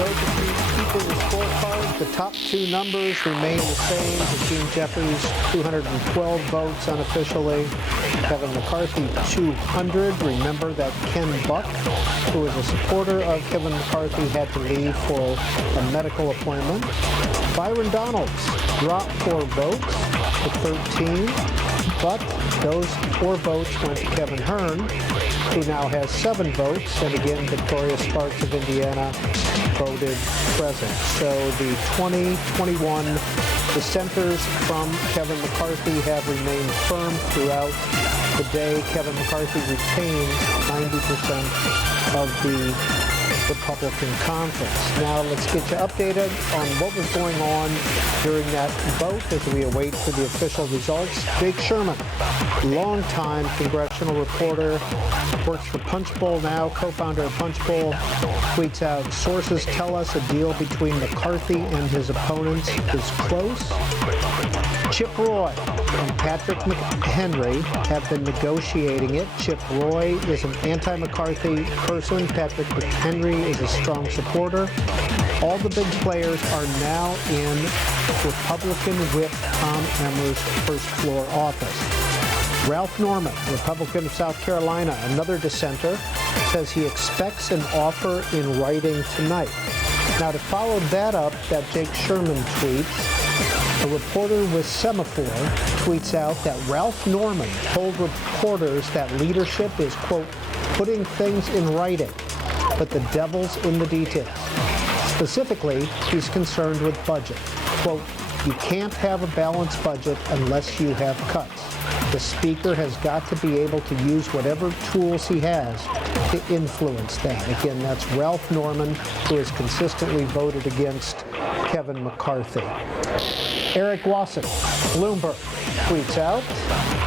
those of you keeping the scorecard, the top two numbers remain the same. Gene Jeffries, 212 votes unofficially. Kevin McCarthy, 200. Remember that Ken Buck, who is a supporter of Kevin McCarthy, had to leave for a medical appointment. Byron Donalds dropped 4 votes to 13, but those 4 votes went to Kevin Hearn, who now has 7 votes, and again, Victoria Sparks of Indiana voted present. So the 2021 dissenters from Kevin McCarthy have remained firm throughout the day. Kevin McCarthy retains 90% of the Republican conference. Now let's get you updated on what was going on during that vote as we await for the official results. Jake Sherman, longtime congressional reporter, works for Punchbowl now, co-founder of Punchbowl, tweets out, sources tell us a deal between McCarthy and his opponents is close. Chip Roy and Patrick McHenry have been negotiating it. Chip Roy is an anti-McCarthy person. Patrick McHenry is a strong supporter. All the big players are now in Republican Whip Tom Emmer's first floor office. Ralph Norman, Republican of South Carolina, another dissenter, says he expects an offer in writing tonight. Now, to follow that up, that Jake Sherman tweets, a reporter with Semaphore tweets out that Ralph Norman told reporters that leadership is, quote, putting things in writing, but the devil's in the details. Specifically, he's concerned with budget. Quote, you can't have a balanced budget unless you have cuts. The speaker has got to be able to use whatever tools he has to influence that. Again, that's Ralph Norman, who has consistently voted against Kevin McCarthy. Eric Wasson, Bloomberg, tweets out,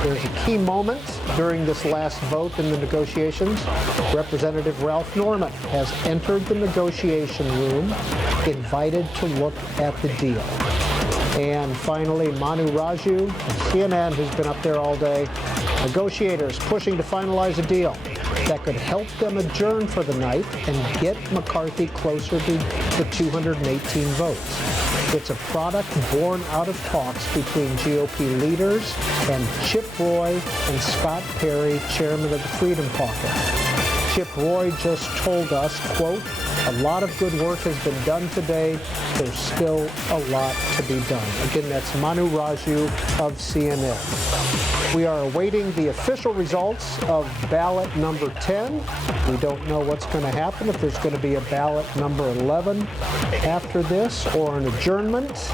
there's a key moment during this last vote in the negotiations. Representative Ralph Norman has entered the negotiation room, invited to look at the deal. And finally, Manu Raju of CNN, who's been up there all day. Negotiators pushing to finalize a deal that could help them adjourn for the night and get McCarthy closer to the 218 votes. It's a product born out of talks between GOP leaders and Chip Roy and Scott Perry, chairman of the Freedom Caucus. Chip Roy just told us, quote, a lot of good work has been done today. There's still a lot to be done. Again, that's Manu Raju of CNN. We are awaiting the official results of ballot number 10. We don't know what's going to happen, if there's going to be a ballot number 11 after this or an adjournment.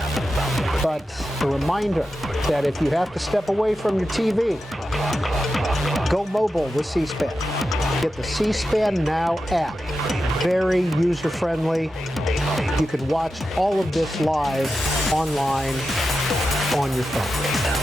But a reminder that if you have to step away from your TV, go mobile with C-SPAN. Get the C-SPAN Now app. Very user-friendly. You can watch all of this live online on your phone.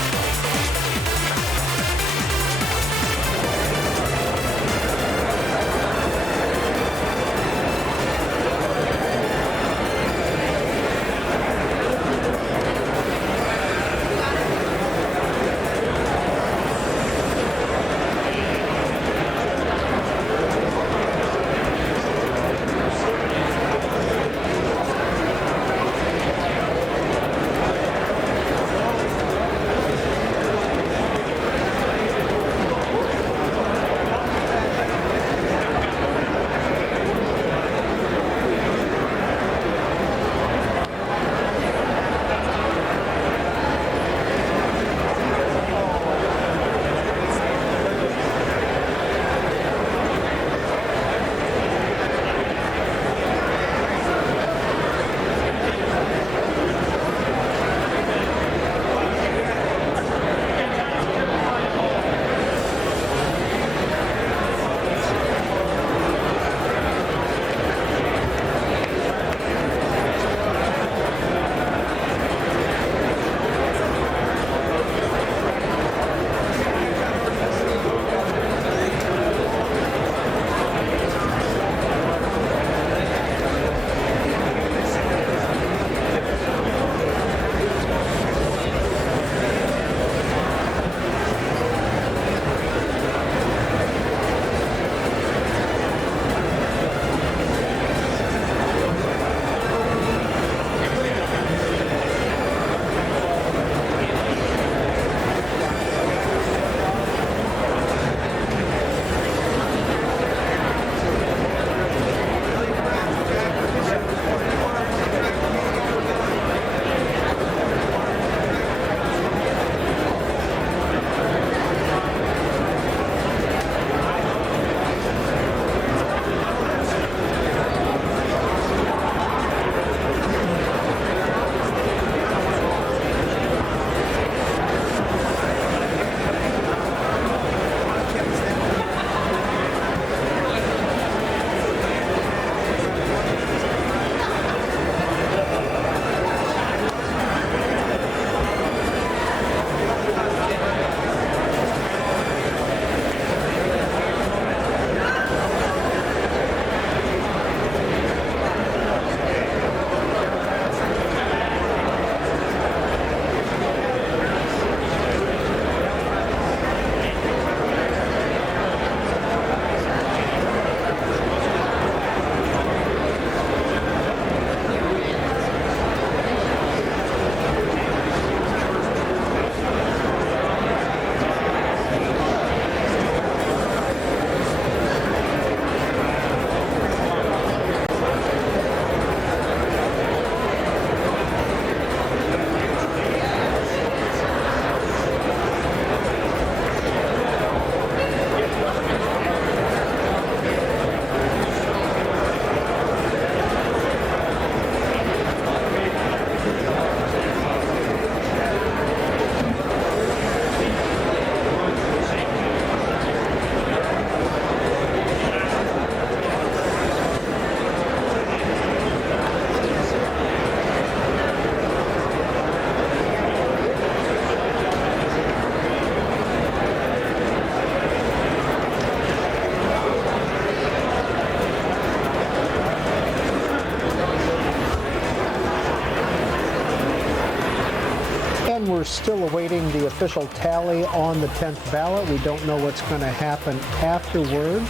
Again, we're still awaiting the official tally on the 10th ballot. We don't know what's going to happen afterwards.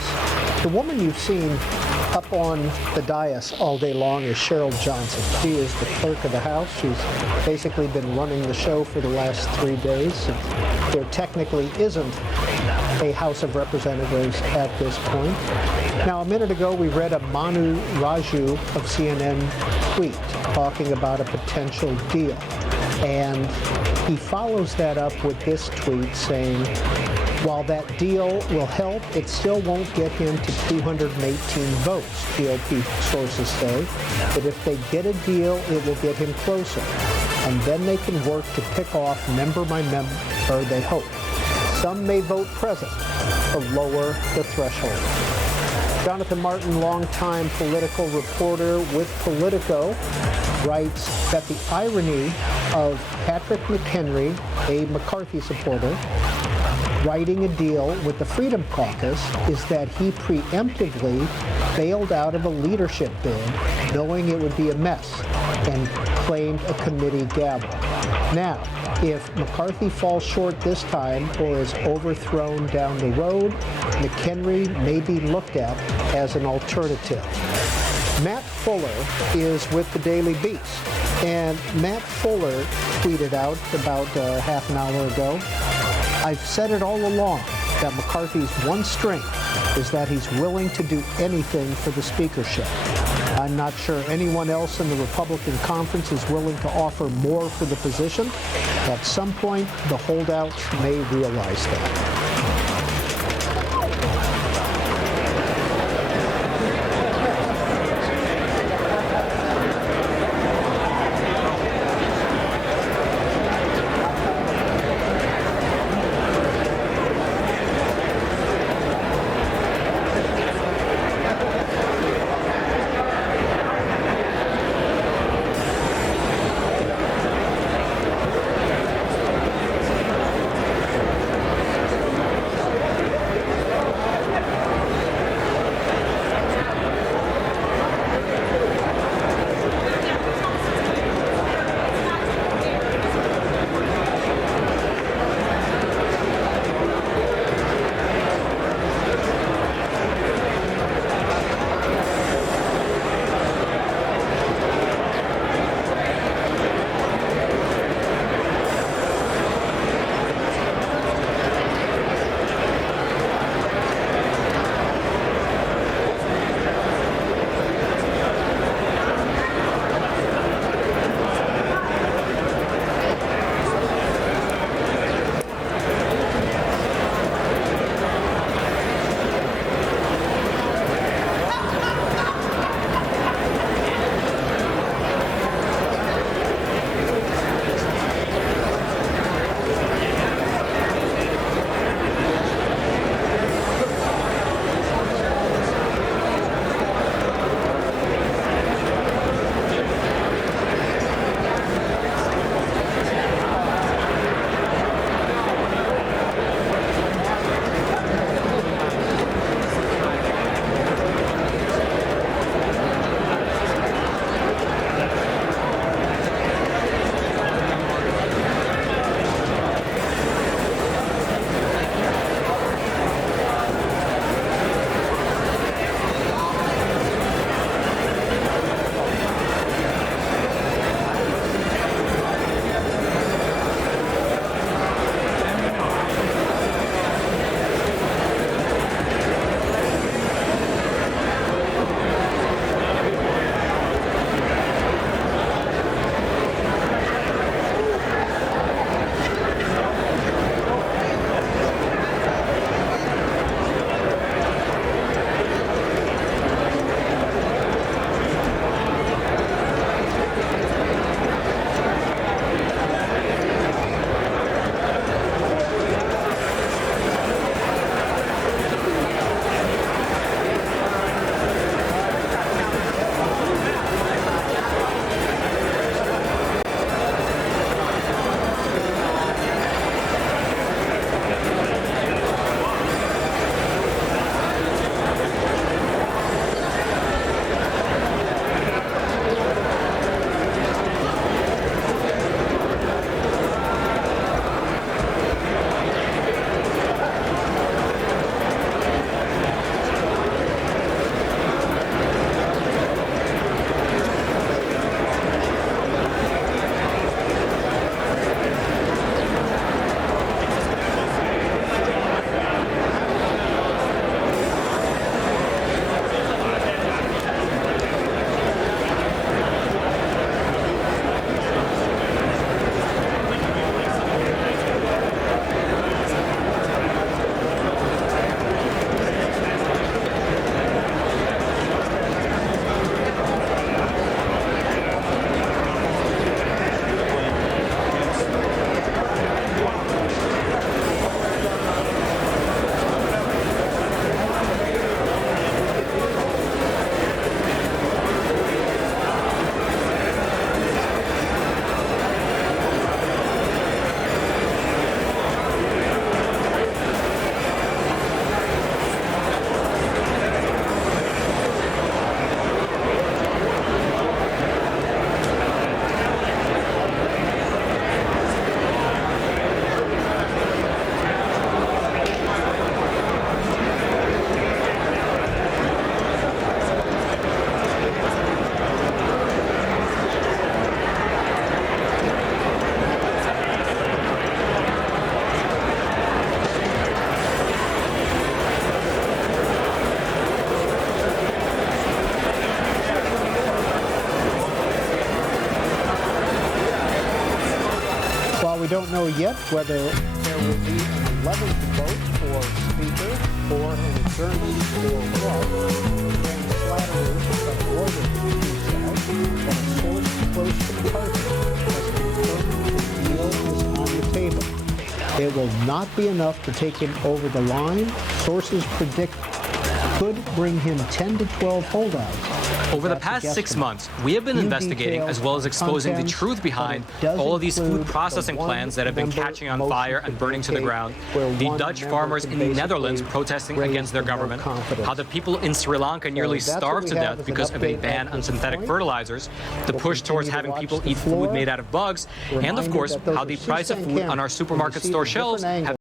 The woman you've seen up on the dais all day long is Cheryl Johnson. She is the clerk of the House. She's basically been running the show for the last 3 days. There technically isn't a House of Representatives at this point. Now, a minute ago, we read a Manu Raju of CNN tweet talking about a potential deal. And he follows that up with this tweet saying, while that deal will help, it still won't get him to 218 votes. GOP sources say that if they get a deal, it will get him closer. And then they can work to pick off member by member, they hope. Some may vote present to lower the threshold. Jonathan Martin, longtime political reporter with Politico, writes that the irony of Patrick McHenry, a McCarthy supporter, writing a deal with the Freedom Caucus is that he preemptively bailed out of a leadership bid, knowing it would be a mess, and claimed a committee gavel. Now, if McCarthy falls short this time or is overthrown down the road, McHenry may be looked at as an alternative. Matt Fuller is with the Daily Beast, and Matt Fuller tweeted out about half an hour ago, I've said it all along that McCarthy's one strength is that he's willing to do anything for the speakership. I'm not sure anyone else in the Republican conference is willing to offer more for the position. At some point, the holdouts may realize that. we don't know yet whether there will be an 11th vote for Speaker or an adjournment or what. Again, flattery, but Morgan, he said, that a source close to McCarthy has confirmed the deal is on the table. It will not be enough to take him over the line. Sources predict could bring him 10 to 12 holdouts. Over the past 6 months, we have been investigating as well as exposing the truth behind all of these food processing plants that have been catching on fire and burning to the ground, the Dutch farmers in the Netherlands protesting against their government, how the people in Sri Lanka nearly starved to death because of a ban on synthetic fertilizers, the push towards having people eat food made out of bugs, and of course, how the price of food on our supermarket store shelves have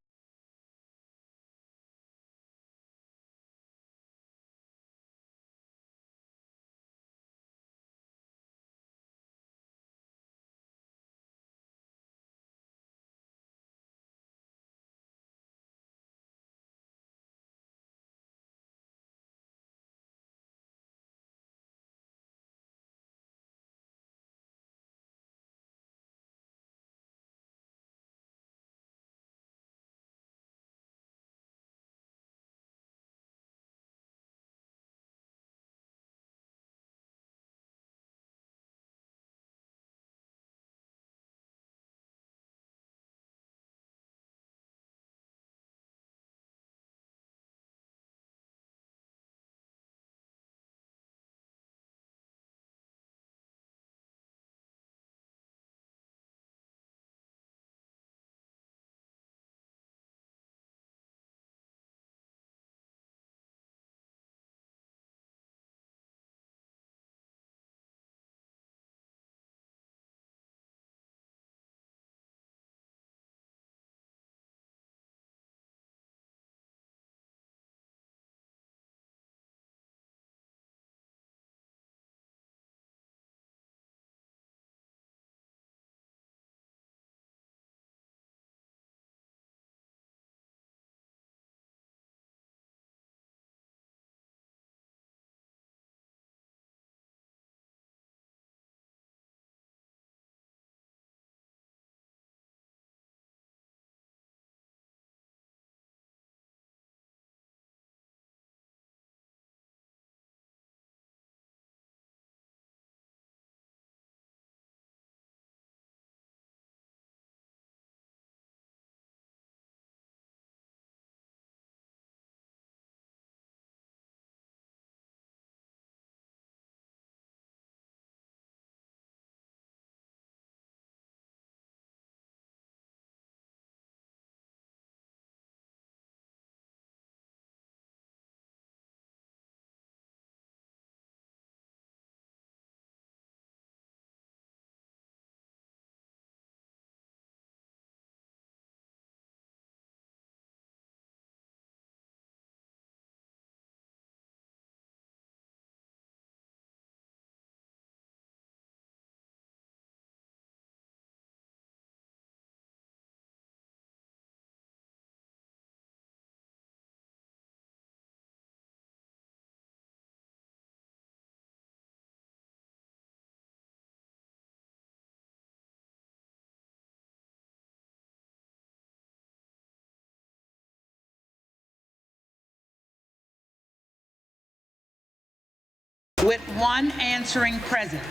with one answering present.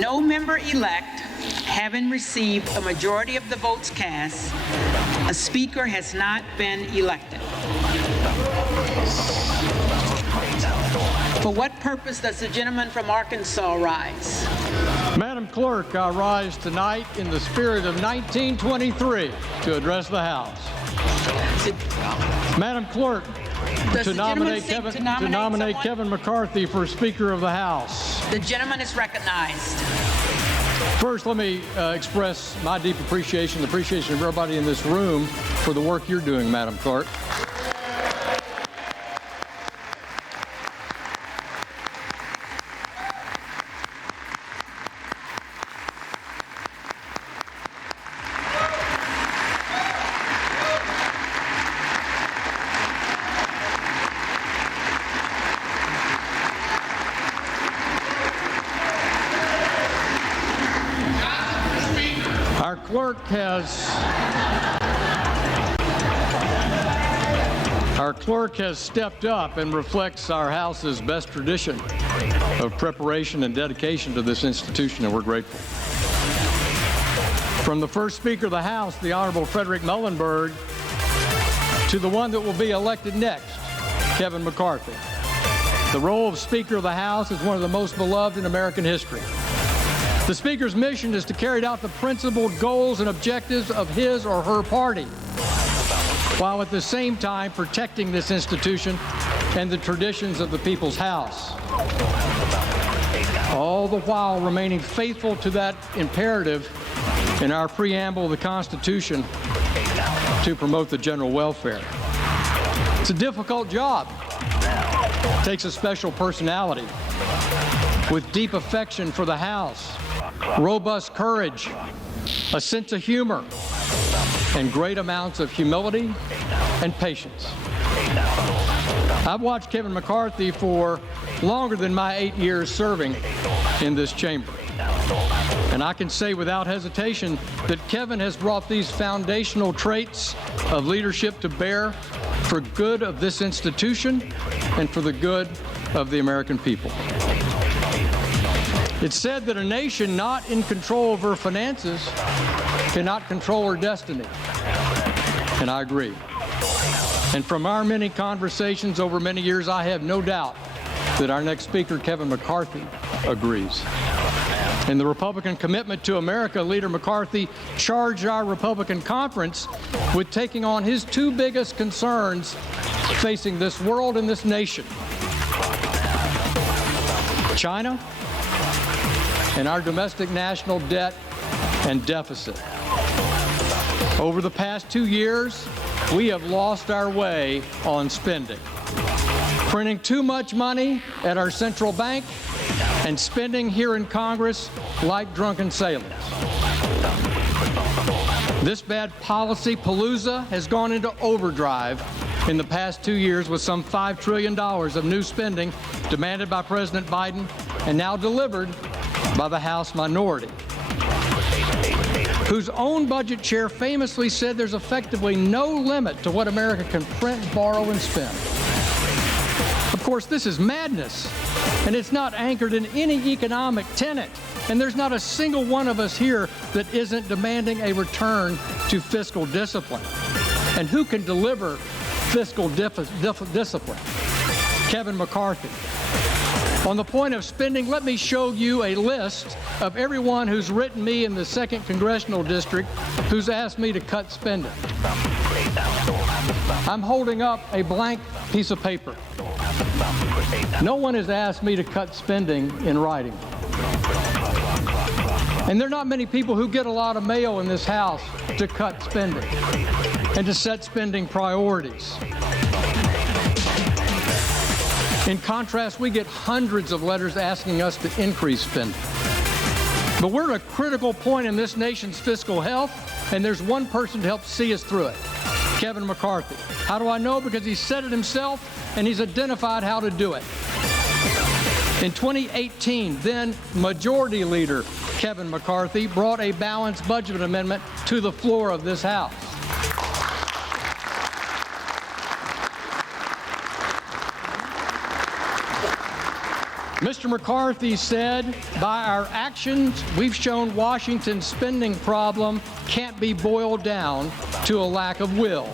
No member-elect having received a majority of the votes cast, a speaker has not been elected. For what purpose does the gentleman from Arkansas rise? Madam Clerk, I rise tonight in the spirit of 1923 to address the House. Madam Clerk, to nominate Kevin McCarthy for Speaker of the House. The gentleman is recognized. First, let me express my deep appreciation, the appreciation of everybody in this room for the work you're doing, Madam Clerk. clerk has stepped up and reflects our House's best tradition of preparation and dedication to this institution, and we're grateful. From the first Speaker of the House, the Honorable Frederick Muhlenberg, to the one that will be elected next, Kevin McCarthy. The role of Speaker of the House is one of the most beloved in American history. The Speaker's mission is to carry out the principled goals and objectives of his or her party, while at the same time protecting this institution and the traditions of the People's House, all the while remaining faithful to that imperative in our preamble of the Constitution to promote the general welfare. It's a difficult job. It takes a special personality with deep affection for the House, robust courage, a sense of humor, and great amounts of humility and patience. I've watched Kevin McCarthy for longer than my 8 years serving in this chamber. And I can say without hesitation that Kevin has brought these foundational traits of leadership to bear for good of this institution and for the good of the American people. It's said that a nation not in control of her finances cannot control her destiny. And I agree. And from our many conversations over many years, I have no doubt that our next speaker, Kevin McCarthy, agrees. In the Republican Commitment to America, Leader McCarthy charged our Republican conference with taking on his two biggest concerns facing this world and this nation: China and our domestic national debt and deficit. Over the past 2 years, we have lost our way on spending, printing too much money at our central bank and spending here in Congress like drunken sailors. This bad policy palooza has gone into overdrive in the past 2 years with some $5 trillion of new spending demanded by President Biden and now delivered by the House minority, whose own budget chair famously said there's effectively no limit to what America can print, borrow, and spend. Of course, this is madness, and it's not anchored in any economic tenet. And there's not a single one of us here that isn't demanding a return to fiscal discipline. And who can deliver fiscal discipline? Kevin McCarthy. On the point of spending, let me show you a list of everyone who's written me in the 2nd Congressional District who's asked me to cut spending. I'm holding up a blank piece of paper. No one has asked me to cut spending in writing. And there are not many people who get a lot of mail in this House to cut spending and to set spending priorities. In contrast, we get hundreds of letters asking us to increase spending. But we're at a critical point in this nation's fiscal health, and there's one person to help see us through it: Kevin McCarthy. How do I know? Because he said it himself, and he's identified how to do it. In 2018, then Majority Leader Kevin McCarthy brought a balanced budget amendment to the floor of this House. Mr. McCarthy said, by our actions, we've shown Washington's spending problem can't be boiled down to a lack of will.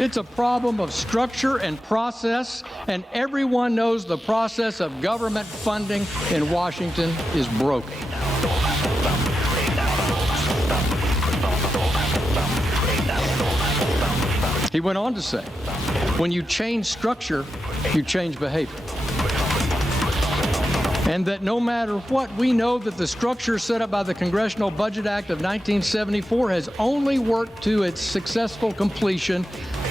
It's a problem of structure and process, and everyone knows the process of government funding in Washington is broken. He went on to say, when you change structure, you change behavior. And that no matter what, we know that the structure set up by the Congressional Budget Act of 1974 has only worked to its successful completion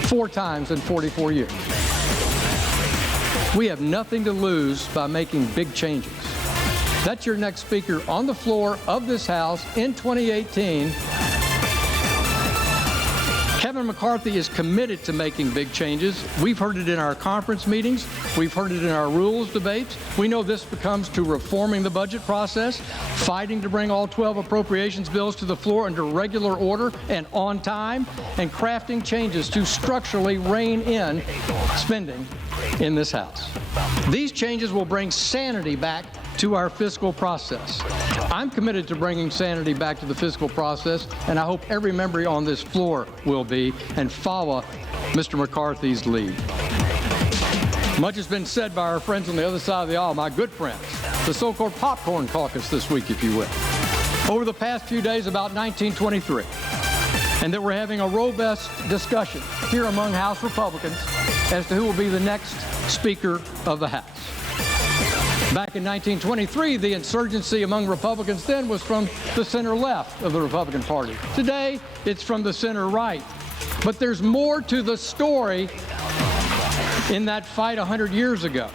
4 times in 44 years. We have nothing to lose by making big changes. That's your next speaker on the floor of this House in 2018. Kevin McCarthy is committed to making big changes. We've heard it in our conference meetings. We've heard it in our rules debates. We know this comes to reforming the budget process, fighting to bring all 12 appropriations bills to the floor under regular order and on time, and crafting changes to structurally rein in spending in this House. These changes will bring sanity back to our fiscal process. I'm committed to bringing sanity back to the fiscal process, and I hope every member on this floor will be, and follow Mr. McCarthy's lead. Much has been said by our friends on the other side of the aisle, my good friends, the so-called popcorn caucus this week, if you will, over the past few days about 1923, and that we're having a robust discussion here among House Republicans as to who will be the next Speaker of the House. Back in 1923, the insurgency among Republicans then was from the center-left of the Republican Party. Today, it's from the center-right. But there's more to the story in that fight 100 years ago.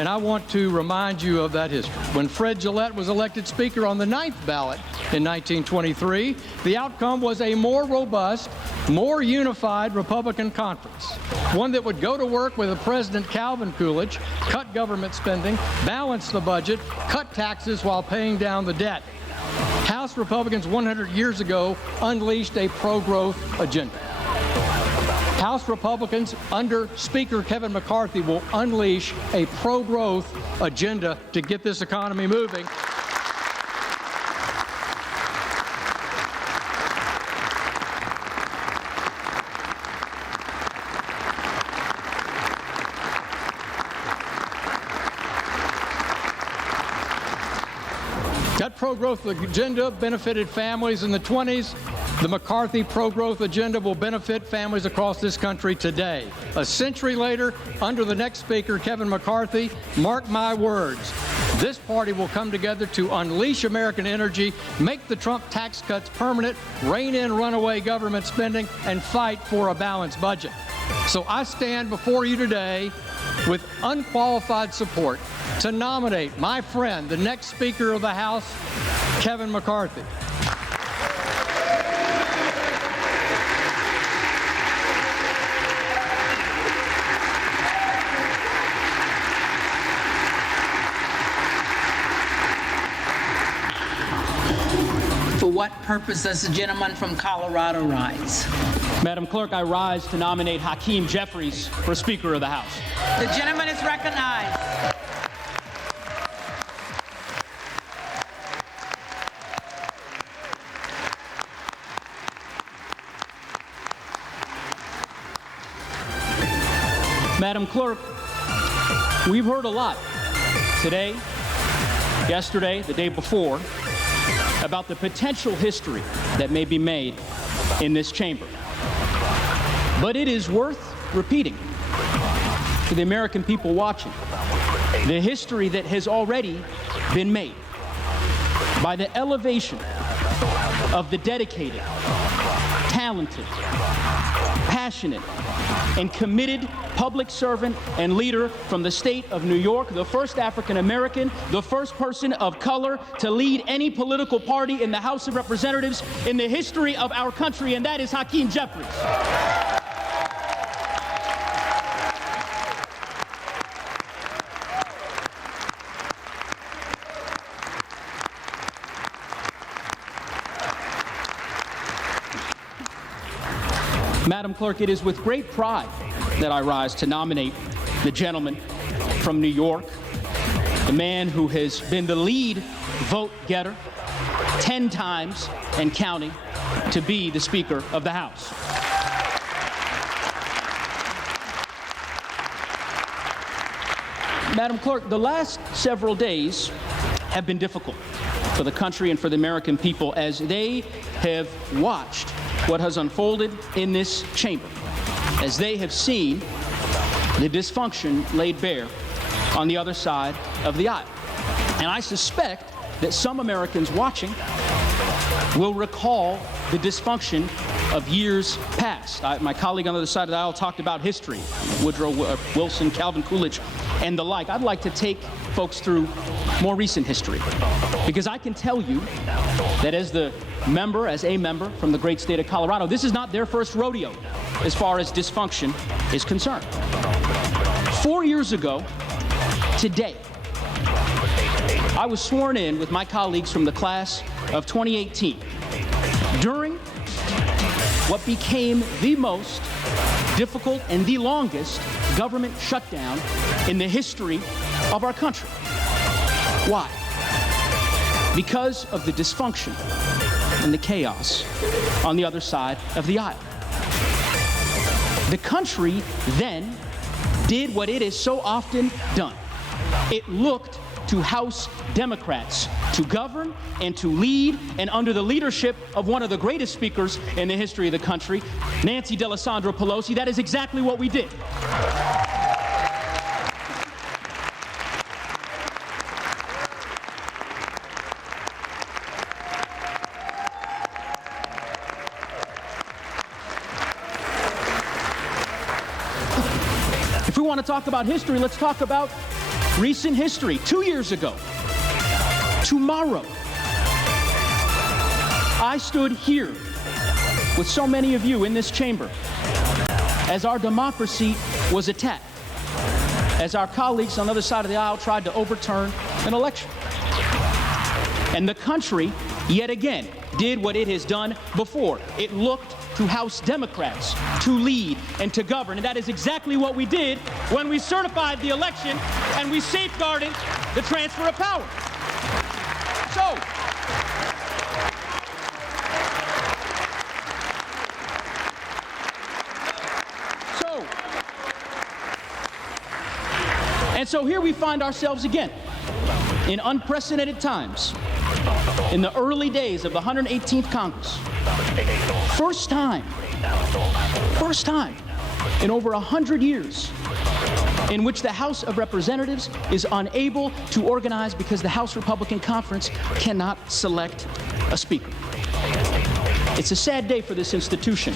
And I want to remind you of that history. When Fred Gillette was elected Speaker on the 9th ballot in 1923, the outcome was a more robust, more unified Republican conference, one that would go to work with President Calvin Coolidge, cut government spending, balance the budget, cut taxes while paying down the debt. House Republicans 100 years ago unleashed a pro-growth agenda. House Republicans under Speaker Kevin McCarthy will unleash a pro-growth agenda to get this economy moving. That pro-growth agenda benefited families in the 20s. The McCarthy pro-growth agenda will benefit families across this country today. A century later, under the next Speaker, Kevin McCarthy, mark my words, this party will come together to unleash American energy, make the Trump tax cuts permanent, rein in runaway government spending, and fight for a balanced budget. So I stand before you today with unqualified support to nominate my friend, the next Speaker of the House, Kevin McCarthy. For what purpose does the gentleman from Colorado rise? Madam Clerk, I rise to nominate Hakeem Jeffries for Speaker of the House. The gentleman is recognized. Madam Clerk, we've heard a lot today, yesterday, the day before, about the potential history that may be made in this chamber. But it is worth repeating to the American people watching the history that has already been made by the elevation of the dedicated, talented, passionate, and committed public servant and leader from the state of New York, the first African American, the first person of color to lead any political party in the House of Representatives in the history of our country, and that is Hakeem Jeffries. Madam Clerk, it is with great pride that I rise to nominate the gentleman from New York, the man who has been the lead vote getter 10 times and counting, to be the Speaker of the House. Madam Clerk, the last several days have been difficult for the country and for the American people as they have watched what has unfolded in this chamber, as they have seen the dysfunction laid bare on the other side of the aisle. And I suspect that some Americans watching will recall the dysfunction of years past. My colleague on the other side of the aisle talked about history, Woodrow Wilson, Calvin Coolidge, and the like. I'd like to take folks through more recent history, because I can tell you that as a member from the great state of Colorado, this is not their first rodeo as far as dysfunction is concerned. 4 years ago today, I was sworn in with my colleagues from the class of 2018 during what became the most difficult and the longest government shutdown in the history of our country. Why? Because of the dysfunction and the chaos on the other side of the aisle. The country then did what it has so often done. It looked to House Democrats to govern and to lead, and under the leadership of one of the greatest speakers in the history of the country, Nancy Pelosi, that is exactly what we did. If we want to talk about history, let's talk about recent history. 2 years ago, tomorrow, I stood here with so many of you in this chamber as our democracy was attacked, as our colleagues on the other side of the aisle tried to overturn an election. And the country, yet again, did what it has done before. It looked to House Democrats to lead and to govern. And that is exactly what we did when we certified the election and we safeguarded the transfer of power. So here we find ourselves again in unprecedented times in the early days of the 118th Congress. First time in over 100 years in which the House of Representatives is unable to organize because the House Republican Conference cannot select a speaker. It's a sad day for this institution,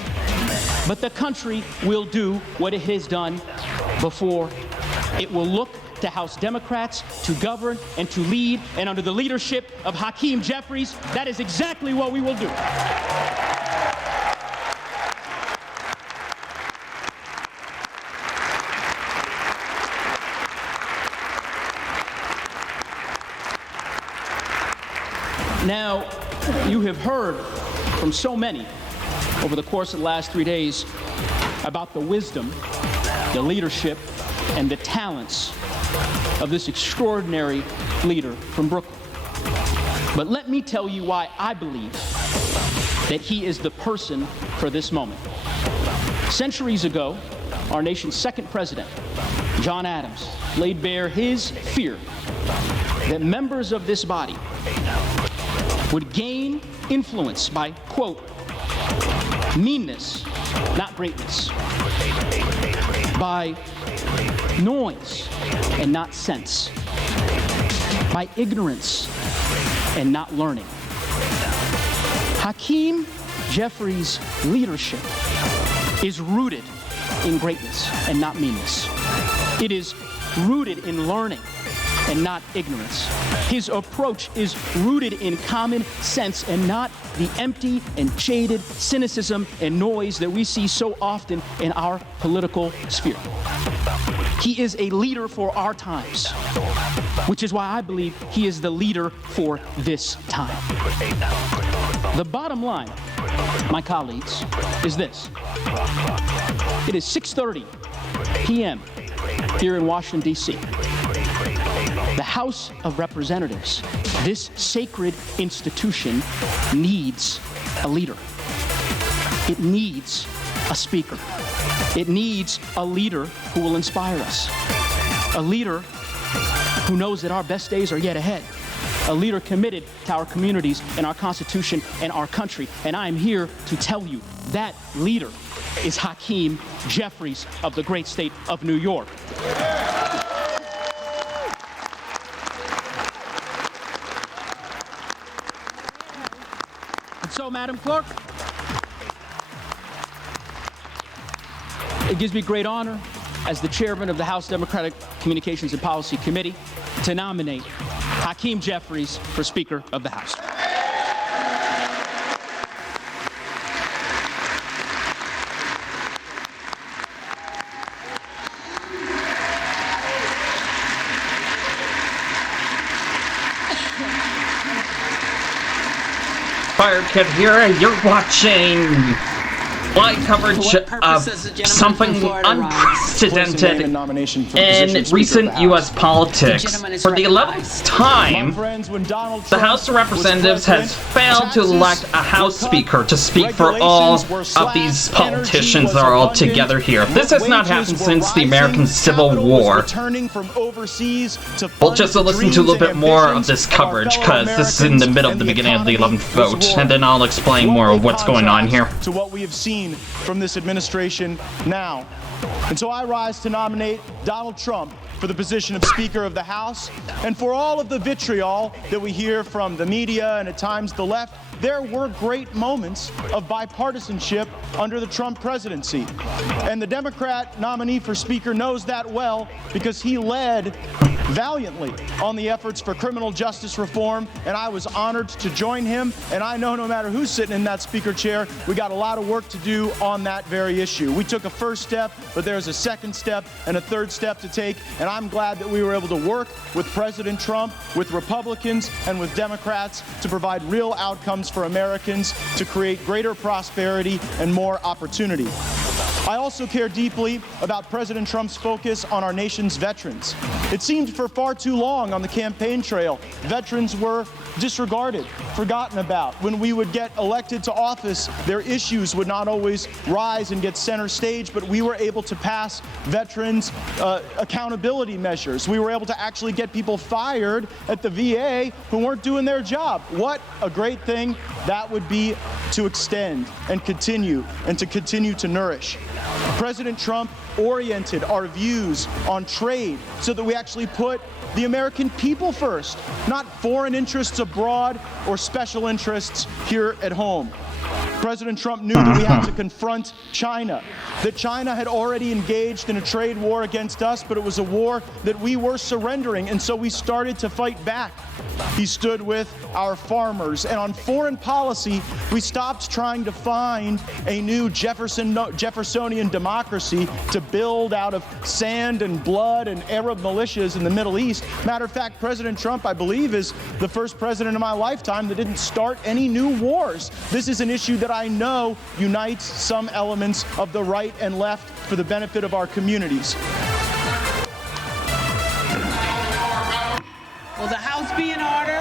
but the country will do what it has done before. It will look to House Democrats to govern and to lead, and under the leadership of Hakeem Jeffries, that is exactly what we will do. Now, you have heard from so many over the course of the last 3 days about the wisdom, the leadership, and the talents of this extraordinary leader from Brooklyn. But let me tell you why I believe that he is the person for this moment. Centuries ago, our nation's second president, John Adams, laid bare his fear that members of this body would gain influence by, quote, meanness, not greatness, by noise and not sense, by ignorance and not learning. Hakeem Jeffries' leadership is rooted in greatness and not meanness. It is rooted in learning and not ignorance. His approach is rooted in common sense and not the empty and jaded cynicism and noise that we see so often in our political sphere. He is a leader for our times, which is why I believe he is the leader for this time. The bottom line, my colleagues, is this. It is 6:30 p.m. here in Washington, D.C. The House of Representatives, this sacred institution, needs a leader. It needs a speaker. It needs a leader who will inspire us. A leader who knows that our best days are yet ahead. A leader committed to our communities and our Constitution and our country. And I am here to tell you that leader is Hakeem Jeffries of the great state of New York. So, Madam Clerk, it gives me great honor as the chairman of the House Democratic Communications and Policy Committee to nominate Hakeem Jeffries for Speaker of the House. Fire Kid here, and you're watching live coverage of something unprecedented in recent U.S. politics. For the 11th time, the House of Representatives has failed to elect a House Speaker to speak for all of these politicians that are all together here. This has not happened since the American Civil War. We'll just listen to a little bit more of this coverage, because this is in the middle of the beginning of the 11th vote, and then I'll explain more of what's going on here. To what we have seen from this administration now. And so I rise to nominate Donald Trump for the position of Speaker of the House. And for all of the vitriol that we hear from the media and at times the left, there were great moments of bipartisanship under the Trump presidency. And the Democrat nominee for Speaker knows that well, because he led valiantly on the efforts for criminal justice reform, and I was honored to join him. And I know no matter who's sitting in that Speaker chair, we got a lot of work to do on that very issue. We took a first step, but there's a second step and a third step to take, and I'm glad that we were able to work with President Trump, with Republicans, and with Democrats to provide real outcomes for Americans, to create greater prosperity and more opportunity. I also care deeply about President Trump's focus on our nation's veterans. It seemed for far too long on the campaign trail, veterans were disregarded, forgotten about. When we would get elected to office, their issues would not always rise and get center stage, but we were able to pass veterans accountability measures. We were able to actually get people fired at the VA who weren't doing their job. What a great thing that would be to extend and continue to nourish. President Trump oriented our views on trade so that we actually put the American people first, not foreign interests abroad or special interests here at home. President Trump knew that we had to confront China, that China had already engaged in a trade war against us, but it was a war that we were surrendering, and so we started to fight back. He stood with our farmers, and on foreign policy, we stopped trying to find a new Jeffersonian democracy to build out of sand and blood and Arab militias in the Middle East. Matter of fact, President Trump, I believe, is the first president in my lifetime that didn't start any new wars. This is an issue that I know unites some elements of the right and left for the benefit of our communities. Will the House be in order?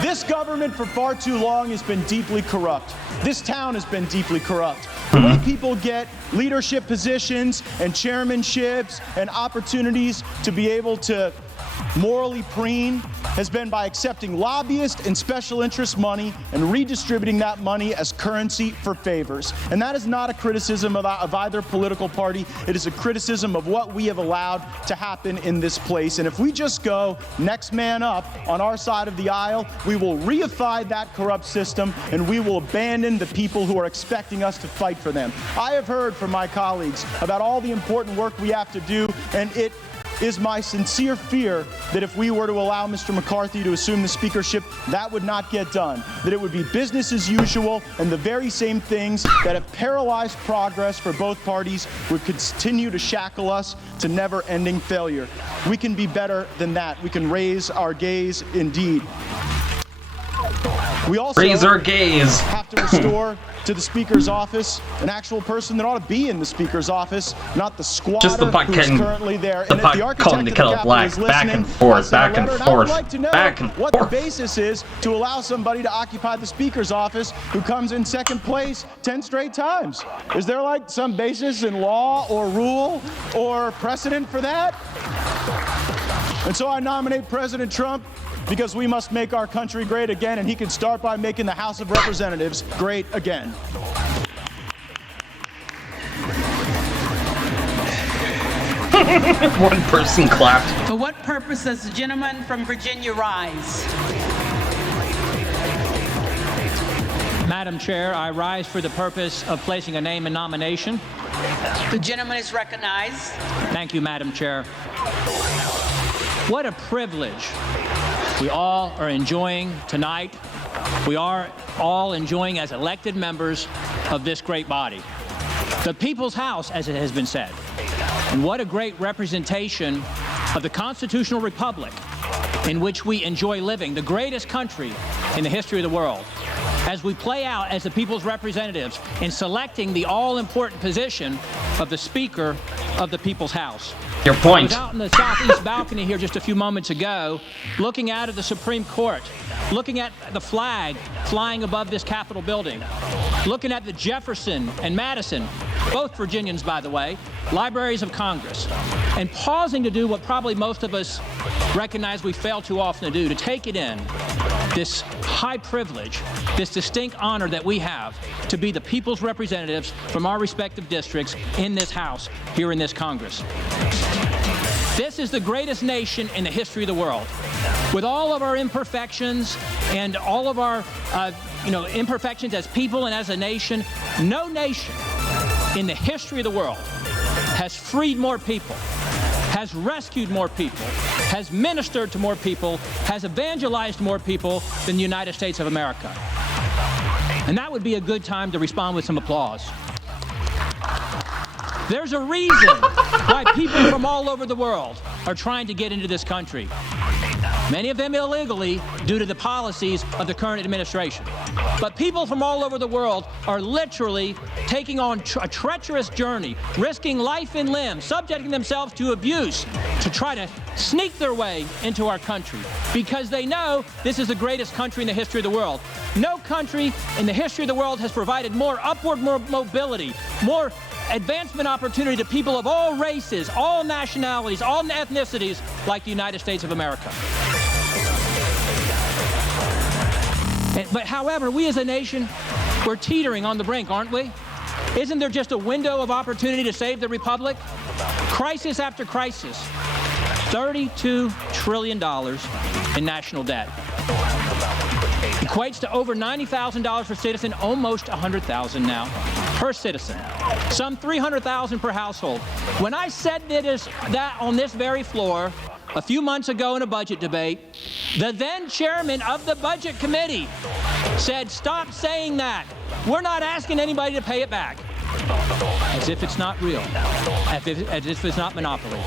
This government for far too long has been deeply corrupt. This town has been deeply corrupt. The way people get leadership positions and chairmanships and opportunities to be able to morally preen has been by accepting lobbyist and special interest money and redistributing that money as currency for favors. And that is not a criticism of either political party. It is a criticism of what we have allowed to happen in this place. And if we just go next man up on our side of the aisle, we will reify that corrupt system and we will abandon the people who are expecting us to fight for them. I have heard from my colleagues about all the important work we have to do, and it is my sincere fear that if we were to allow Mr. McCarthy to assume the speakership, that would not get done. That it would be business as usual, and the very same things that have paralyzed progress for both parties would continue to shackle us to never-ending failure. We can be better than that. We can raise our gaze indeed. We also raise our gaze. Have to restore to the Speaker's office an actual person that ought to be in the Speaker's office, not the squatter just the who's currently there. The puck calling the kettle black, back and forth, back and forth, back and forth. What the basis is to allow somebody to occupy the Speaker's office who comes in second place 10 straight times. Is there like some basis in law or rule or precedent for that? And so I nominate President Trump because we must make our country great again, and he can start by making the House of Representatives great again. One person clapped. For what purpose does the gentleman from Virginia rise? Madam Chair, I rise for the purpose of placing a name in nomination. The gentleman is recognized. Thank you, Madam Chair. What a privilege we all are enjoying tonight. We are all enjoying as elected members of this great body. The People's House, as it has been said. And what a great representation of the constitutional republic in which we enjoy living, the greatest country in the history of the world, as we play out as the people's representatives in selecting the all-important position of the Speaker of the People's House. Your point. I was out in the southeast balcony here just a few moments ago, looking out at the Supreme Court, looking at the flag flying above this Capitol building, looking at the Jefferson and Madison, both Virginians, by the way, libraries of Congress, and pausing to do what probably most of us recognize we fail too often to do, to take it in, this high privilege, this distinct honor that we have to be the people's representatives from our respective districts in this House, here in this Congress. This is the greatest nation in the history of the world. With all of our imperfections and all of our imperfections as people and as a nation, no nation in the history of the world has freed more people, has rescued more people, has ministered to more people, has evangelized more people than the United States of America. And that would be a good time to respond with some applause. There's a reason why people from all over the world are trying to get into this country. Many of them illegally due to the policies of the current administration. But people from all over the world are literally taking on a treacherous journey, risking life and limb, subjecting themselves to abuse to try to sneak their way into our country because they know this is the greatest country in the history of the world. No country in the history of the world has provided more upward mobility, more advancement opportunity to people of all races, all nationalities, all ethnicities like the United States of America. But however, we as a nation, we're teetering on the brink, aren't we? Isn't there just a window of opportunity to save the republic? Crisis after crisis, $32 trillion in national debt. Equates to over $90,000 per citizen, almost $100,000 now per citizen. Some $300,000 per household. When I said that on this very floor a few months ago in a budget debate, the then chairman of the budget committee said, "Stop saying that. We're not asking anybody to pay it back." As if it's not real, as if it's not monopoly.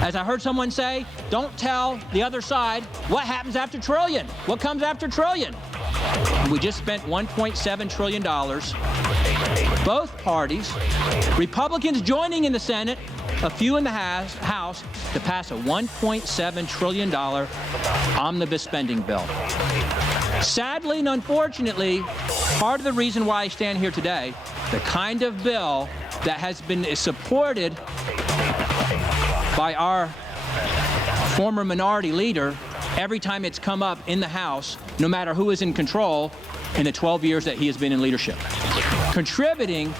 As I heard someone say, don't tell the other side what happens after trillion. What comes after trillion? We just spent $1.7 trillion. Both parties, Republicans joining in the Senate, a few in the House, to pass a $1.7 trillion omnibus spending bill. Sadly and unfortunately, part of the reason why I stand here today, the kind of bill that has been supported by our former minority leader every time it's come up in the House, no matter who is in control in the 12 years that he has been in leadership, contributing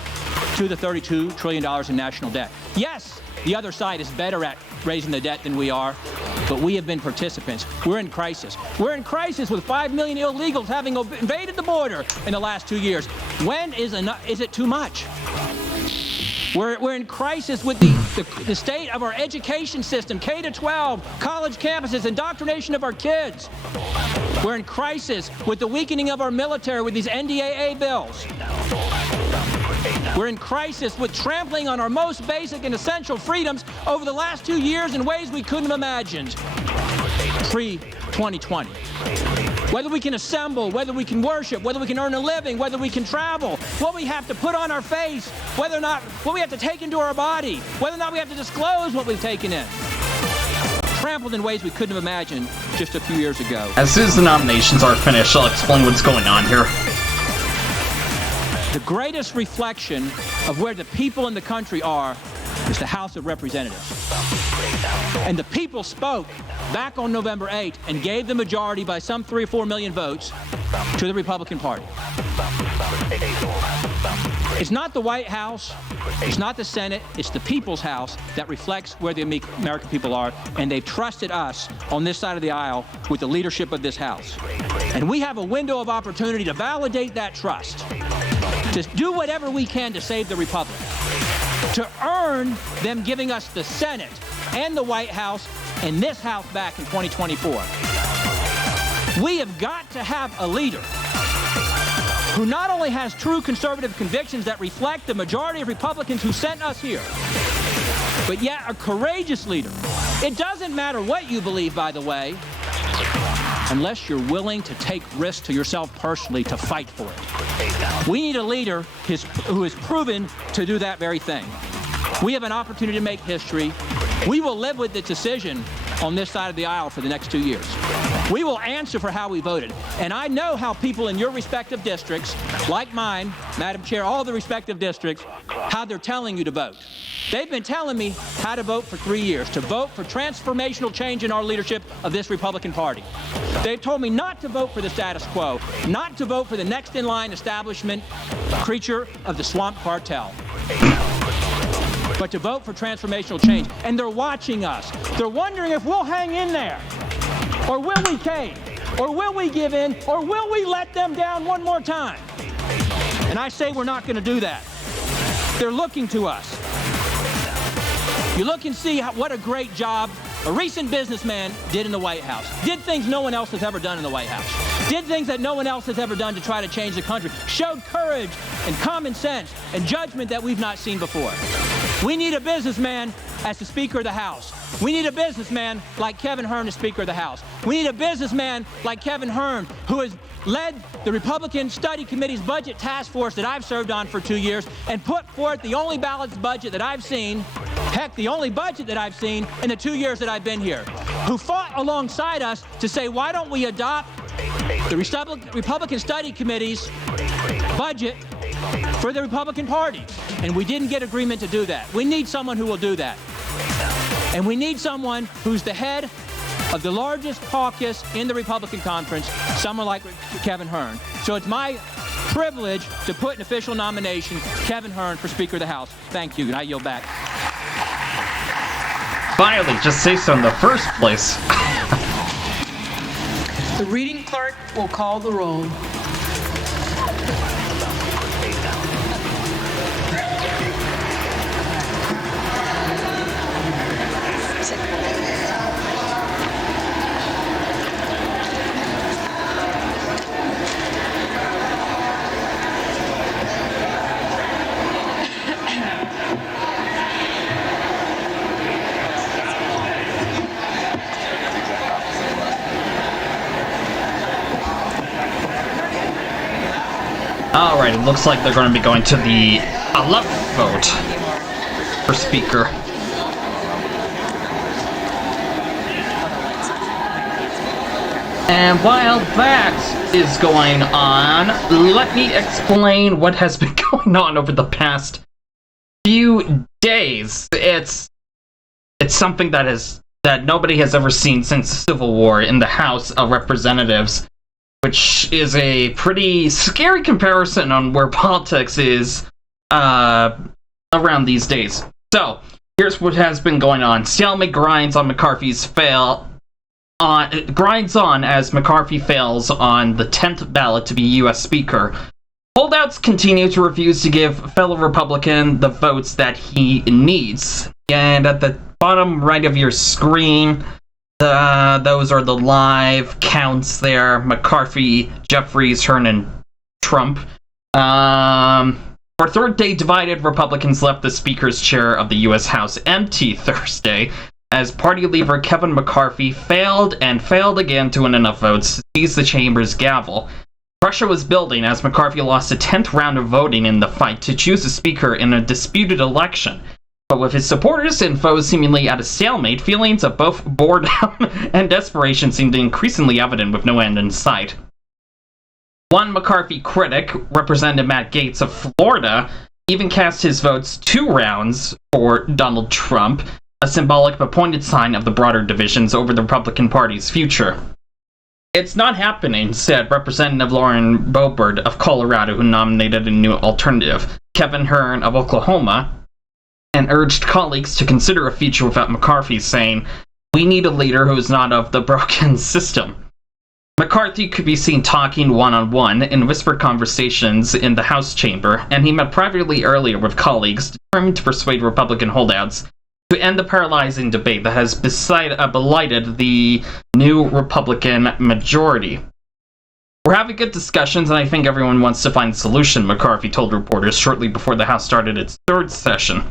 to the $32 trillion in national debt. Yes, the other side is better at raising the debt than we are, but we have been participants. We're in crisis. We're in crisis with 5 million illegals having invaded the border in the last 2 years. When is it too much? We're in crisis with the state of our education system, K-12, college campuses, indoctrination of our kids. We're in crisis with the weakening of our military with these NDAA bills. We're in crisis with trampling on our most basic and essential freedoms over the last 2 years in ways we couldn't have imagined pre-2020. Whether we can assemble, whether we can worship, whether we can earn a living, whether we can travel, what we have to put on our face, whether or not what we have to take into our body, whether or not we have to disclose what we've taken in. Trampled in ways we couldn't have imagined just a few years ago. As soon as the nominations are finished, I'll explain what's going on here. The greatest reflection of where the people in the country are is the House of Representatives. And the people spoke back on November 8th and gave the majority by some 3 or 4 million votes to the Republican Party. It's not the White House, it's not the Senate, it's the People's House that reflects where the American people are, and they've trusted us on this side of the aisle with the leadership of this House. And we have a window of opportunity to validate that trust, to do whatever we can to save the Republic, to earn them giving us the Senate and the White House in this House back in 2024. We have got to have a leader who not only has true conservative convictions that reflect the majority of Republicans who sent us here, but yet a courageous leader. It doesn't matter what you believe, by the way, unless you're willing to take risks to yourself personally to fight for it. We need a leader who is proven to do that very thing. We have an opportunity to make history. We will live with the decision on this side of the aisle for the next 2 years. We will answer for how we voted. And I know how people in your respective districts, like mine, Madam Chair, all the respective districts, how they're telling you to vote. They've been telling me how to vote for 3 years, to vote for transformational change in our leadership of this Republican Party. They've told me not to vote for the status quo, not to vote for the next in line establishment creature of the swamp cartel, but to vote for transformational change. And they're watching us. They're wondering if we'll hang in there, or will we cave, or will we give in, or will we let them down one more time? And I say we're not going to do that. They're looking to us. You look and see what a great job a recent businessman did in the White House. Did things no one else has ever done in the White House. Did things that no one else has ever done to try to change the country. Showed courage and common sense and judgment that we've not seen before. We need a businessman as the Speaker of the House. We need a businessman like Kevin Hern as Speaker of the House. We need a businessman like Kevin Hern, who has led the Republican Study Committee's budget task force that I've served on for 2 years and put forth the only balanced budget that I've seen, heck, the only budget that I've seen in the 2 years that I've been here, who fought alongside us to say, why don't we adopt the Republican Study Committee's budget for the Republican Party? And we didn't get agreement to do that. We need someone who will do that. And we need someone who's the head of the largest caucus in the Republican conference, someone like Kevin Hern. So it's my privilege to put an official nomination, Kevin Hern, for Speaker of the House. Thank you, and I yield back. Finally, just say so in the first place. The reading clerk will call the roll. Alright, it looks like they're going to be going to the 11th vote for Speaker. And while that is going on, let me explain what has been going on over the past few days. It's something that nobody has ever seen since the Civil War in the House of Representatives, which is a pretty scary comparison on where politics is around these days. So, here's what has been going on. Stalemate grinds on as McCarthy fails on the 10th ballot to be U.S. Speaker. Holdouts continue to refuse to give fellow Republican the votes that he needs. And at the bottom right of your screen, those are the live counts there. McCarthy, Jeffries, Hern, and Trump. For third day divided, Republicans left the Speaker's chair of the U.S. House empty Thursday, as party leader Kevin McCarthy failed again to win enough votes to seize the chamber's gavel. Pressure was building as McCarthy lost a 10th round of voting in the fight to choose a Speaker in a disputed election. But with his supporters and foes seemingly at a stalemate, feelings of both boredom and desperation seemed increasingly evident with no end in sight. One McCarthy critic, Representative Matt Gaetz of Florida, even cast his votes 2 rounds for Donald Trump, a symbolic but pointed sign of the broader divisions over the Republican Party's future. It's not happening, said Representative Lauren Boebert of Colorado, who nominated a new alternative, Kevin Hern of Oklahoma, and urged colleagues to consider a future without McCarthy, saying, "We need a leader who is not of the broken system." McCarthy could be seen talking one-on-one in whispered conversations in the House chamber, and he met privately earlier with colleagues determined to persuade Republican holdouts to end the paralyzing debate that has blighted the new Republican majority. We're having good discussions, and I think everyone wants to find a solution, McCarthy told reporters shortly before the House started its third session.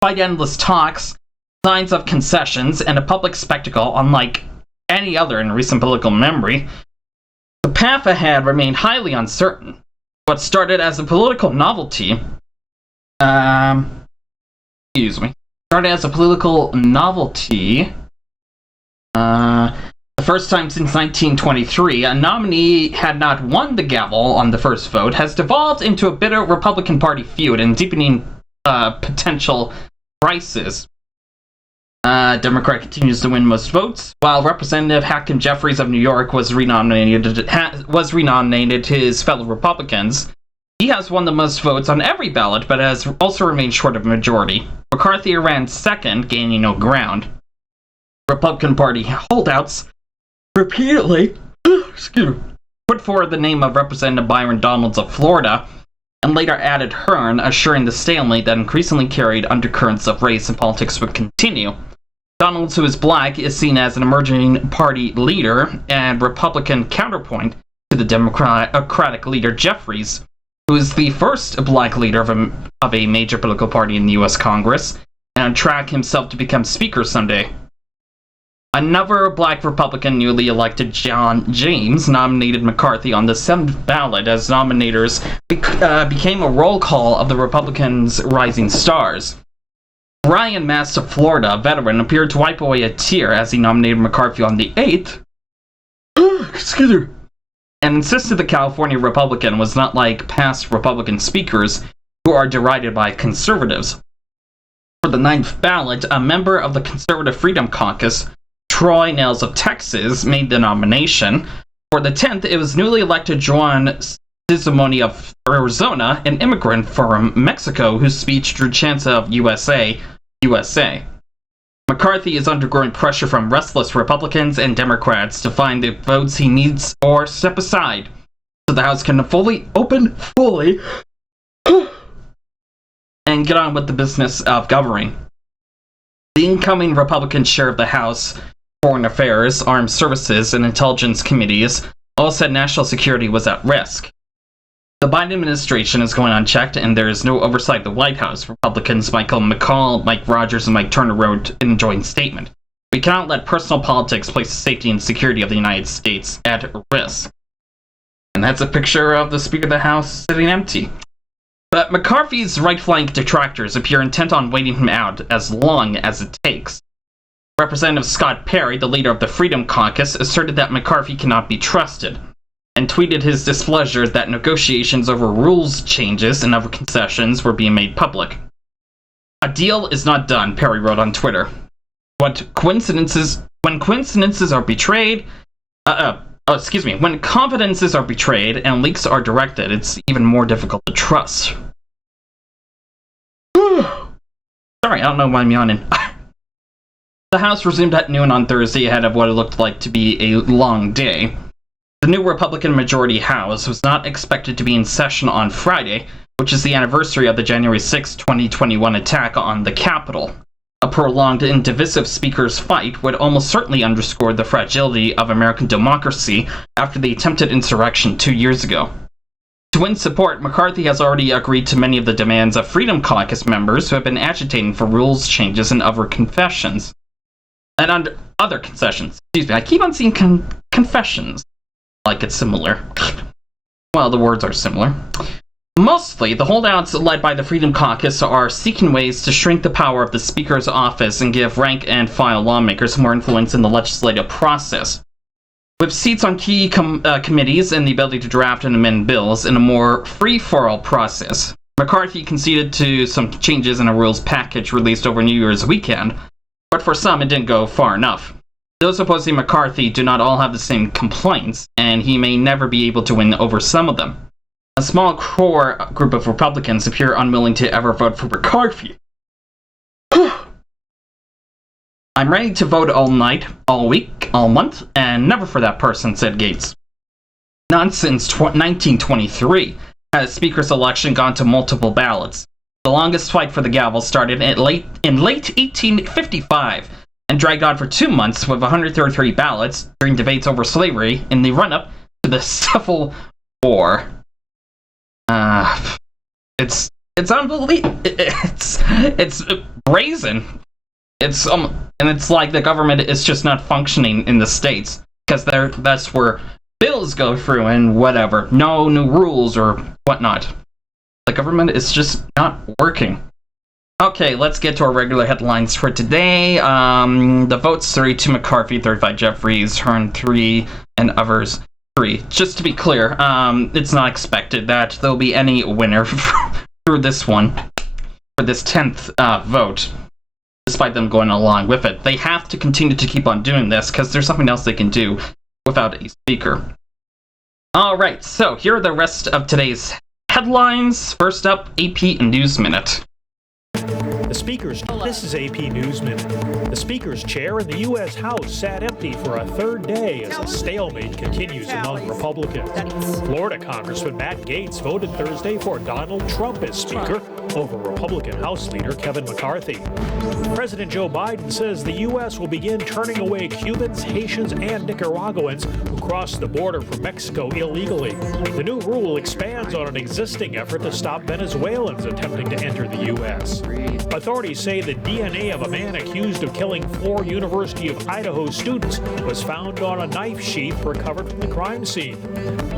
Despite endless talks, signs of concessions, and a public spectacle unlike any other in recent political memory, the path ahead remained highly uncertain. What started as a political novelty, the first time since 1923, a nominee had not won the gavel on the first vote, has devolved into a bitter Republican Party feud and deepening potential crisis. Democrat continues to win most votes, while Representative Hakeem Jeffries of New York was renominated to his fellow Republicans. He has won the most votes on every ballot, but has also remained short of a majority. McCarthy ran second, gaining no ground. Republican Party holdouts repeatedly put forward the name of Representative Byron Donalds of Florida, and later added Hearn, assuring the stalemate that increasingly carried undercurrents of race and politics would continue. Donalds, who is black, is seen as an emerging party leader and Republican counterpoint to the Democratic leader Jeffries, who is the first black leader of a major political party in the U.S. Congress, and on track himself to become Speaker someday. Another black Republican newly elected, John James, nominated McCarthy on the 7th ballot as nominators became a roll call of the Republicans' rising stars. Ryan Mast of Florida, a veteran, appeared to wipe away a tear as he nominated McCarthy on the 8th, and insisted the California Republican was not like past Republican speakers who are derided by conservatives. For the 9th ballot, a member of the Conservative Freedom Caucus, Troy Nehls of Texas, made the nomination. For the 10th, it was newly elected Juan Cisimoni of Arizona, an immigrant from Mexico whose speech drew chants of USA, USA. McCarthy is undergoing pressure from restless Republicans and Democrats to find the votes he needs or step aside so the House can open fully and get on with the business of governing. The incoming Republican chair of the House Foreign Affairs, Armed Services, and Intelligence Committees all said national security was at risk. The Biden administration is going unchecked, and there is no oversight of the White House, Republicans Michael McCaul, Mike Rogers, and Mike Turner wrote in a joint statement. We cannot let personal politics place the safety and security of the United States at risk. And that's a picture of the Speaker of the House sitting empty. But McCarthy's right flank detractors appear intent on waiting him out as long as it takes. Representative Scott Perry, the leader of the Freedom Caucus, asserted that McCarthy cannot be trusted, and tweeted his displeasure that negotiations over rules changes and other concessions were being made public. A deal is not done, Perry wrote on Twitter. When confidences are betrayed and leaks are directed, it's even more difficult to trust. Sorry, I don't know why I'm yawning. The House resumed at noon on Thursday ahead of what it looked like to be a long day. The new Republican majority House was not expected to be in session on Friday, which is the anniversary of the January 6, 2021 attack on the Capitol. A prolonged and divisive speaker's fight would almost certainly underscore the fragility of American democracy after the attempted insurrection 2 years ago. To win support, McCarthy has already agreed to many of the demands of Freedom Caucus members who have been agitating for rules changes and other concessions. I keep on seeing confessions. Like it's similar. Well, the words are similar. Mostly, the holdouts led by the Freedom Caucus are seeking ways to shrink the power of the Speaker's office and give rank-and-file lawmakers more influence in the legislative process. With seats on key committees and the ability to draft and amend bills in a more free-for-all process, McCarthy conceded to some changes in a rules package released over New Year's weekend, but for some it didn't go far enough. Those opposing McCarthy do not all have the same complaints, and he may never be able to win over some of them. A small core group of Republicans appear unwilling to ever vote for McCarthy. I'm ready to vote all night, all week, all month, and never for that person, said Gates. Not since 1923 has Speaker's election gone to multiple ballots. The longest fight for the gavel started in late 1855 and dragged on for 2 months with 133 ballots during debates over slavery in the run-up to the Civil War. It's unbelievable. It's brazen. And it's like the government is just not functioning in the states because that's where bills go through and whatever. No new rules or whatnot. The government is just not working. Okay, let's get to our regular headlines for today. The votes 32 McCarthy, 35 Jeffries, Hearn 3, and others 3. Just to be clear, it's not expected that there'll be any winner through this one, for this 10th vote, despite them going along with it. They have to continue to keep on doing this, because there's something else they can do without a speaker. Alright, so here are the rest of today's headlines. First up, AP News Minute. This is AP News Minute. The Speaker's chair in the U.S. House sat empty for a third day as a stalemate continues among Republicans. Florida Congressman Matt Gaetz voted Thursday for Donald Trump as Speaker over Republican House Leader Kevin McCarthy. President Joe Biden says the U.S. will begin turning away Cubans, Haitians, and Nicaraguans who cross the border from Mexico illegally. The new rule expands on an existing effort to stop Venezuelans attempting to enter the U.S. Authorities say the DNA of a man accused of killing 4 University of Idaho students was found on a knife sheath recovered from the crime scene.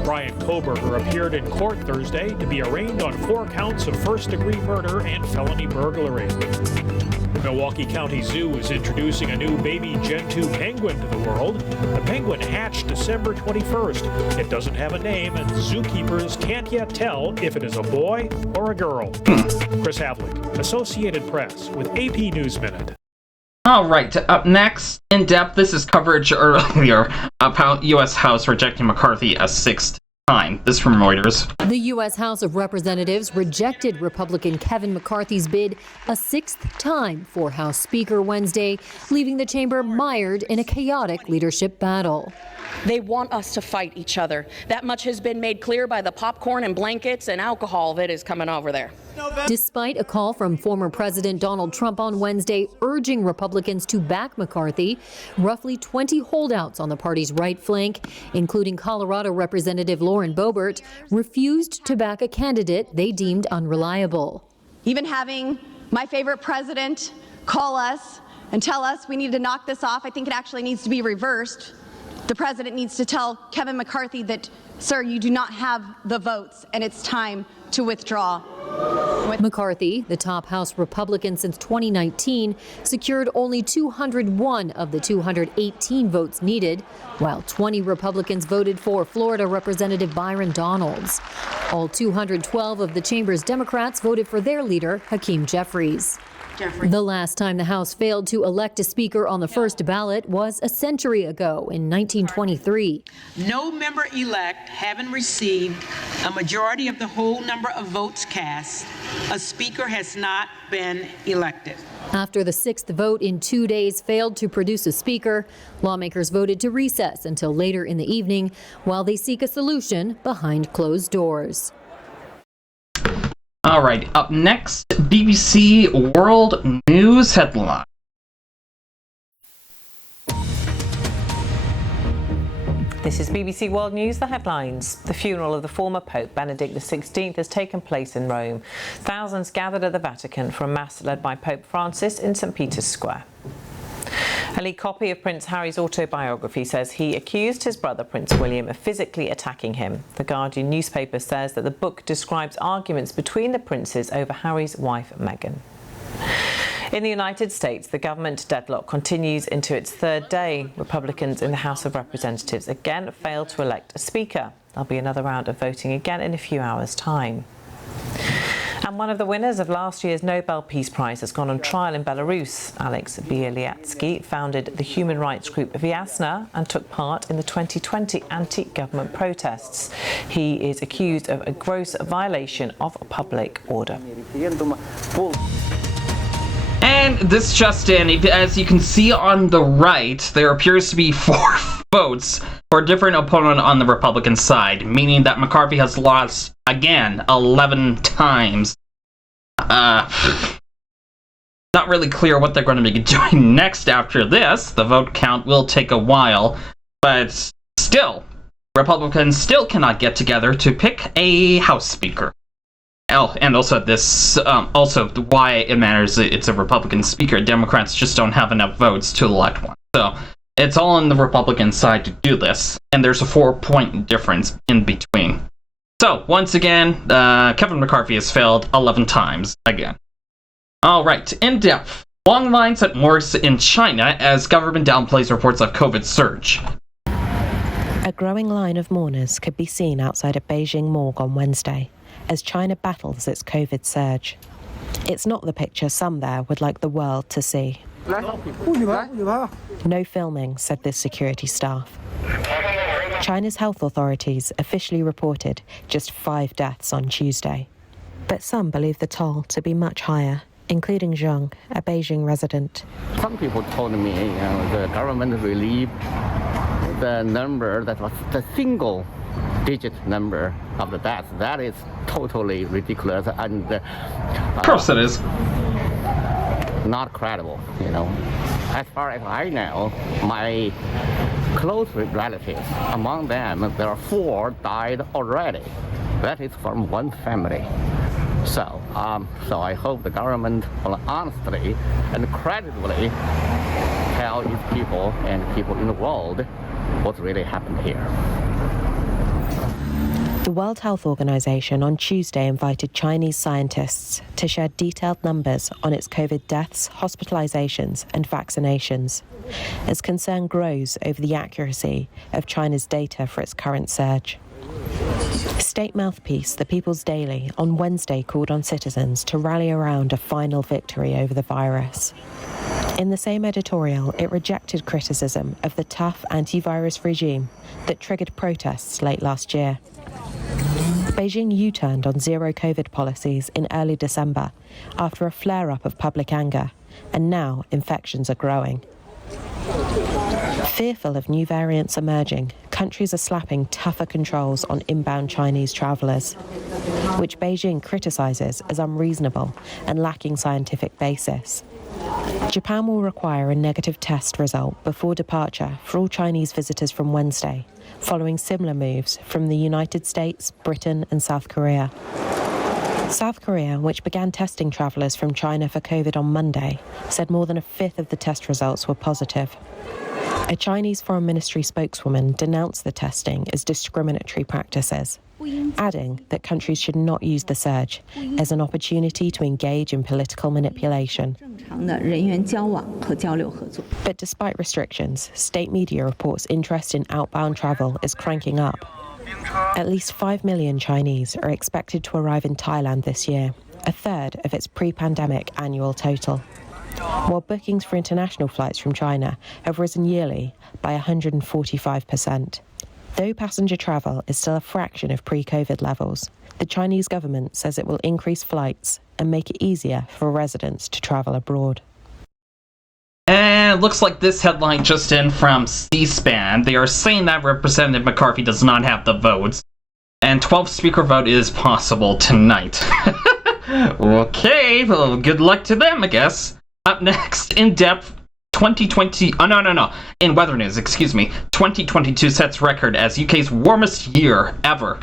Brian Kohberger appeared in court Thursday to be arraigned on 4 counts of first-degree murder and felony burglary. The Milwaukee County Zoo is introducing a new baby Gentoo penguin to the world. The penguin hatched December 21st. It doesn't have a name, and zookeepers can't yet tell if it is a boy or a girl. Chris Havlick, Associated Press, with AP News Minute. Alright, up next, in depth, this is coverage earlier about U.S. House rejecting McCarthy a 6th time. This from Reuters. The U.S. House of Representatives rejected Republican Kevin McCarthy's bid a 6th time for House Speaker Wednesday, leaving the chamber mired in a chaotic leadership battle. They want us to fight each other. That much has been made clear by the popcorn and blankets and alcohol that is coming over there. Despite a call from former President Donald Trump on Wednesday urging Republicans to back McCarthy, roughly 20 holdouts on the party's right flank, including Colorado Representative Lauren Boebert, refused to back a candidate they deemed unreliable. Even having my favorite president call us and tell us we need to knock this off, I think it actually needs to be reversed. The president needs to tell Kevin McCarthy that, sir, you do not have the votes and it's time to withdraw. McCarthy, the top House Republican since 2019, secured only 201 of the 218 votes needed, while 20 Republicans voted for Florida Representative Byron Donalds. All 212 of the chamber's Democrats voted for their leader, Hakeem Jeffries. The last time the House failed to elect a speaker on the first ballot was a century ago in 1923. No member-elect having received a majority of the whole number of votes cast, a speaker has not been elected. After the 6th vote in 2 days failed to produce a speaker, lawmakers voted to recess until later in the evening while they seek a solution behind closed doors. Alright, up next, BBC World News headline. This is BBC World News, the headlines. The funeral of the former Pope Benedict XVI has taken place in Rome. Thousands gathered at the Vatican for a mass led by Pope Francis in St. Peter's Square. A leaked copy of Prince Harry's autobiography says he accused his brother Prince William of physically attacking him. The Guardian newspaper says that the book describes arguments between the princes over Harry's wife Meghan. In the United States, the government deadlock continues into its 3rd day. Republicans in the House of Representatives again failed to elect a speaker. There'll be another round of voting again in a few hours' time. And one of the winners of last year's Nobel Peace Prize has gone on trial in Belarus. Alex Bialyatsky founded the human rights group Vyasna and took part in the 2020 anti-government protests. He is accused of a gross violation of public order. And this just in, as you can see on the right, there appears to be 4 votes for a different opponent on the Republican side, meaning that McCarthy has lost, again, 11 times. not really clear what they're going to be doing next after this. The vote count will take a while, but still, Republicans still cannot get together to pick a House Speaker. Oh, and also this, also why it matters, it's a Republican Speaker. Democrats just don't have enough votes to elect one. So, it's all on the Republican side to do this, and there's a 4-point difference in between. So, once again, Kevin McCarthy has failed 11 times again. Alright, in depth. Long lines at morgues in China as government downplays reports of COVID surge. A growing line of mourners could be seen outside a Beijing morgue on Wednesday as China battles its COVID surge. It's not the picture some there would like the world to see. No filming, said the security staff. China's health authorities officially reported just 5 deaths on Tuesday. But some believe the toll to be much higher, including Zhang, a Beijing resident. Some people told me the government released the number that was the single-digit number of the deaths. That is totally ridiculous and of course it is. Not credible, As far as I know, my close relatives, among them, there are 4 died already. That is from one family. So I hope the government will honestly and credibly tell its people and people in the world what really happened here. The World Health Organization on Tuesday invited Chinese scientists to share detailed numbers on its COVID deaths, hospitalizations, and vaccinations, as concern grows over the accuracy of China's data for its current surge. State mouthpiece The People's Daily on Wednesday called on citizens to rally around a final victory over the virus. In the same editorial, it rejected criticism of the tough anti-virus regime that triggered protests late last year. Beijing U-turned on zero COVID policies in early December after a flare-up of public anger, and now infections are growing. Fearful of new variants emerging, countries are slapping tougher controls on inbound Chinese travellers, which Beijing criticises as unreasonable and lacking scientific basis. Japan will require a negative test result before departure for all Chinese visitors from Wednesday, following similar moves from the United States, Britain and South Korea. South Korea, which began testing travellers from China for COVID on Monday, said more than a fifth of the test results were positive. A Chinese Foreign Ministry spokeswoman denounced the testing as discriminatory practices, adding that countries should not use the surge as an opportunity to engage in political manipulation. But despite restrictions, state media reports interest in outbound travel is cranking up. At least 5 million Chinese are expected to arrive in Thailand this year, a third of its pre-pandemic annual total, while bookings for international flights from China have risen yearly by 145%. Though passenger travel is still a fraction of pre-COVID levels, the Chinese government says it will increase flights and make it easier for residents to travel abroad. And it looks like this headline just in from C-SPAN. They are saying that Representative McCarthy does not have the votes, and 12th speaker vote is possible tonight. Okay, well, good luck to them, I guess. Up next, in-depth 2020... in weather news, 2022 sets record as UK's warmest year ever.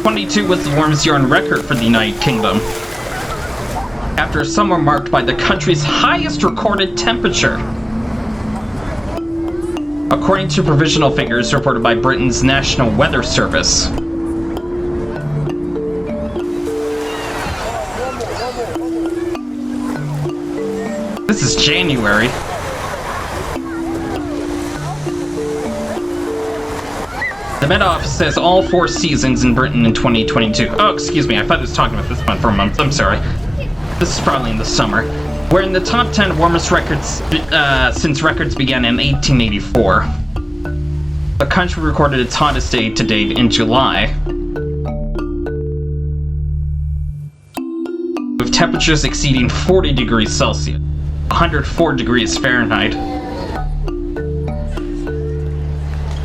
22 was the warmest year on record for the United Kingdom, after a summer marked by the country's highest recorded temperature, according to provisional figures reported by Britain's National Weather Service. This is January. The Met Office says all 4 seasons in Britain in 2022. Oh, excuse me, I thought I was talking about this one for a month. I'm sorry. This is probably in the summer. We're in the top 10 warmest records since records began in 1884. The country recorded its hottest day to date in July, with temperatures exceeding 40 degrees Celsius, 104 degrees Fahrenheit,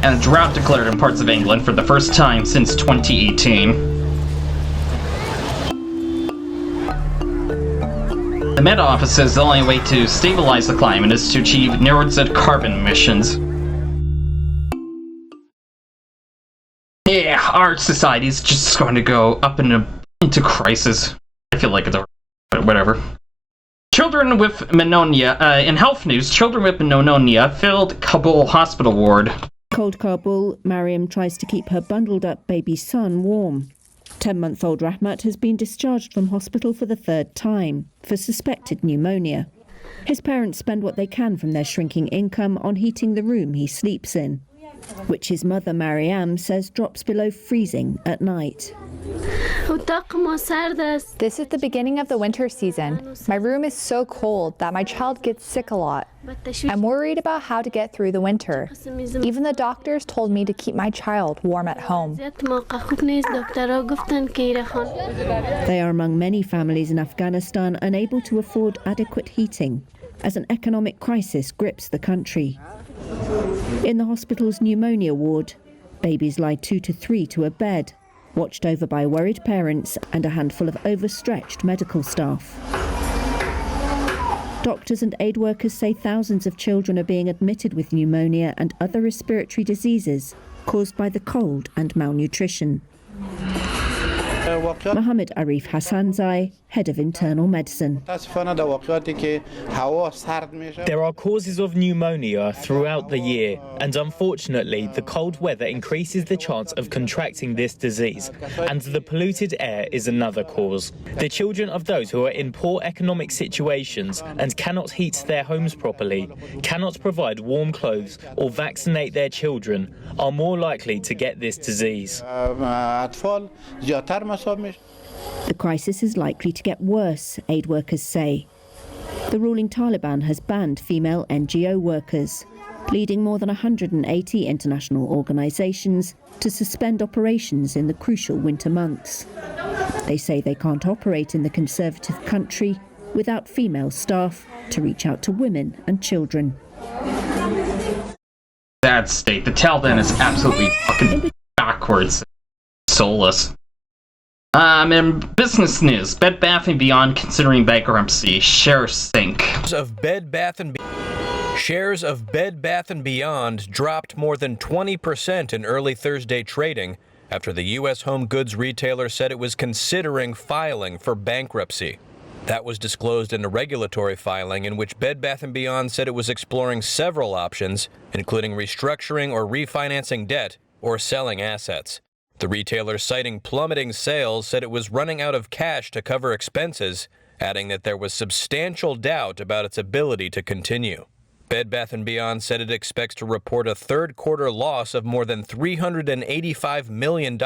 and a drought declared in parts of England for the first time since 2018. Met Office says the only way to stabilize the climate is to achieve net carbon emissions. Yeah, our society is just going to go up into crisis. I feel like it's over, but whatever. Children with pneumonia, in health news, children with pneumonia filled Kabul hospital ward. Cold Kabul, Mariam tries to keep her bundled up baby son warm. 10-month-old Rahmat has been discharged from hospital for the third time for suspected pneumonia. His parents spend what they can from their shrinking income on heating the room he sleeps in, which his mother Mariam says drops below freezing at night. This is the beginning of the winter season. My room is so cold that my child gets sick a lot. I'm worried about how to get through the winter. Even the doctors told me to keep my child warm at home. They are among many families in Afghanistan unable to afford adequate heating as an economic crisis grips the country. In the hospital's pneumonia ward, babies lie 2 to 3 to a bed, watched over by worried parents and a handful of overstretched medical staff. Doctors and aid workers say thousands of children are being admitted with pneumonia and other respiratory diseases caused by the cold and malnutrition. Mohammed Arif Hassanzai, head of internal medicine. There are causes of pneumonia throughout the year, and unfortunately, the cold weather increases the chance of contracting this disease, and the polluted air is another cause. The children of those who are in poor economic situations and cannot heat their homes properly, cannot provide warm clothes or vaccinate their children, are more likely to get this disease. The crisis is likely to get worse, aid workers say. The ruling Taliban has banned female NGO workers, leading more than 180 international organisations to suspend operations in the crucial winter months. They say they can't operate in the conservative country without female staff to reach out to women and children. Sad state. The Taliban is absolutely fucking backwards, soulless. In business news, Bed Bath & Beyond considering bankruptcy. Shares sink. Shares of Bed Bath & Beyond dropped more than 20% in early Thursday trading after the U.S. home goods retailer said it was considering filing for bankruptcy. That was disclosed in a regulatory filing in which Bed Bath & Beyond said it was exploring several options, including restructuring or refinancing debt or selling assets. The retailer, citing plummeting sales, said it was running out of cash to cover expenses, adding that there was substantial doubt about its ability to continue. Bed Bath & Beyond said it expects to report a third-quarter loss of more than $385 million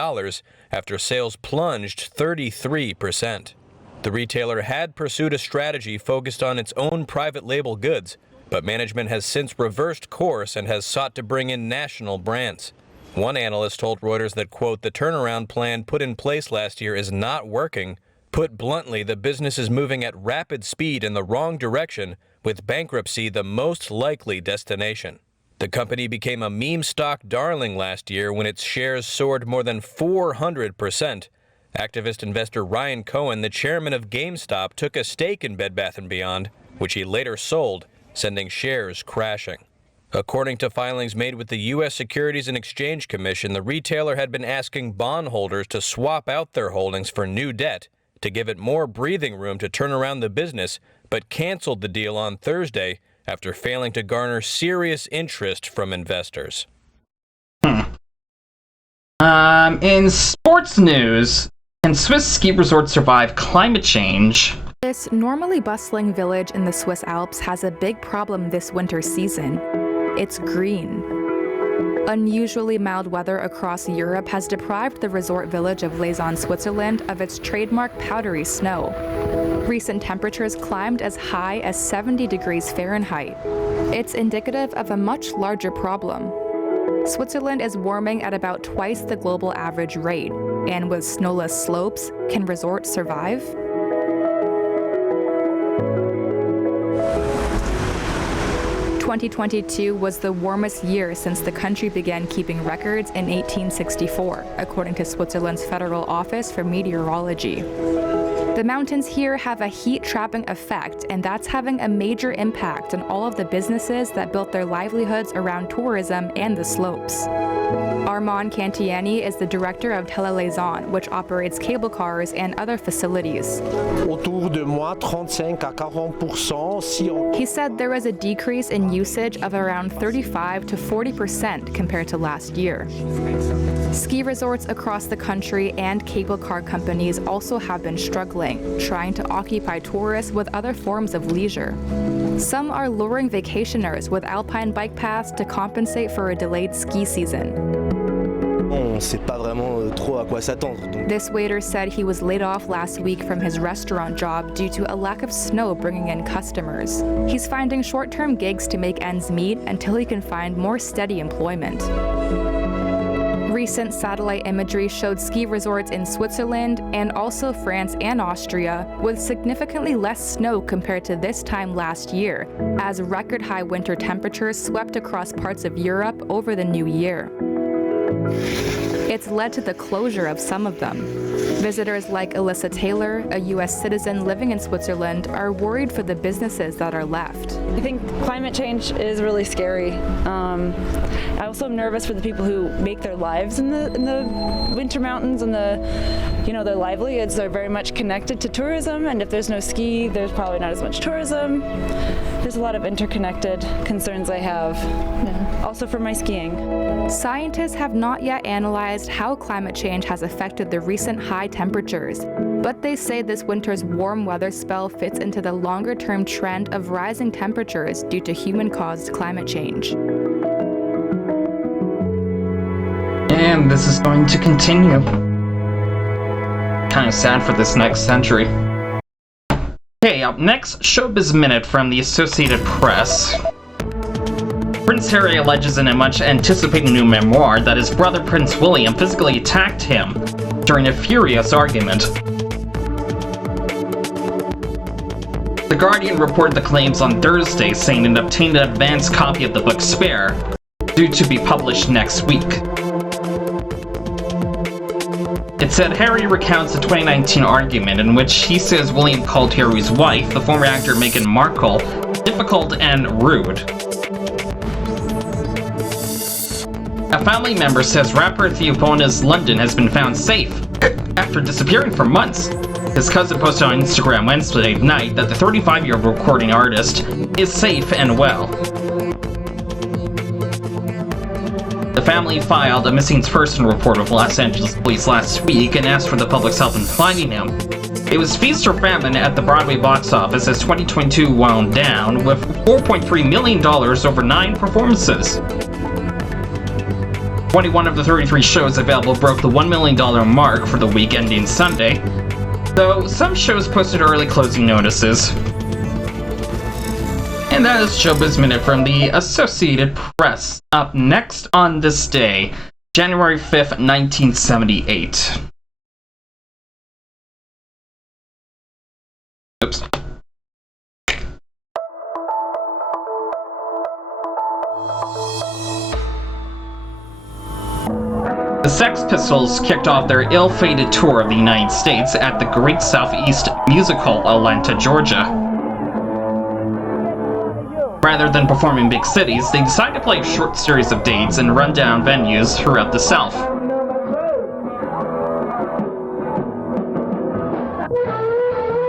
after sales plunged 33%. The retailer had pursued a strategy focused on its own private label goods, but management has since reversed course and has sought to bring in national brands. One analyst told Reuters that, quote, the turnaround plan put in place last year is not working. Put bluntly, the business is moving at rapid speed in the wrong direction, with bankruptcy the most likely destination. The company became a meme stock darling last year when its shares soared more than 400%. Activist investor Ryan Cohen, the chairman of GameStop, took a stake in Bed Bath & Beyond, which he later sold, sending shares crashing. According to filings made with the U.S. Securities and Exchange Commission, the retailer had been asking bondholders to swap out their holdings for new debt to give it more breathing room to turn around the business, but canceled the deal on Thursday after failing to garner serious interest from investors. In sports news, can Swiss ski resorts survive climate change? This normally bustling village in the Swiss Alps has a big problem this winter season. It's green. Unusually mild weather across Europe has deprived the resort village of Lausanne, Switzerland, of its trademark powdery snow. Recent temperatures climbed as high as 70 degrees Fahrenheit. It's indicative of a much larger problem. Switzerland is warming at about twice the global average rate, and with snowless slopes, can resorts survive? 2022 was the warmest year since the country began keeping records in 1864, according to Switzerland's Federal Office for Meteorology. The mountains here have a heat-trapping effect, and that's having a major impact on all of the businesses that built their livelihoods around tourism and the slopes. Armand Cantiani is the director of Teleliaison, which operates cable cars and other facilities. He said there was a decrease in usage of around 35 to 40% compared to last year. Ski resorts across the country and cable car companies also have been struggling, trying to occupy tourists with other forms of leisure. Some are luring vacationers with alpine bike paths to compensate for a delayed ski season. This waiter said he was laid off last week from his restaurant job due to a lack of snow bringing in customers. He's finding short-term gigs to make ends meet until he can find more steady employment. Recent satellite imagery showed ski resorts in Switzerland and also France and Austria with significantly less snow compared to this time last year, as record-high winter temperatures swept across parts of Europe over the new year. It's led to the closure of some of them. Visitors like Alyssa Taylor, a U.S. citizen living in Switzerland, are worried for the businesses that are left. I think climate change is really scary. I also am nervous for the people who make their lives in the winter mountains, and their livelihoods are very much connected to tourism. And if there's no ski, there's probably not as much tourism. There's a lot of interconnected concerns I have. Also for my skiing. Scientists have not yet analyzed how climate change has affected the recent high temperatures, but they say this winter's warm weather spell fits into the longer-term trend of rising temperatures due to human-caused climate change. And this is going to continue. Kind of sad for this next century. Okay, up next, Showbiz Minute from the Associated Press. Prince Harry alleges in a much-anticipated new memoir that his brother Prince William physically attacked him during a furious argument. The Guardian reported the claims on Thursday, saying it obtained an advance copy of the book Spare, due to be published next week. It said Harry recounts a 2019 argument in which he says William called Harry's wife, the former actor Meghan Markle, difficult and rude. A family member says rapper Theophonus London has been found safe after disappearing for months. His cousin posted on Instagram Wednesday night that the 35-year-old recording artist is safe and well. The family filed a missing person report with Los Angeles police last week and asked for the public's help in finding him. It was feast or famine at the Broadway box office as 2022 wound down with $4.3 million over 9 performances. 21 of the 33 shows available broke the $1 million mark for the week ending Sunday, though some shows posted early closing notices. And that is Showbiz Minute from the Associated Press. Up next on this day, January 5th, 1978. Oops. The Sex Pistols kicked off their ill-fated tour of the United States at the Great Southeast Music Hall, Atlanta, Georgia. Rather than performing big cities, they decided to play a short series of dates in rundown venues throughout the South.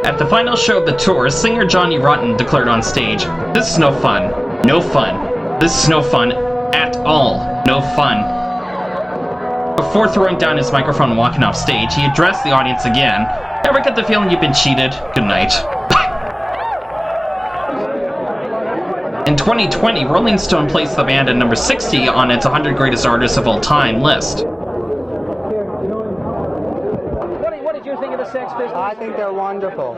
At the final show of the tour, singer Johnny Rotten declared on stage, "This is no fun. No fun. This is no fun at all. No fun." Before throwing down his microphone and walking off stage, he addressed the audience again. "Ever get the feeling you've been cheated? Good night." In 2020, Rolling Stone placed the band at number 60 on its 100 Greatest Artists of All Time list. What did you think of the Sex Pistols? I think they're wonderful.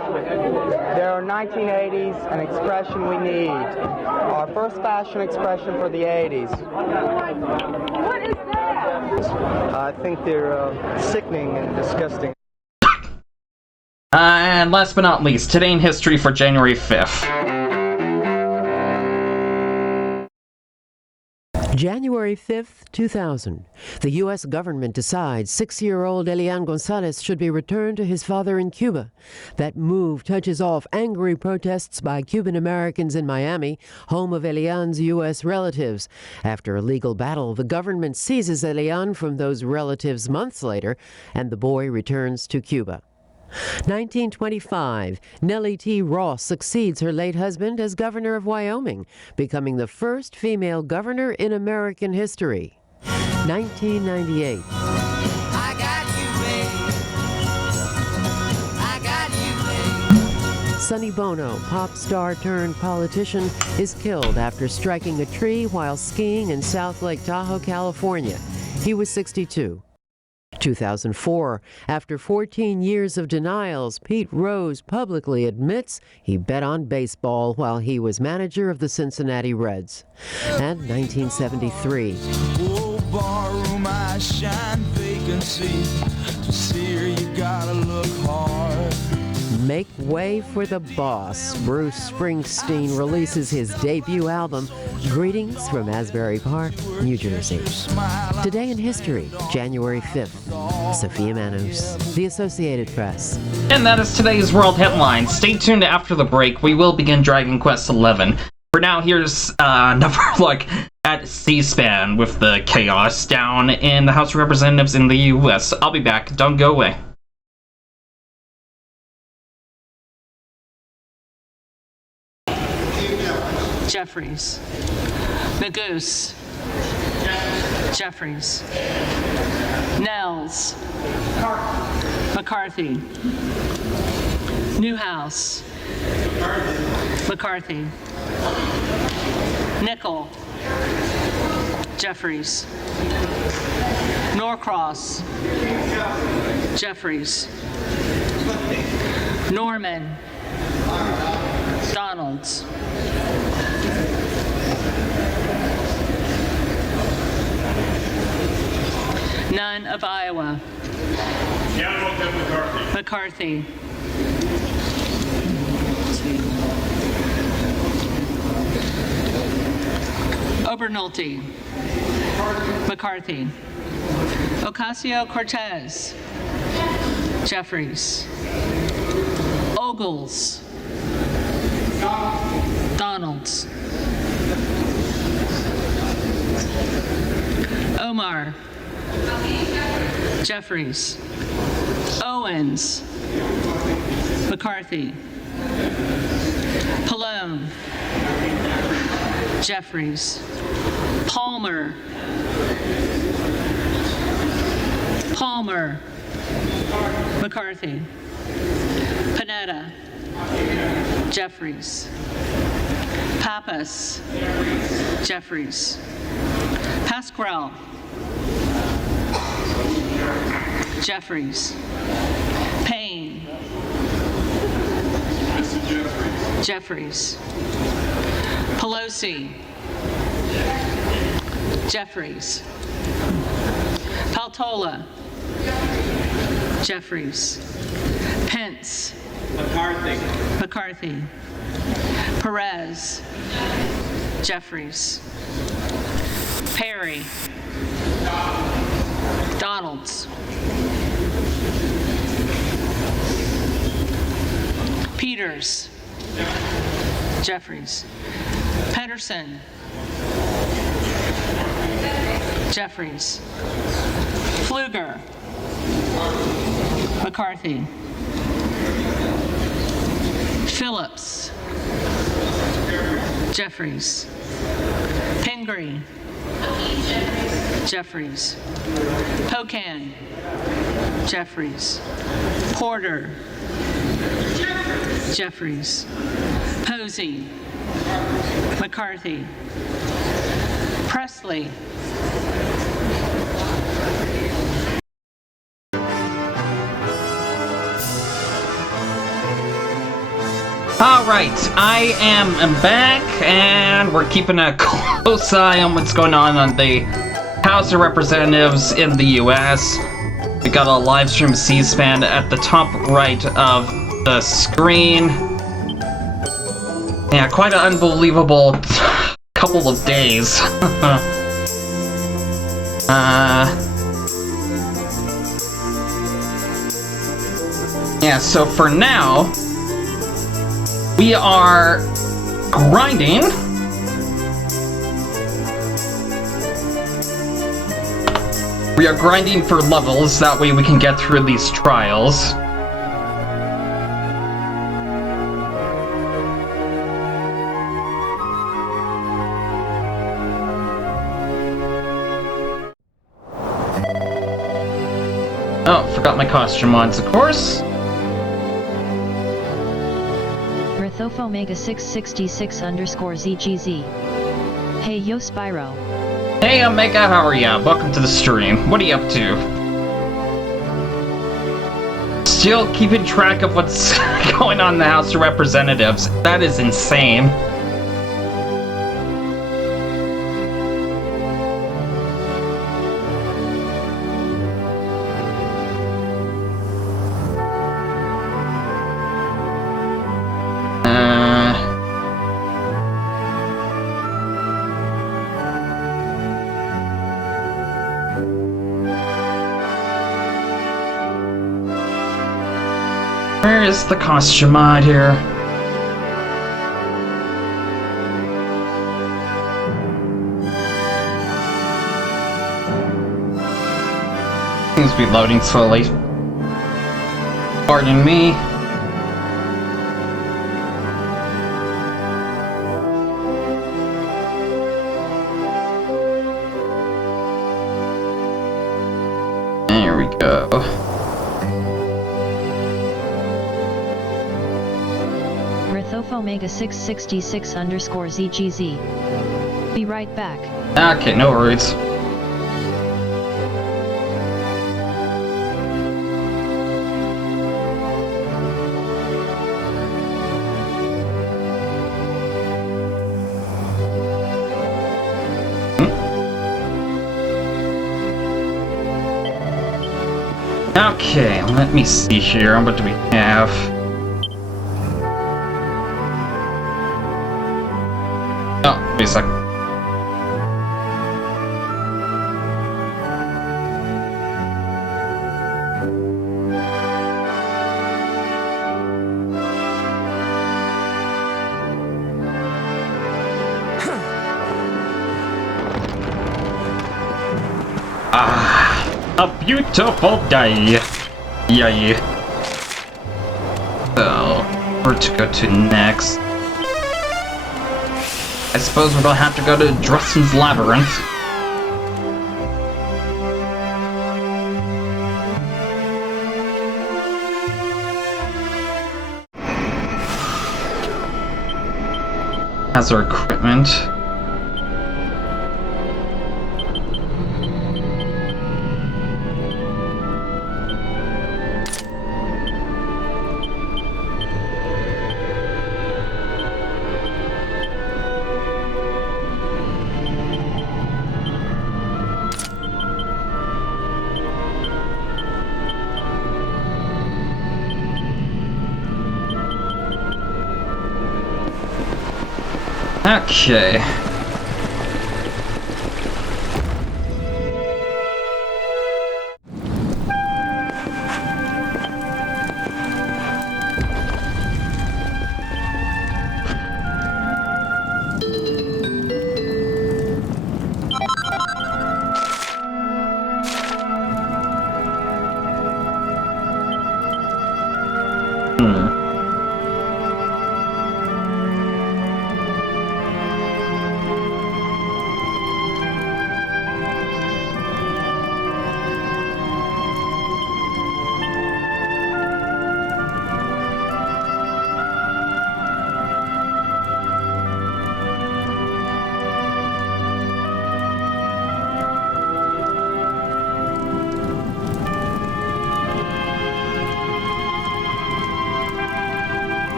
They're 1980s, an expression we need. Our first fashion expression for the 80s. What is that? I think they're sickening and disgusting. And last but not least, today in history for January 5th. January 5th, 2000. The U.S. government decides 6-year-old Elian Gonzalez should be returned to his father in Cuba. That move touches off angry protests by Cuban Americans in Miami, home of Elian's U.S. relatives. After a legal battle, the government seizes Elian from those relatives months later, and the boy returns to Cuba. 1925, Nellie T. Ross succeeds her late husband as governor of Wyoming, becoming the first female governor in American history. 1998. Sonny Bono, pop star turned politician, is killed after striking a tree while skiing in South Lake Tahoe, California. He was 62. 2004. After 14 years of denials, Pete Rose publicly admits he bet on baseball while he was manager of the Cincinnati Reds. And 1973. Oh, barroom, I shine vacancy. To see her, you gotta look hard. Make way for the boss. Bruce Springsteen releases his debut album, Greetings from Asbury Park, New Jersey. Today in history, January 5th. Sophia Manos, The Associated Press. And that is today's World Headlines. Stay tuned after the break. We will begin Dragon Quest XI. For now, here's another look at C-SPAN with the chaos down in the House of Representatives in the U.S. I'll be back. Don't go away. Jeffries. Magoo's. Jeffries. Nels. McCarthy. Newhouse. McCarthy. Nickel. Jeffries. Norcross. Jeffries. Norman. Donalds. None of Iowa. McCarthy. Obernolte. McCarthy. Ocasio-Cortez. Jeffries. Ogles. Donalds. Omar. Jeffries. Owens. McCarthy. Pallone. Jeffries. Palmer. Palmer. McCarthy. Panetta. Jeffries. Pappas. Jeffries. Pasquarel. Jeffries. Payne. Jeffries. Pelosi. Jeffries. Paltola. Jeffries. Pence. McCarthy. Perez. Jeffries. Perry. Donalds. Peters. Jeffries. Pedersen. Jeffries. Pfluger. McCarthy. Phillips. Jeffries. Pingree. Jeffries. Pocan. Jeffries. Porter. Jeffries. Posey. McCarthy. Presley. Alright, I am back, and we're keeping a close eye on what's going on the House of Representatives in the U.S. We got a live stream of C-SPAN at the top right of the screen. Yeah, quite an unbelievable couple of days. Yeah, so for now, we are grinding. We are grinding for levels, that way we can get through these trials. Oh, forgot my costume mods, of course. Rithof Omega 666 _ZGZ. Hey yo Spyro. Hey Omega, how are ya? Welcome to the stream. What are you up to? Still keeping track of what's going on in the House of Representatives. That is insane. Where is the costume mod here? Seems to be loading slowly. Pardon me. There we go. Rithof Omega 666 _ZGZ. Be right back. Okay, no worries. Okay, let me see here. What do we have? Oh, wait a sec. A beautiful day. Yay. So, where to go to next? I suppose we're gonna have to go to Dresden's Labyrinth. Has our equipment. Okay.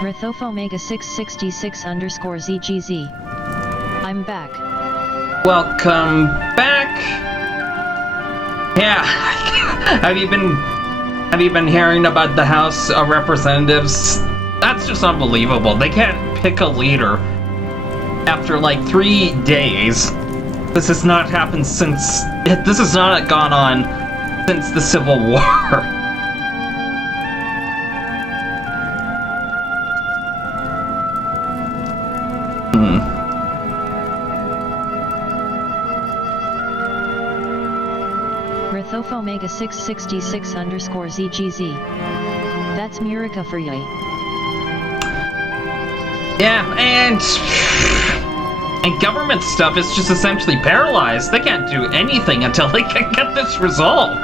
Rithof Omega 666 _ZGZ. I'm back. Welcome back. Yeah. Have you been hearing about the House of Representatives? That's just unbelievable. They can't pick a leader. after like 3 days. This has not happened since... This has not gone on since the Civil War. Rithof Omega 666 _ ZGZ. That's Murica for you. Yeah, and government stuff is just essentially paralyzed. They can't do anything until they can get this resolved.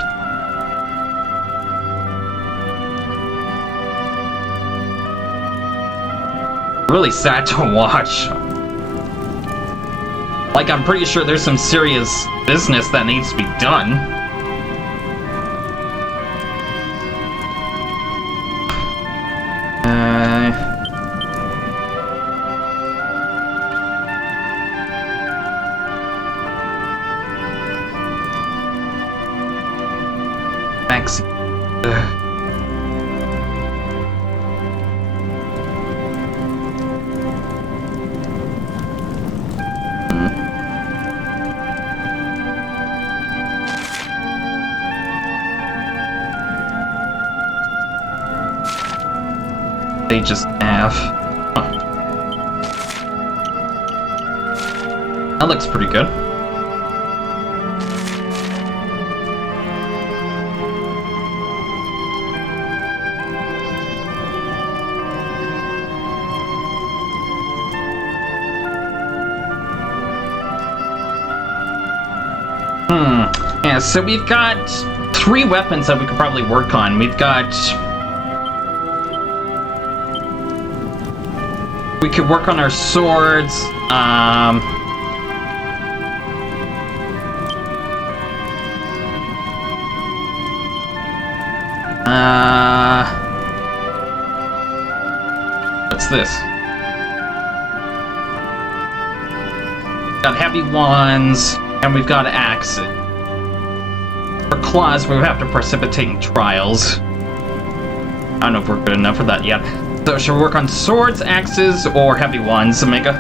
Really sad to watch. Like, I'm pretty sure there's some serious business that needs to be done. They just have. Huh. That looks pretty good. Yeah, so we've got 3 weapons that we could probably work on. We've got... We could work on our swords, what's this? Got heavy wands, and we've got axes. For claws, we have to precipitate in trials. I don't know if we're good enough for that yet. So should we work on swords, axes, or heavy ones, Omega?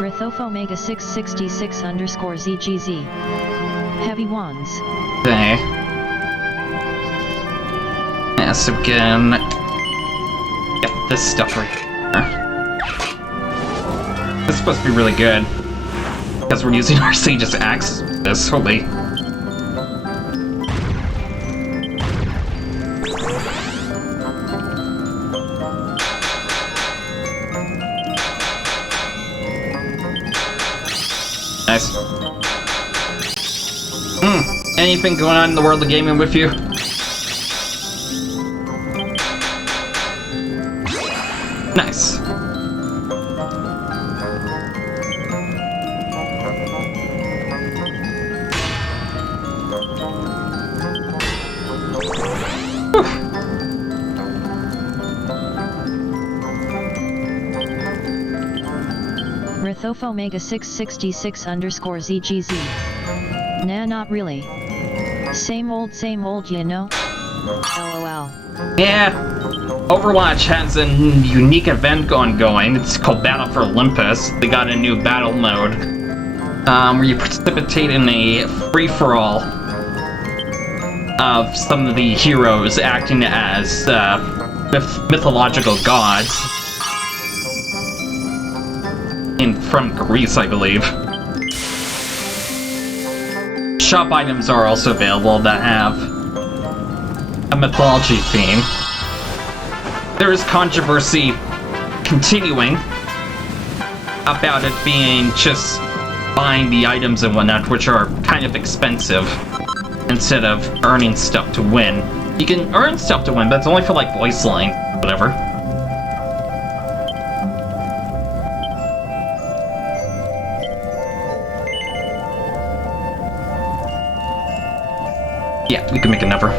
Rithof Omega 666 _ ZGZ. Heavy wands. Okay. Yeah, so we can get this stuff right here. This is supposed to be really good. Because we're using our Sage's axe with this, holy. Nice. Anything going on in the world of gaming with you? Nice. Rithof Omega 666 _ ZGZ. Nah, not really. Same old, you know? LOL. Yeah. Overwatch has a unique event ongoing. It's called Battle for Olympus. They got a new battle mode where you precipitate in a free-for-all of some of the heroes acting as mythological gods from Greece, I believe. Shop items are also available that have a mythology theme. There is controversy continuing about it being just buying the items and whatnot, which are kind of expensive, instead of earning stuff to win. You can earn stuff to win, but it's only for like voice line, whatever. Yeah, we can make a number.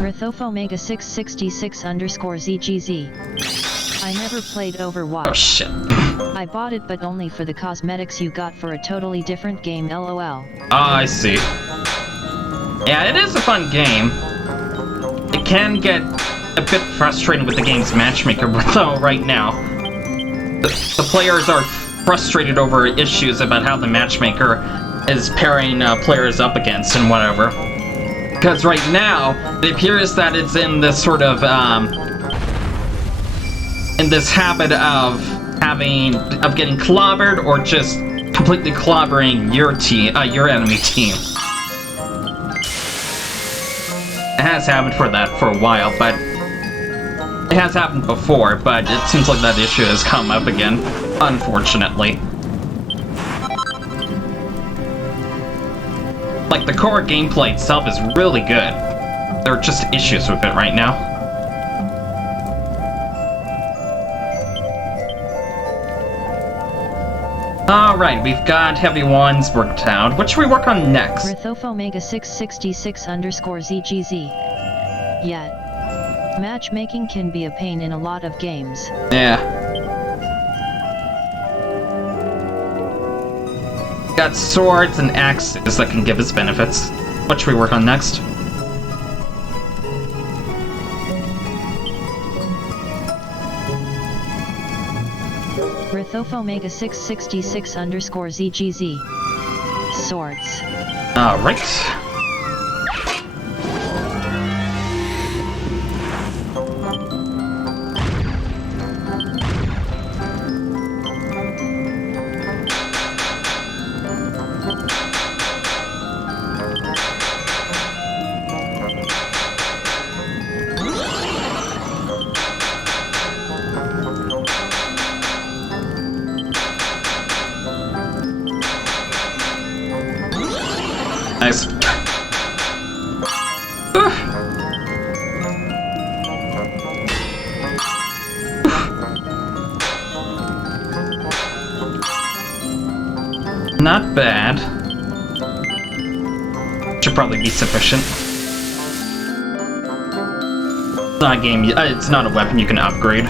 Rithophomega 666 underscore ZGZ. I never played Overwatch. Oh shit. I bought it but only for the cosmetics you got for a totally different game, LOL. Ah, I see. Yeah, it is a fun game. It can get a bit frustrating with the game's matchmaker, though right now. The players are frustrated over issues about how the matchmaker is pairing players up against and whatever. Because right now, it appears that it's in this sort of, in this habit of getting clobbered or just completely clobbering your team, your enemy team. It has happened for a while, but it has happened before, but it seems like that issue has come up again, unfortunately. Like, the core gameplay itself is really good. There are just issues with it right now. Alright, we've got heavy ones worked out. What should we work on next? Rithophomega 666 underscore ZGZ. Yet. Matchmaking can be a pain in a lot of games. Yeah. Got swords and axes that can give us benefits. What should we work on next? Rithophomega 666 underscore ZGZ. Swords. Alright. Nice. Not bad. Should probably be sufficient. It's not a game. It's not a weapon you can upgrade.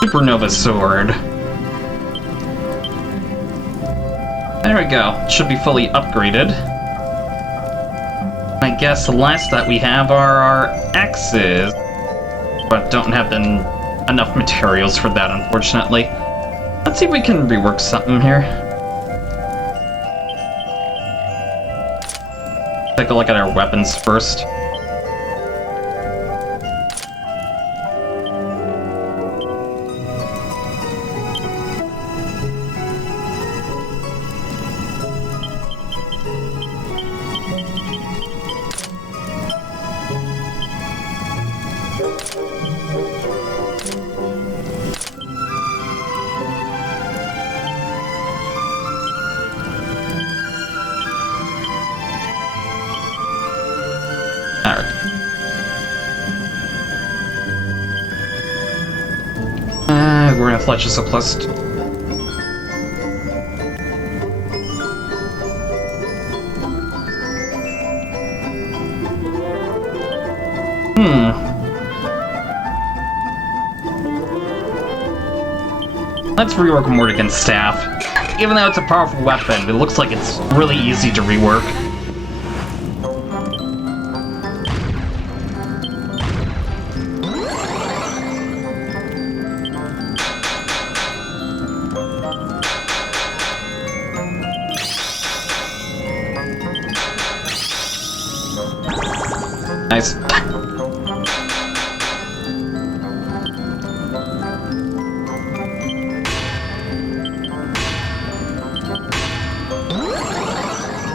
Supernova sword. There we go. Should be fully upgraded. I guess the last that we have are our axes, but don't have enough materials for that, unfortunately. Let's see if we can rework something here. Take a look at our weapons first. We're gonna fletch us a plus. Let's rework Mordigan's staff. Even though it's a powerful weapon, it looks like it's really easy to rework. Nice.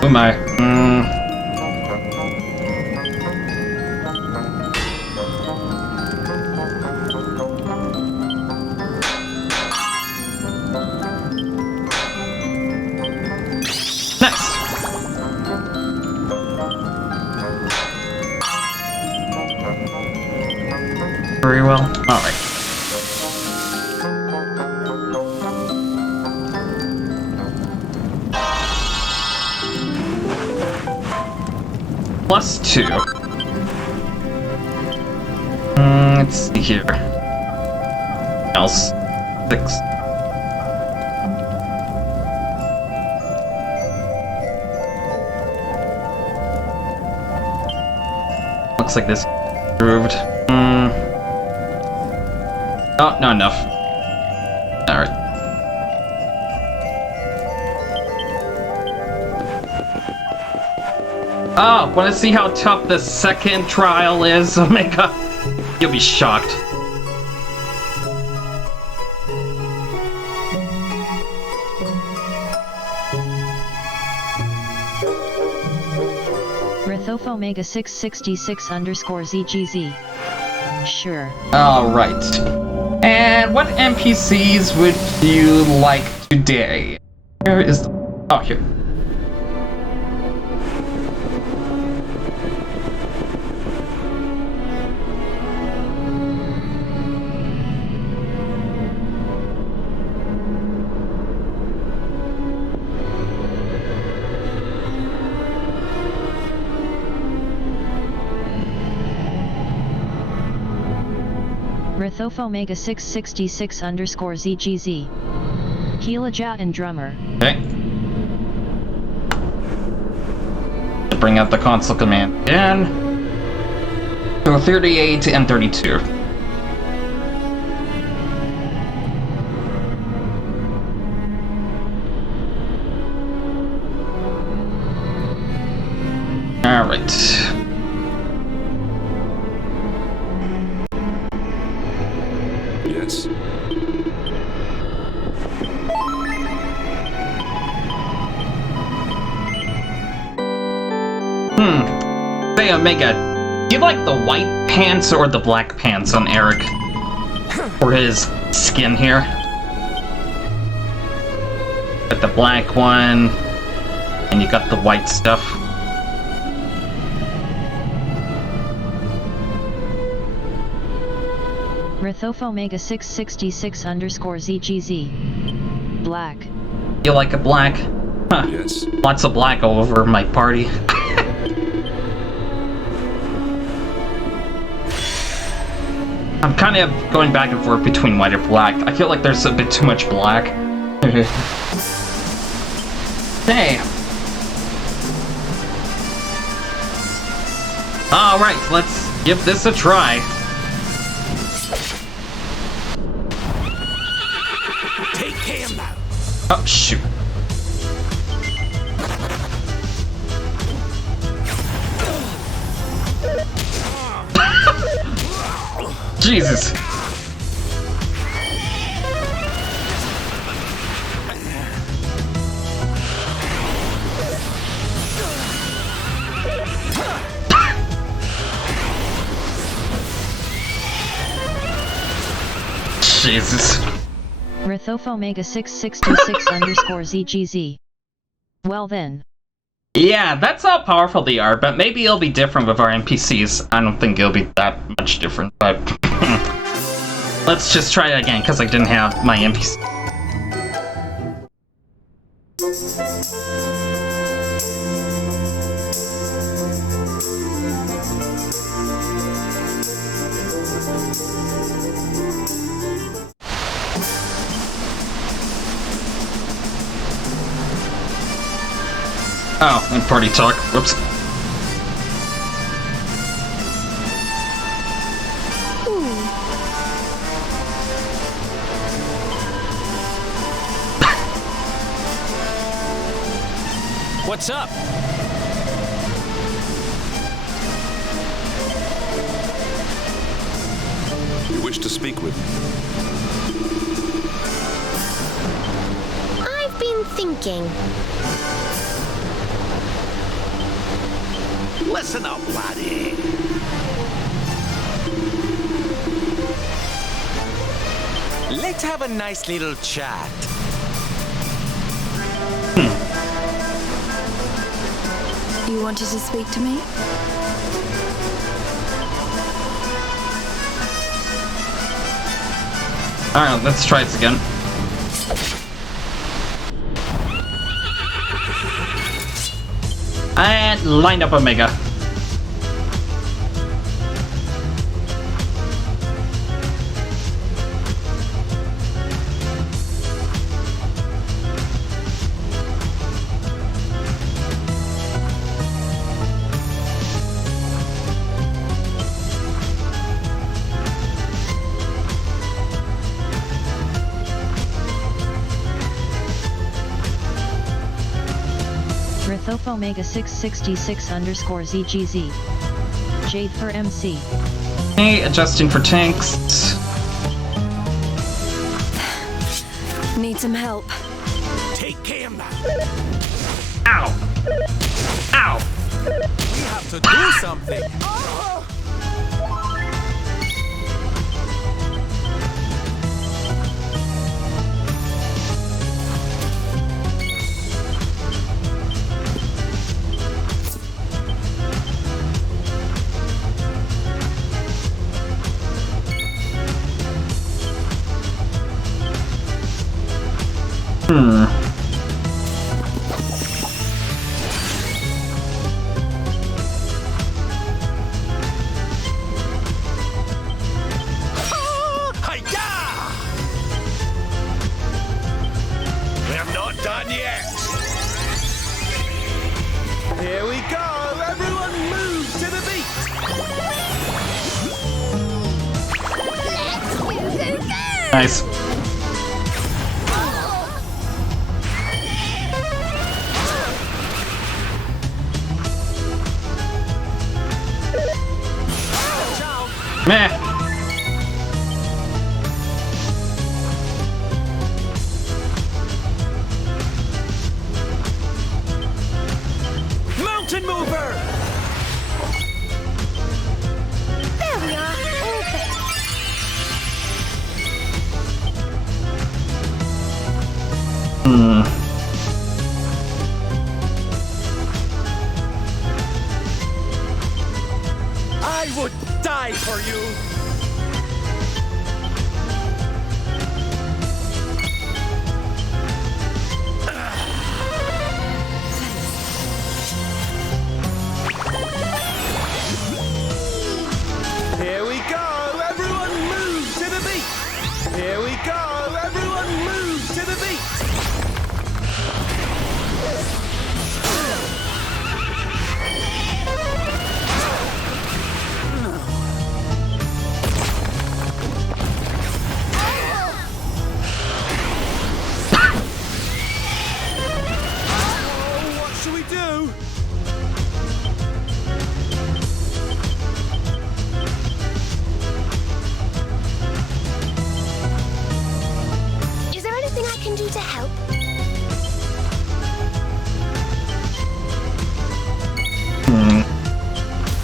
Oh my. Nice. Very well. All right. plus 2. Let's see here. Else 6. Looks like this improved. Oh, not enough. Alright. Oh, wanna see how tough the second trial is, Omega? You'll be shocked. Rithof Omega 666 underscore ZGZ. Sure. Alright. And what NPCs would you like today? Where is the... Oh, here. Rithof Omega 666 underscore ZGZ. Heelajat and Drummer. Okay. Bring out the console command again. So 38 and 32. Alright. Yes. Say, Omega, do you like the white pants or the black pants on Eric? For his skin here? Got the black one, and you got the white stuff. Rithof Omega 666 underscore ZGZ. Black. You like a black? Huh. Yes. Lots of black all over my party. I'm kind of going back and forth between white and black. I feel like there's a bit too much black. Hey. Alright, let's give this a try. Take him now. Oh, shoot. Jesus. Jesus. Rithof Omega 666 underscore ZGZ. Well then. Yeah, that's how powerful they are, but maybe it'll be different with our NPCs. I don't think it'll be that much different, but... Let's just try it again, because I didn't have my NPC. Oh, and party talk. Whoops. What's up? You wish to speak with me? I've been thinking. Listen up, laddie. Let's have a nice little chat. You wanted to speak to me? Alright, let's try this again. And line up Omega. Rithof Omega 666 underscore ZGZ. Jade for MC. Hey, adjusting for tanks. Need some help. Take Cam now. Ow! Ow! We have to do something. We're not done yet. Here we go. Everyone move to the beat. Nice. Meh. Mountain mover. There we are. All fit. I would die for you. Here we go. Everyone move to the beat. Here we go. Everyone move to the beat. What should we do? Is there anything I can do to help?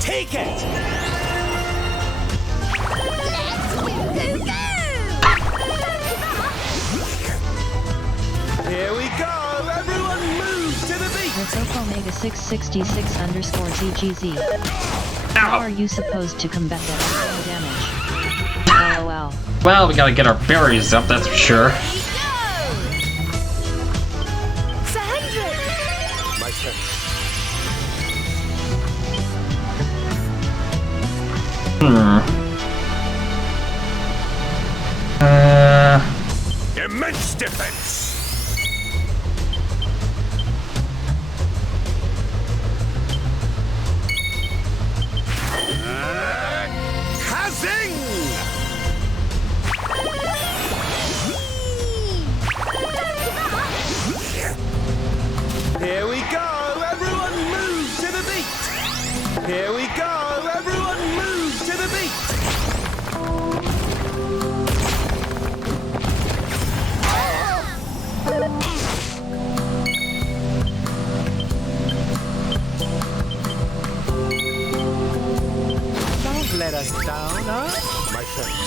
Take it! Here we go! Everyone move to the beat! Rithof Omega 666 underscore ZGZ. How are you supposed to combat that damage? LOL. Well, we gotta get our berries up, that's for sure. My turn. Immense defense. Kazing! Here we go! Everyone move to the beat! Here we go! Everyone move to the beat! Don't let us down, huh? My thanks.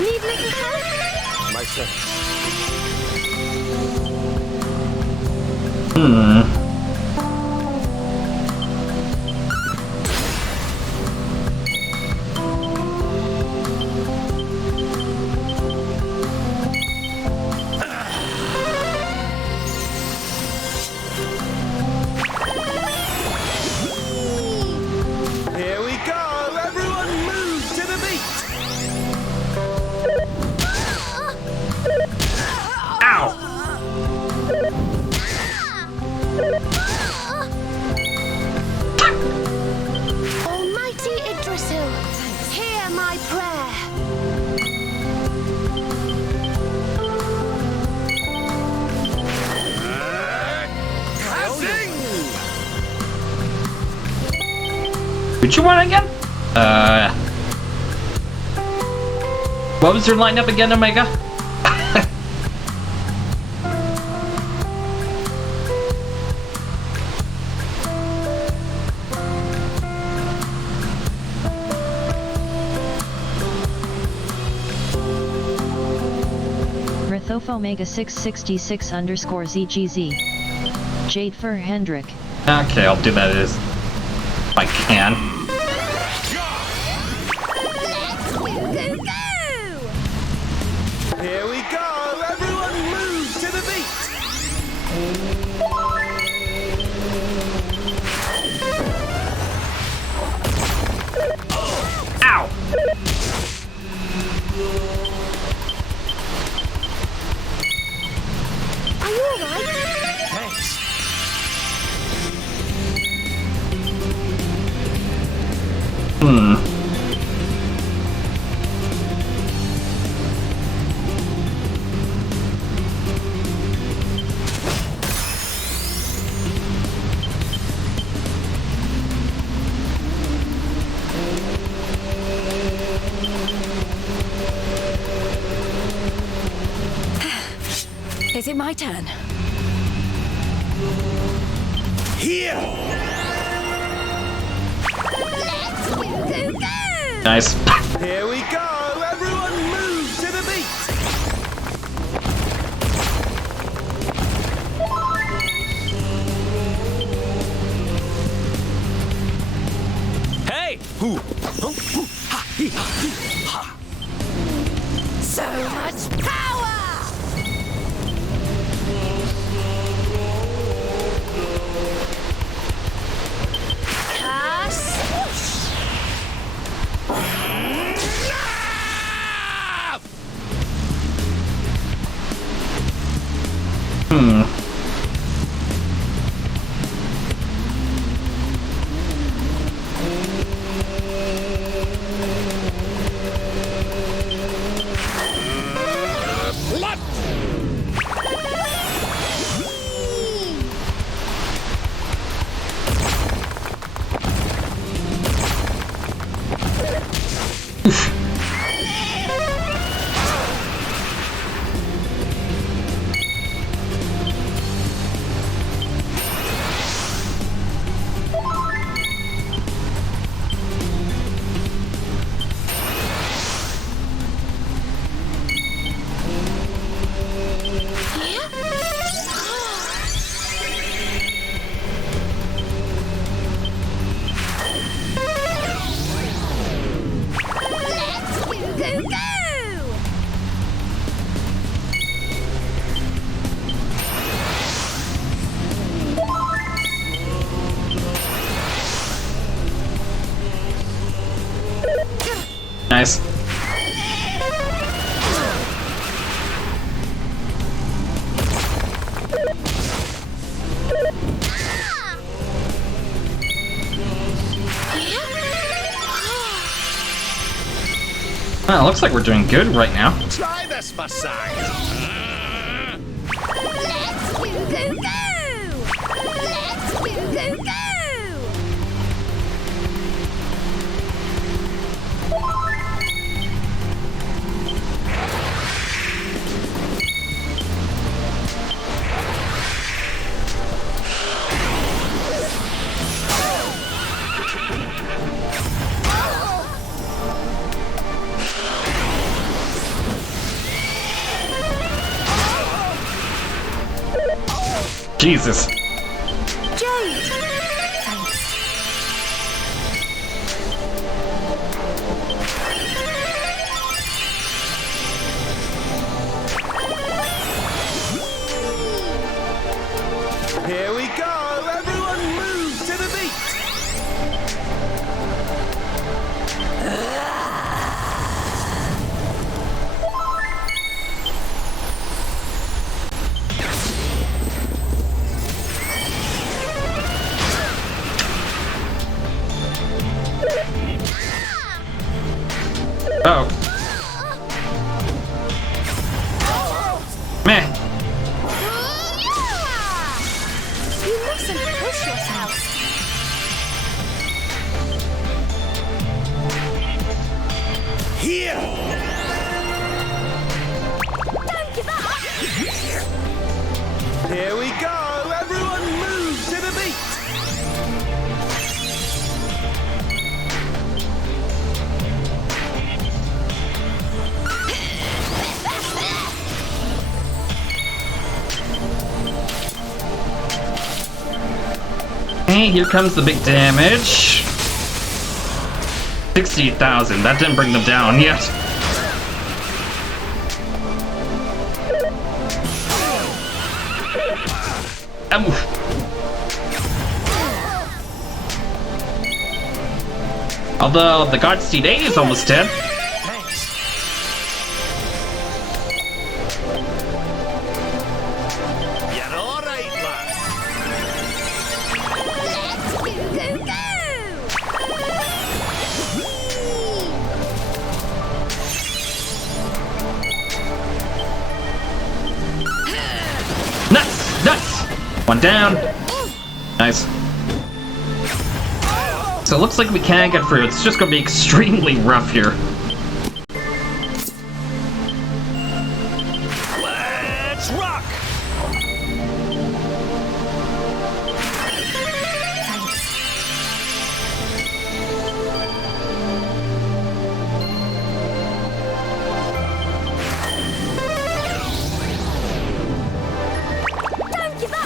Need little help? My thanks. Here we go! Everyone move to the beat! Ow! Which one again? What was your lineup again, Omega? Omega 666 _ ZGZ. Jade for Hendrik. Okay, I'll do that if I can. Here we go! Everyone move to the beat! Ow! Are you alright? Thanks. Is it my turn? Here! Let's go! Nice. Here we go! Everyone move to the beat! Hey! So much power! Nice. Well, it looks like we're doing good right now. Try this for size. Let's go! Let's go! Jesus. Jade! Thanks. Here we go! Everyone move to the beat! Oh. Meh. You mustn't push yourself. Here! Don't give up! Here we go! Everyone move to the beat! Hey, here comes the big damage. 60,000. That didn't bring them down yet. Although the God Steed A is almost dead. You're all right, lad. Let's go! Nice! Nice! One down. Nice. So it looks like we can get through. It's just gonna be extremely rough here. Let's rock! Don't give up!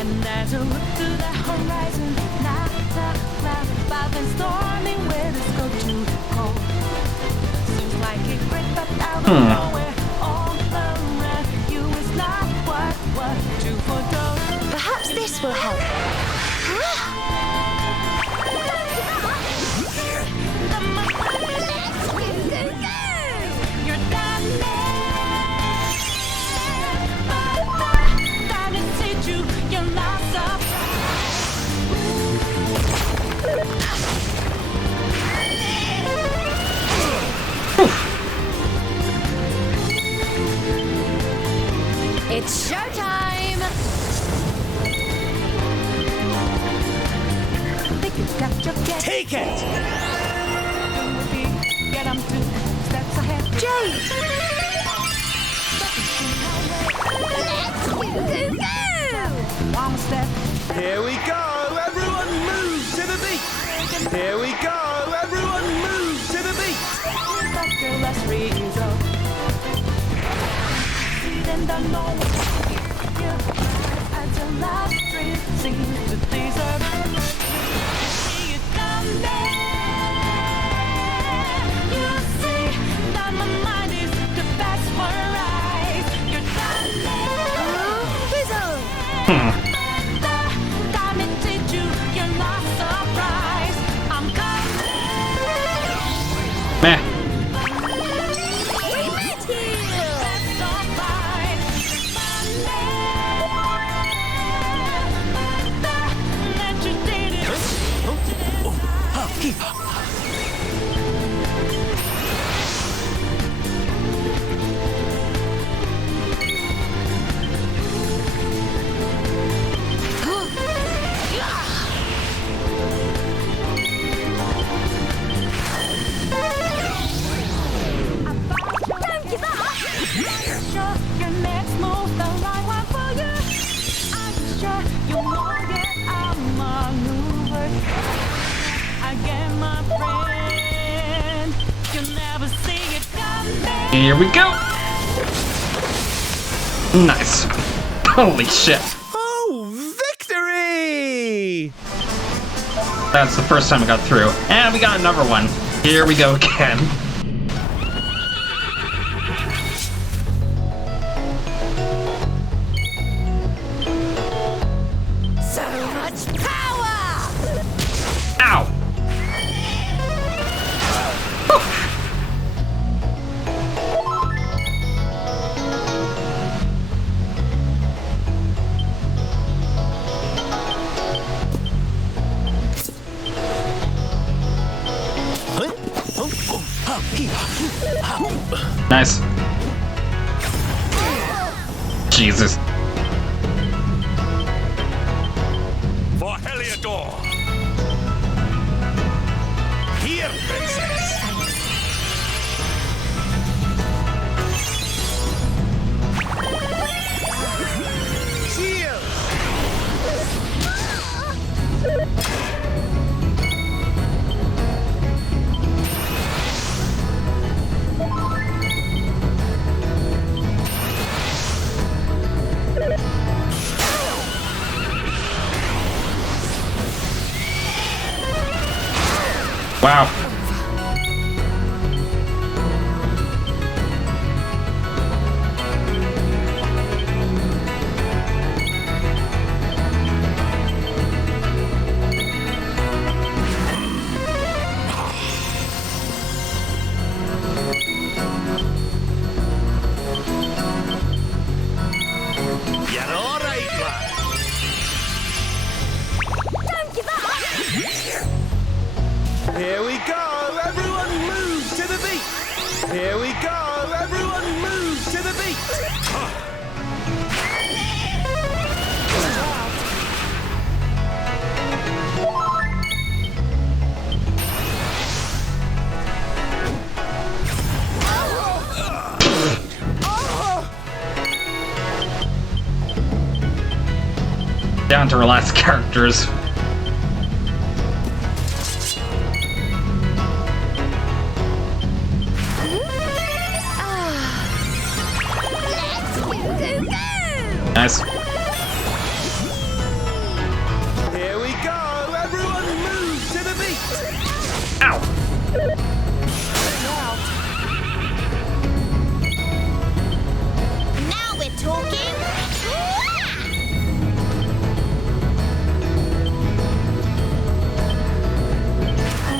And as I look to the horizon, not a cloud above and stormy winds go too cold. Seems like it crept up out of nowhere, all around you is not what to forego. Perhaps this will help. You're done. You're not It's showtime! Take it! Get 'em 2 steps ahead. Jade! One step. Here we go! Everyone move to the beat! Here we go! Everyone move to the beat! Let's result. See them don't know until last dream seems to deserve. See it come there. You see that my mind is the best for eyes. You're done there. Diamond you, you're not surprised. I'm coming. Meh. Here we go! Nice. Holy shit. Oh, victory! That's the first time I got through. And we got another one. Here we go again. Nice. Jesus. For Heliodor. Here, princess. Cheers. Wow. You're all right, lad. Don't give up! Here we go, everyone move to the beat. Here we go, everyone move to the beat. Down to our last characters. Nice. Here we go, everyone move to the beat. Ow! Now we're talking.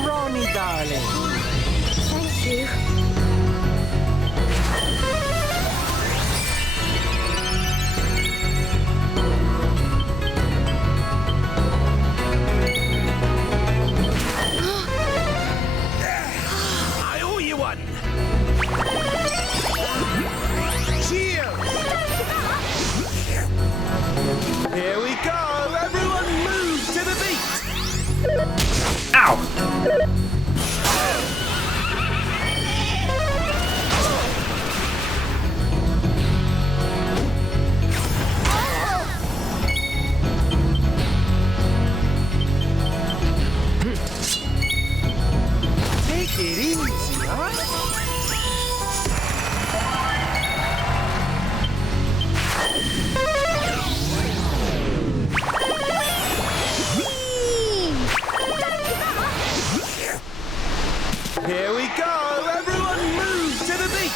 Ronnie, darling. Thank you. I owe you one. Cheers. Here we go, everyone move to the beat. Ow! Take it easy, huh? Here we go, everyone move to the beat.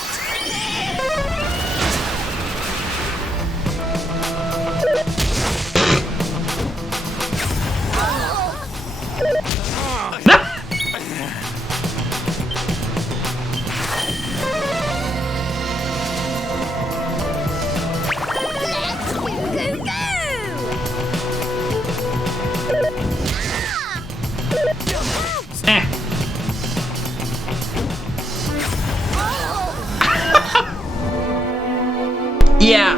Yeah,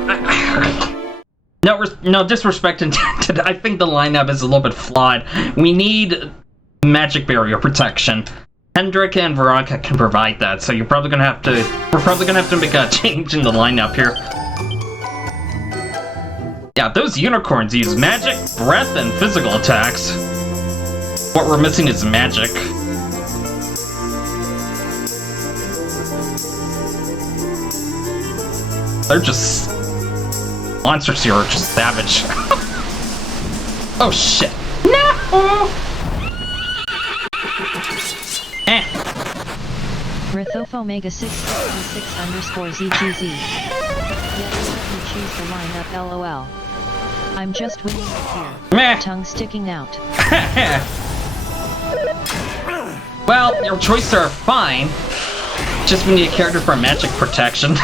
no disrespect intended. I think the lineup is a little bit flawed. We need magic barrier protection. Hendrik and Veronica can provide that, so we're probably gonna have to make a change in the lineup here. Yeah, those unicorns use magic, breath, and physical attacks. What we're missing is magic. They're just... monsters here are just savage. Oh shit. No! Rithofo Omega 666 underscore ZGZ. Yes, let me choose the lineup LOL. I'm just winging it here. Meh. Tongue sticking out. Well, your choices are fine. Just we need a character for magic protection.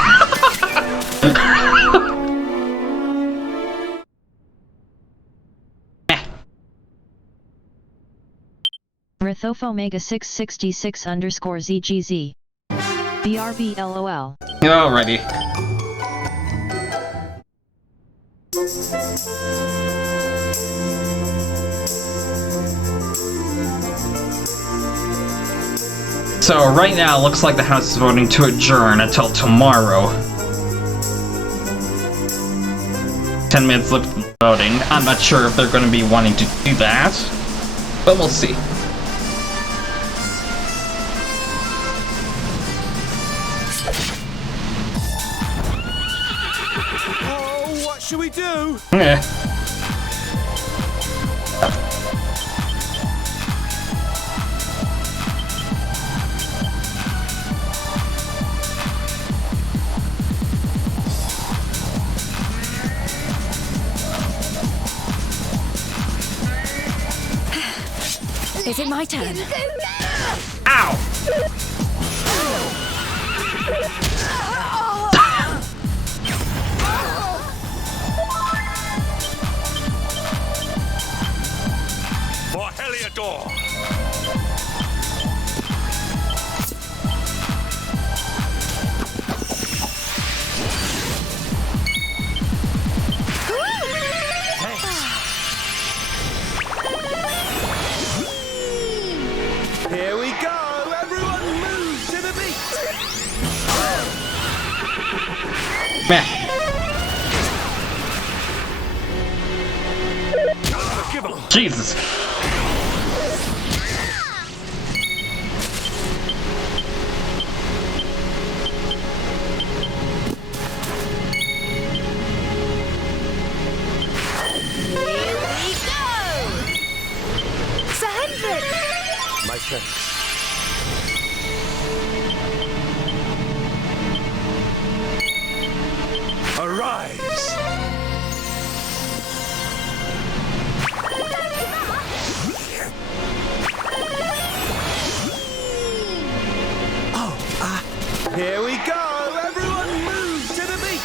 Rithofo Omega 666 underscore ZGZ. BRB LOL. Alrighty. So right now, it looks like the House is voting to adjourn until tomorrow. 10 minutes left for voting. I'm not sure if they're going to be wanting to do that, but we'll see. Oh, what should we do? Yeah. Is it my turn? Ow! For Heliodor! Here we go! Everyone move to the beat! Meh. Jesus. Sir Hendrik! My friend. Arise! Here we go! Everyone move to the beat!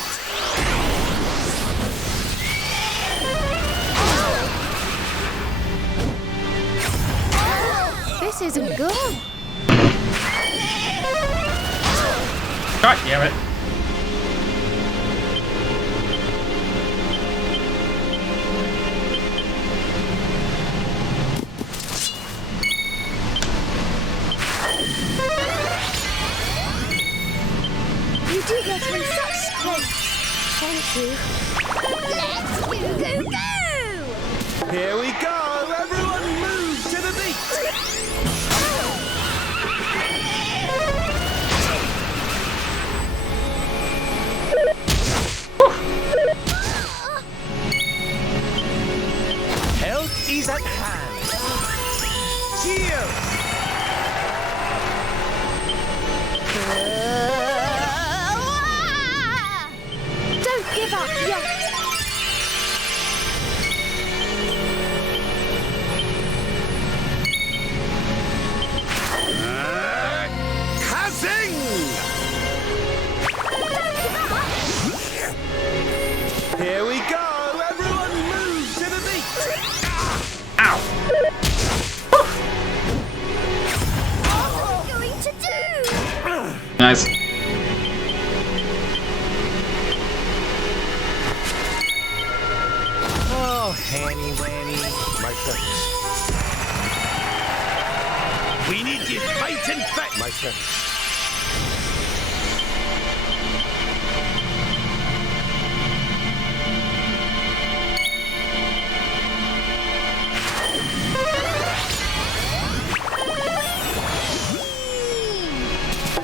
This isn't good. God damn it. You do get in such strength. Thank you. Let's go, go, go! Here we go! Everyone move to the beat! Help is at hand. Cheers! Don't give up yet. Kazing! Here we go! Everyone move to the beat! Ow! What are we going to do? Nice. Oh, Hanny Wanny. My friends. We need you fight and fight. My friends.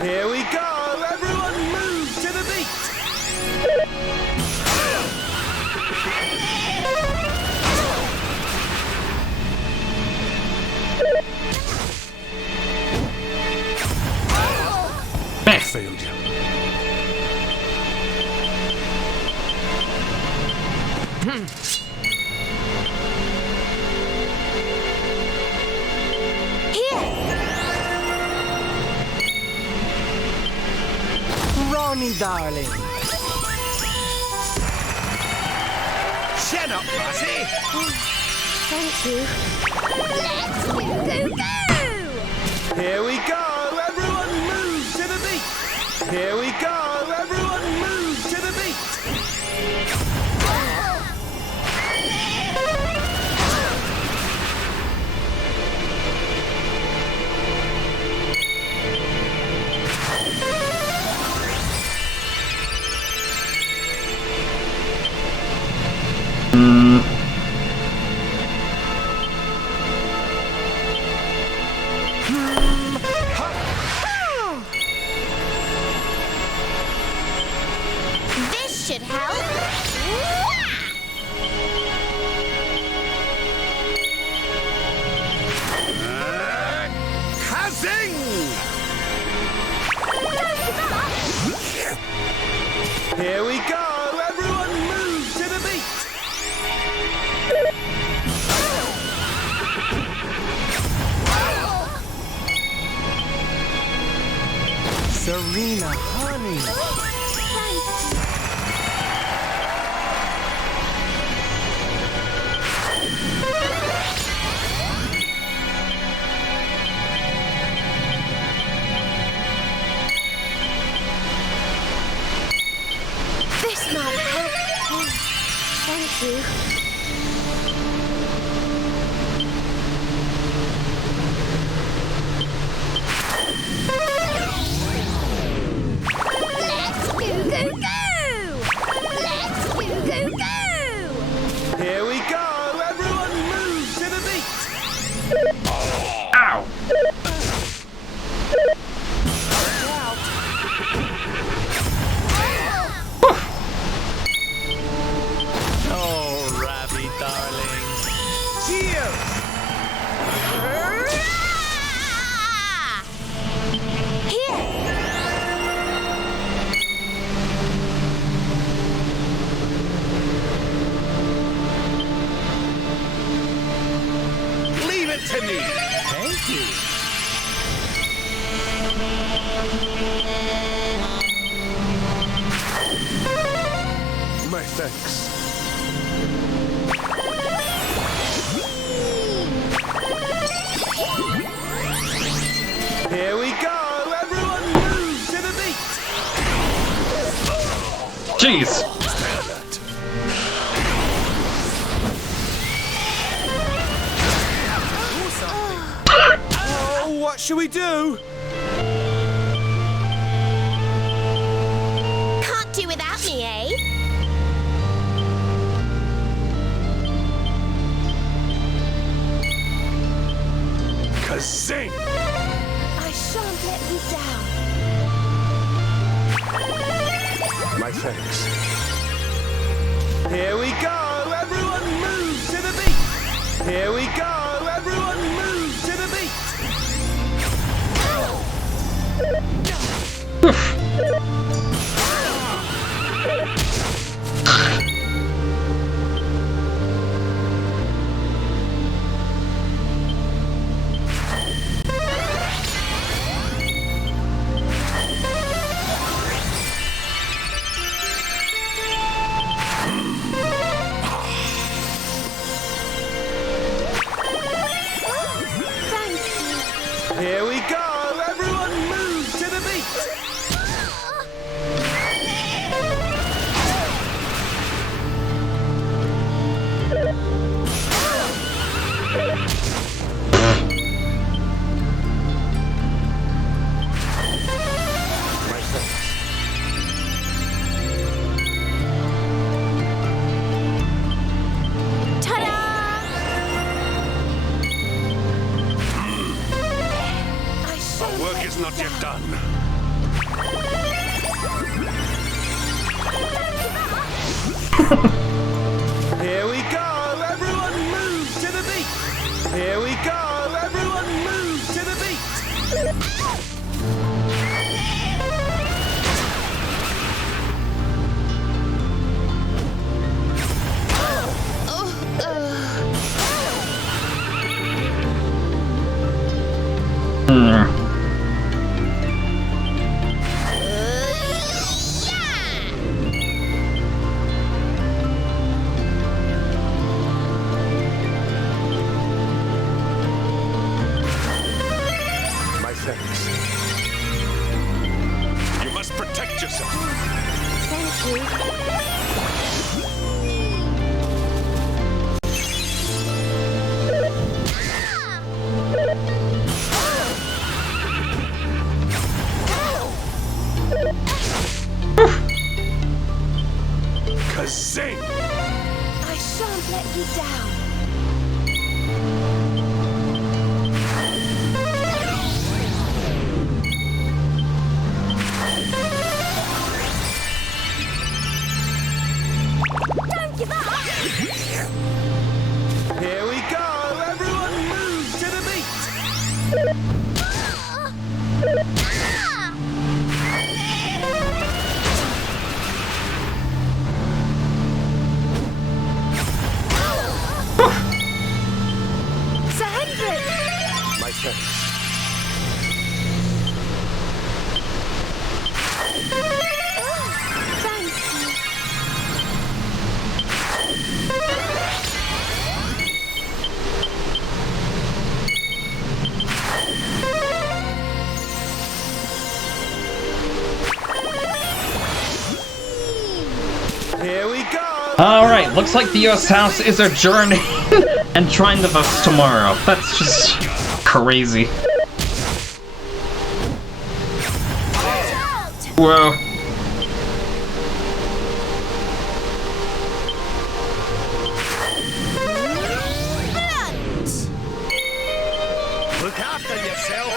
Here we go! Everyone move to the beat! I failed you. Ronnie, darling! Chin up, Lassie! Thank you. Let's go, go, go! Here we go! Everyone move to the beat! Zing! Here we go! Everyone move to the beat! Serena, honey! This might help. Oh, thank you. Here we go! Everyone move to the beat! Ow! Oh, Ravi, darling. Cheers! Leave it to me! Thank you. My thanks. Here we go! Everyone move to the beat! Jeez! Oh, what should we do? Can't do without me, eh? Kazing! I shan't let you down. My thanks. Here we go! Everyone move to the beat! Here we go! Everyone move to the beat! Here we go! Everyone move to the beat! Our work is not yet done. Here we go! Everyone move to the beat! Here we go! Everyone move to the beat! My thanks. You must protect yourself. Thank you. Kazing! I shan't let you down. Don't give up! Here we go! Everyone move to the beat! Sir Hendrik! My turn. Here we go! Alright, looks like the US House is adjourning and trying the votes tomorrow. That's just crazy. Whoa. Look after yourself.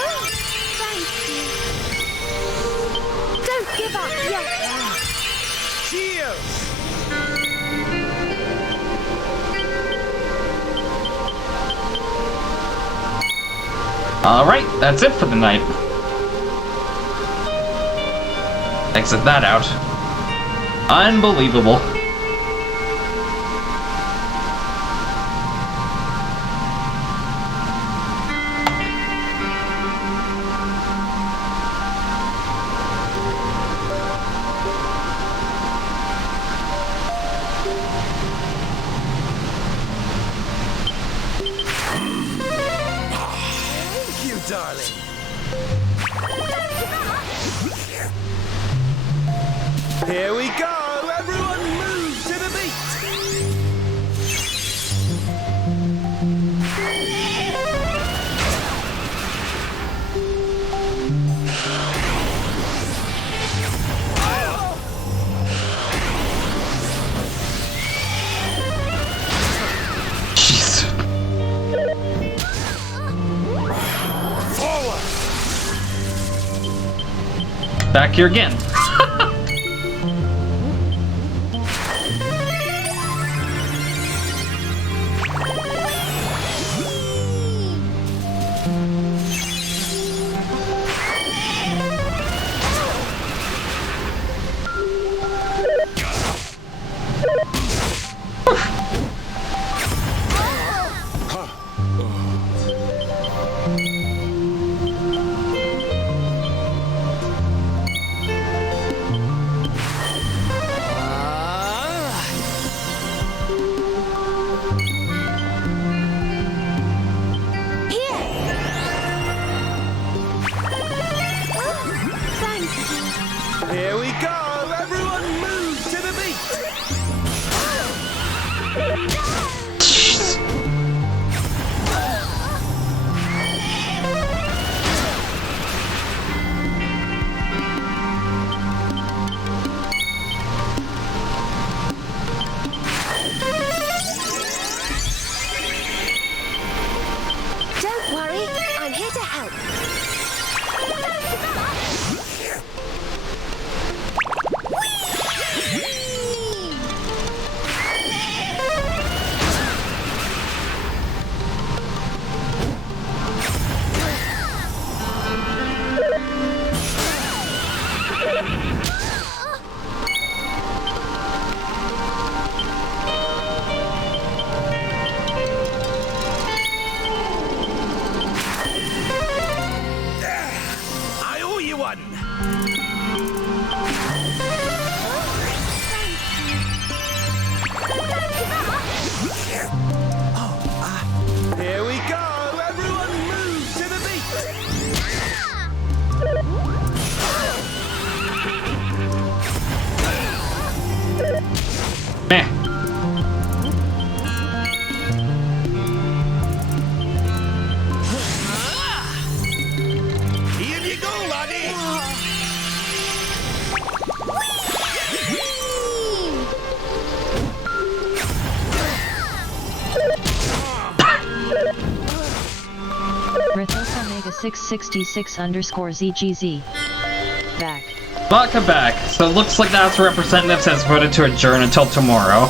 Don't give up yet. Cheers. Alright, that's it for the night. Exit that out. Unbelievable. Thank you, darling. Here we go! Everyone move to the beat! Jeez. Back here again. Here we go! Everyone move to the beat! Don't worry, I'm here to help. I owe you one. Here we go! Everyone move to the beat! Meh. Here you go, laddie. Rithos Omega 666 underscore ZGZ. Back. Welcome back. So it looks like the House of Representatives has voted to adjourn until tomorrow,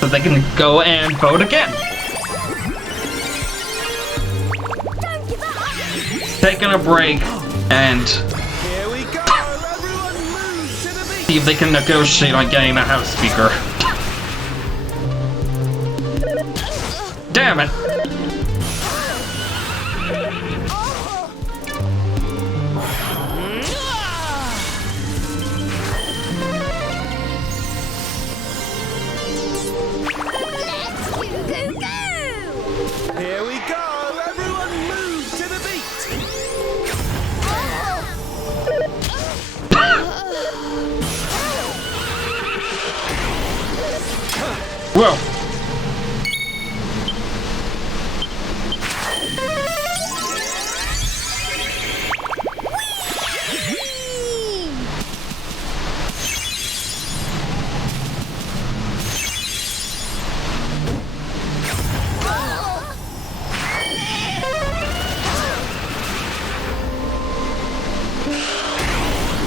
so they can go and vote again. Taking a break and Here we go! Everyone move to the beat! see if they can negotiate on getting a house speaker. Damn it! Here we go! Everyone move to the beat! Whoa!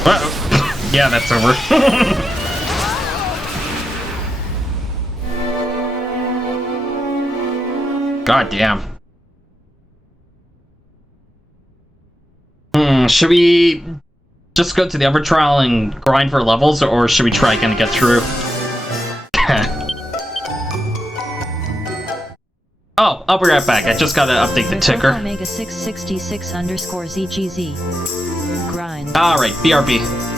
Uh-oh. Yeah, that's over. God damn. Should we just go to the upper trial and grind for levels, or should we try again to get through? Oh, I'll be right back. I just gotta update the ticker. Omega 666 underscore ZGZ. Grind. Alright, BRB.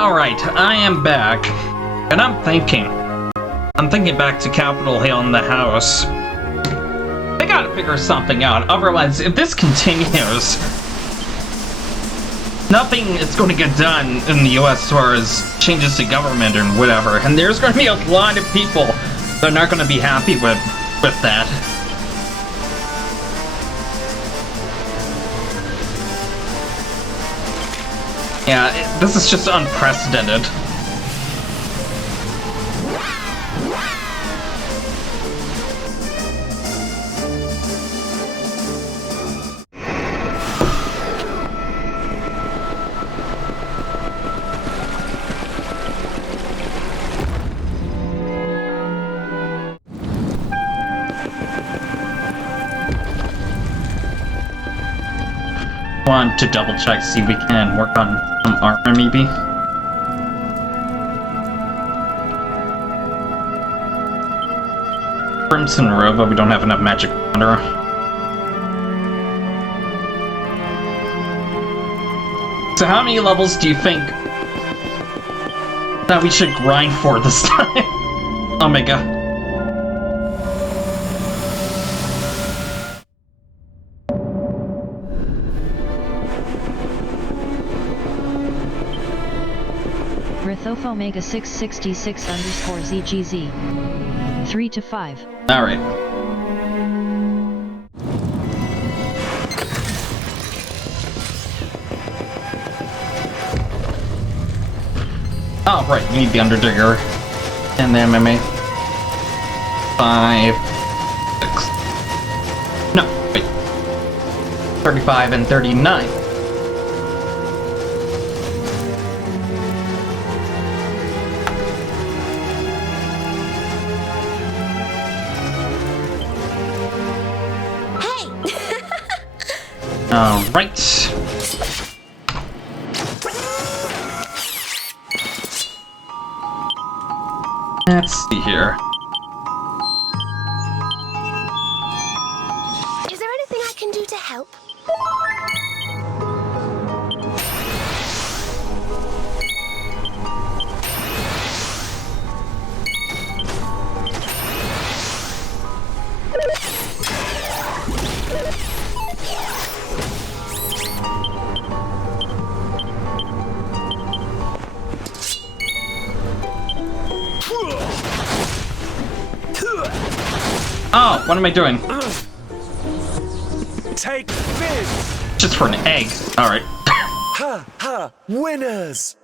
Alright, I am back. And I'm thinking back to Capitol Hill in the House. They gotta figure something out, otherwise, if this continues, nothing is going to get done in the US as far as changes to government and whatever, and there's going to be a lot of people that are not going to be happy with that. Yeah, this is just unprecedented. Want to double check, see if we can work on some armor maybe. Crimson Robe, but we don't have enough magic wonder. So how many levels do you think that we should grind for this time? Omega. Rithof Omega 666 _ ZGZ. 3 to 5. Alright. Oh, right, we need the Underdigger. And the MMA. 5, 6. No, wait. 35 and 39. Alright. Let's see here. Is there anything I can do to help? Oh, what am I doing? Take this! Just for an egg. Alright. Ha ha! Winners!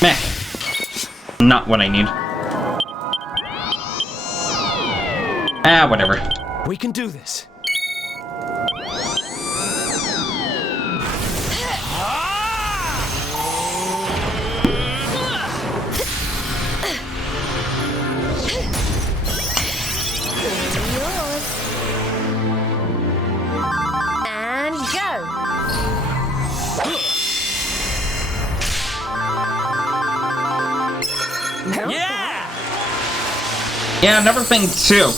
Meh. Not what I need. Ah, whatever. We can do this. Yeah, another thing too.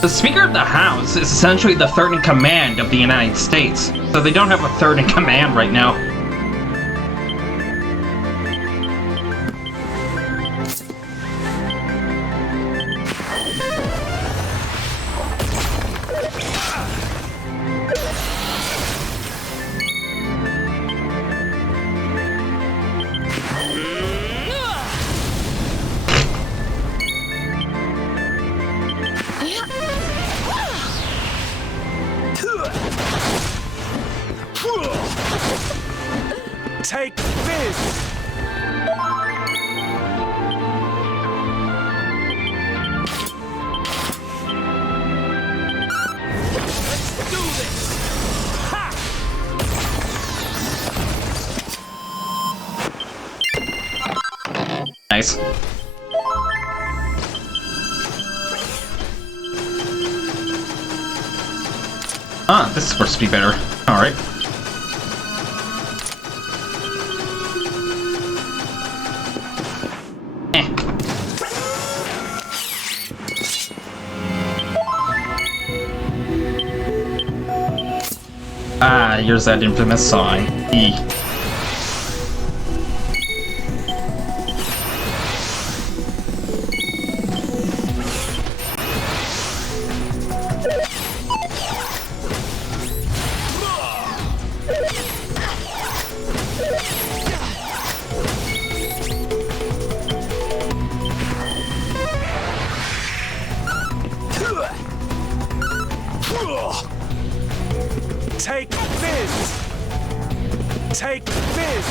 The Speaker of the House is essentially the third in command of the United States, so they don't have a third in command right now. Take this! Let's do this! Ha! Nice. Ah, this is supposed to be better. Alright. here's that infamous sign. E. Take this! Take this!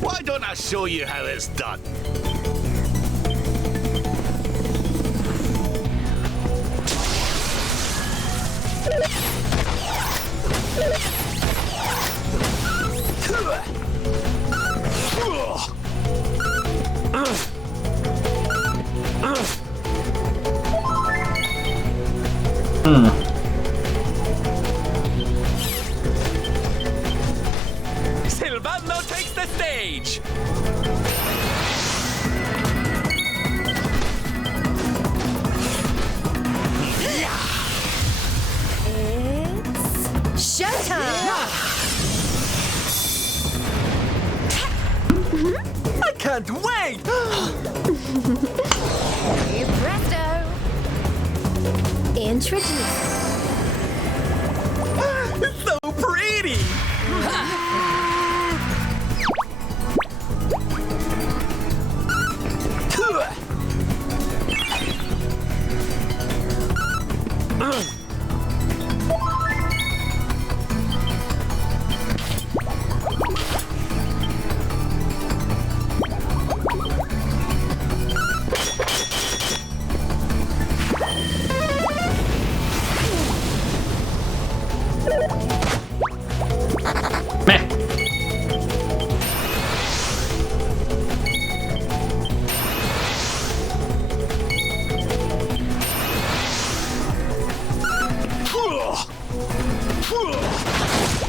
Why don't I show you how it's done? Silvano takes the stage! It's showtime! I can't wait! Hey, presto! Introduce. So pretty!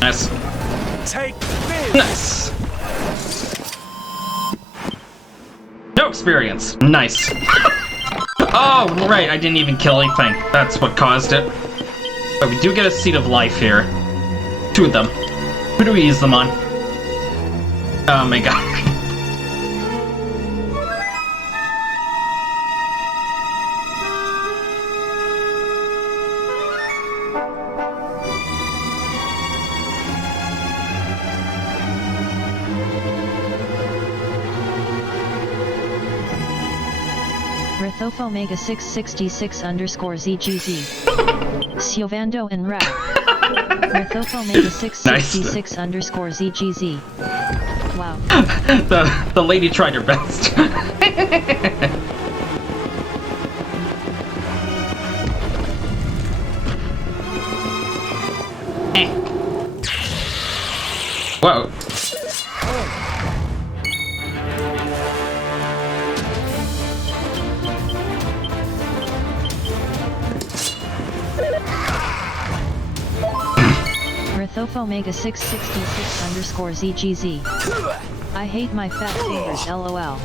Nice. Take this! Nice. No experience. Nice. Oh, right, I didn't even kill anything. That's what caused it. But we do get a seed of life here. 2 of them. Who do we use them on? Oh my god. Rithof Omega 666 underscore ZGZ. Siovando and Rap. Rithof Omega 666 underscore ZGZ. Wow. The lady tried her best. Whoa. Rithof Omega 666 underscore ZGZ. I hate my fat fingers, lol.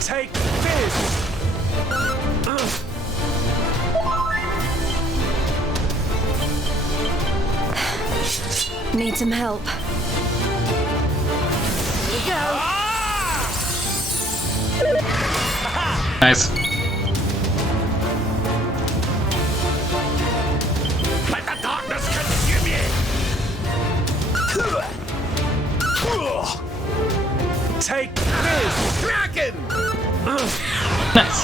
Take this! Need some help. Here we go. Nice. Let the darkness consume you! Take this! Kraken! Nice.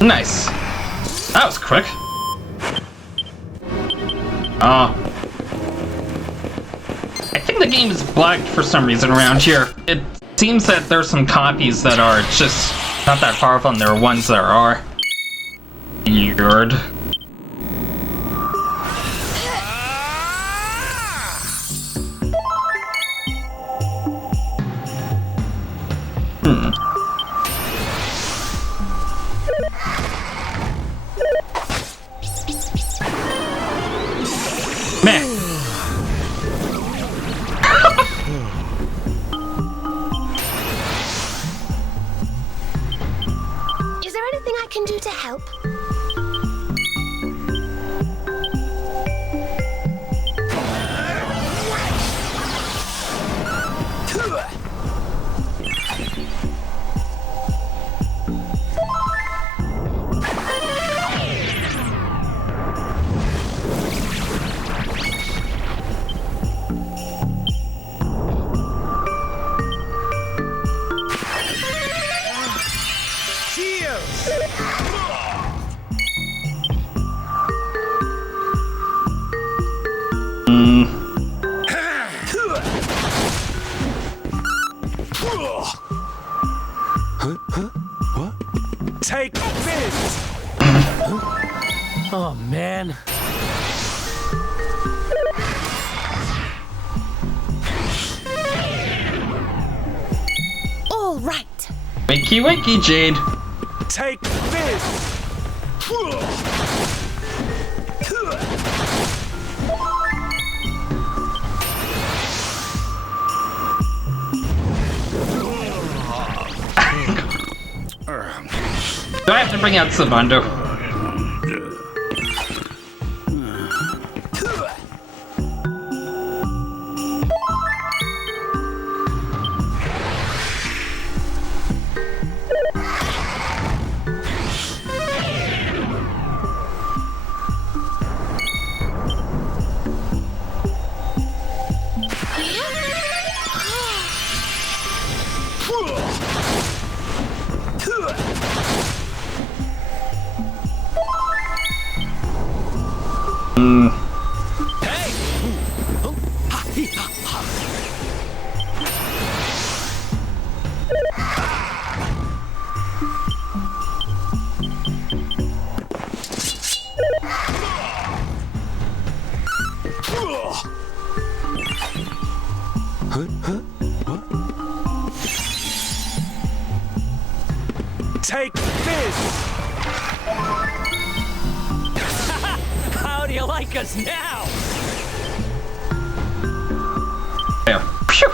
Nice. That was quick. I think the game is bugged for some reason around here. It seems that there's some copies that are just not that powerful, and there are ones that are. Weird. Is there anything I can do to help? Take this! Oh, man. All right. Wakey, wakey, Jade. Take this! Do I have to bring out Savando? Take this! How do you like us now? There. Phew.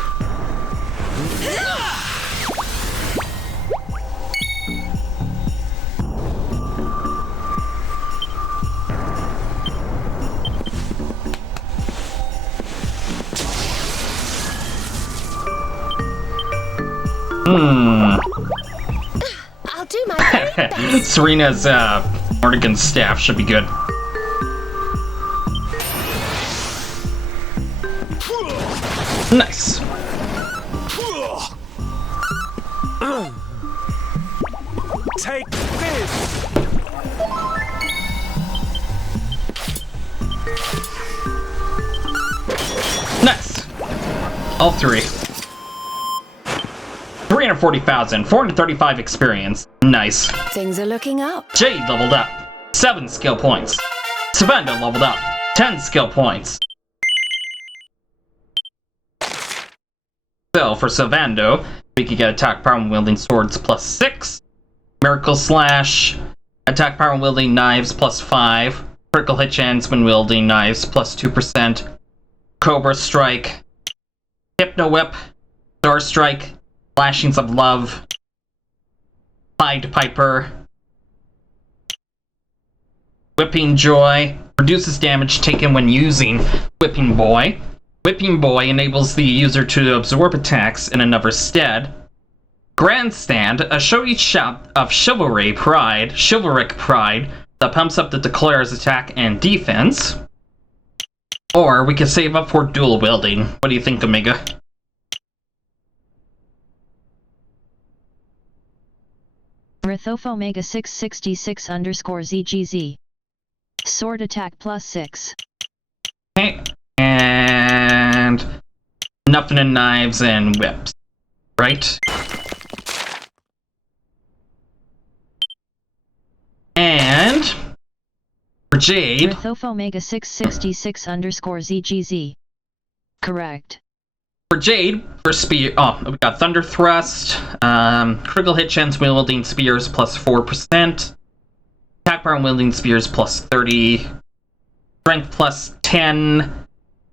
I'll do my very best. Serena's Morrigan's staff should be good. Nice. Take this! Nice. All three. 340,000, 435 experience. Nice. Things are looking up. Jade leveled up. 7 skill points. Savanda leveled up. 10 skill points. So, for Savando, we could get attack power when wielding swords plus 6. Miracle Slash. Attack power when wielding knives plus 5. Critical hit chance when wielding knives plus 2%. Cobra Strike. Hypno Whip. Star Strike. Flashings of Love. Pied Piper. Whipping Joy. Reduces damage taken when using Whipping Boy. Whipping Boy enables the user to absorb attacks in another's stead. Grandstand, a showy shout of chivalric pride that pumps up the declarer's attack and defense. Or we could save up for dual wielding. What do you think, Omega? Rithoph Omega 666 underscore ZGZ. Sword attack +6. Okay. And nothing in knives and whips. Right? And for Jade. Rithoph Omega 666 underscore ZGZ. Correct. For Jade, for spear, we got Thunder Thrust, critical hit chance wielding spears +4%, attack power wielding spears +30, strength +10,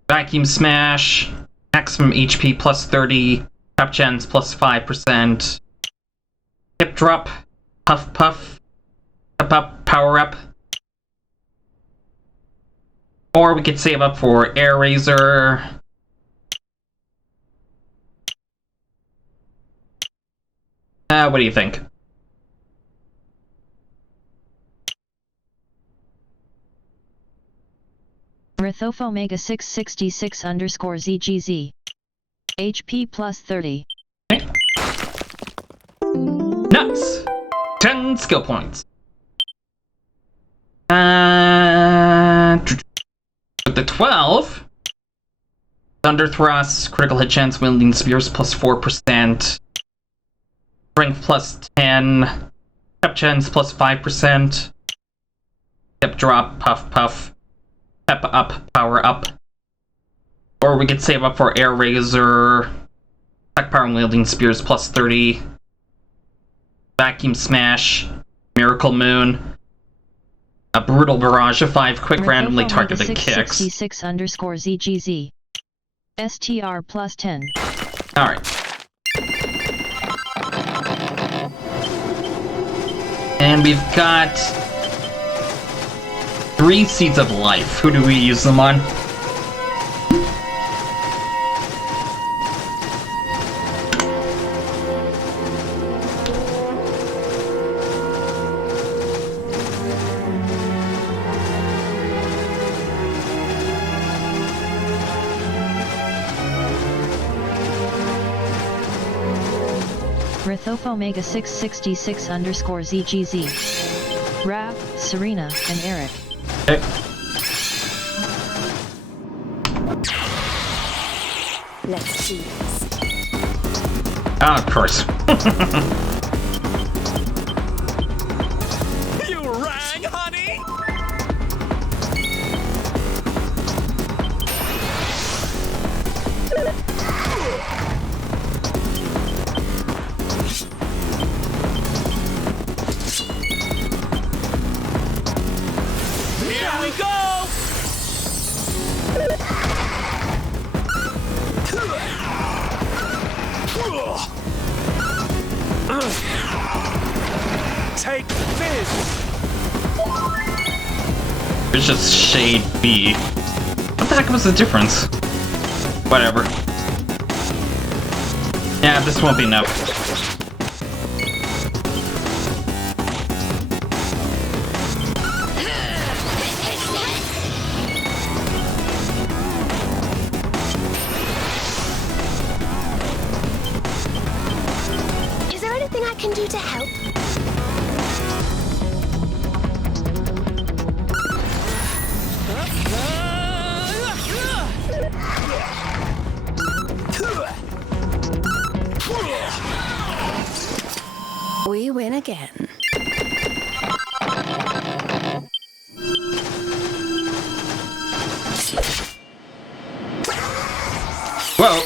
vacuum smash, maximum HP +30, trap chance +5%, hip drop, puff puff, step up, power up. Or we could save up for Air Razor. What do you think? Rithoph Omega 666 underscore ZGZ. HP +30. Okay. Nice! 10 skill points. With the 12, Thunder Thrust, critical hit chance wielding spears +4%. Strength +10, step chance +5%, step drop, puff puff, step up, power up. Or we could save up for Air Razor, attack power wielding spears +30, vacuum smash, Miracle Moon, a brutal barrage of 5 quick randomly targeted kicks. 666 underscore ZGZ. STR +10. Alright. And we've got 3 Seeds of Life. Who do we use them on? Rithoph Omega 666 underscore ZGZ. Rav, Serena, and Eric. Okay. Let's see this. Ah, of course. You rang, honey? Here we go! Take this! It's just Shade B. What the heck was the difference? Whatever. Yeah, this won't be enough. Is there anything I can do to help? We win again. Whoa!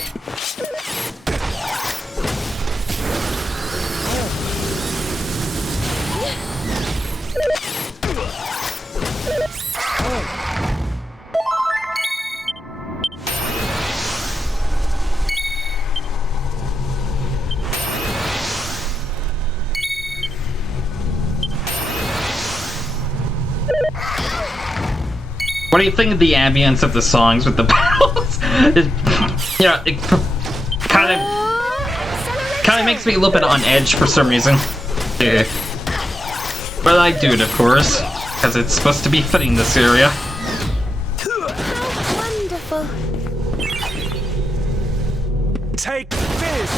What do you think of the ambience of the songs with the battles? It kind of makes me a little bit on edge for some reason. Yeah. But I do it, of course, because it's supposed to be fitting this area. Wonderful. Take this!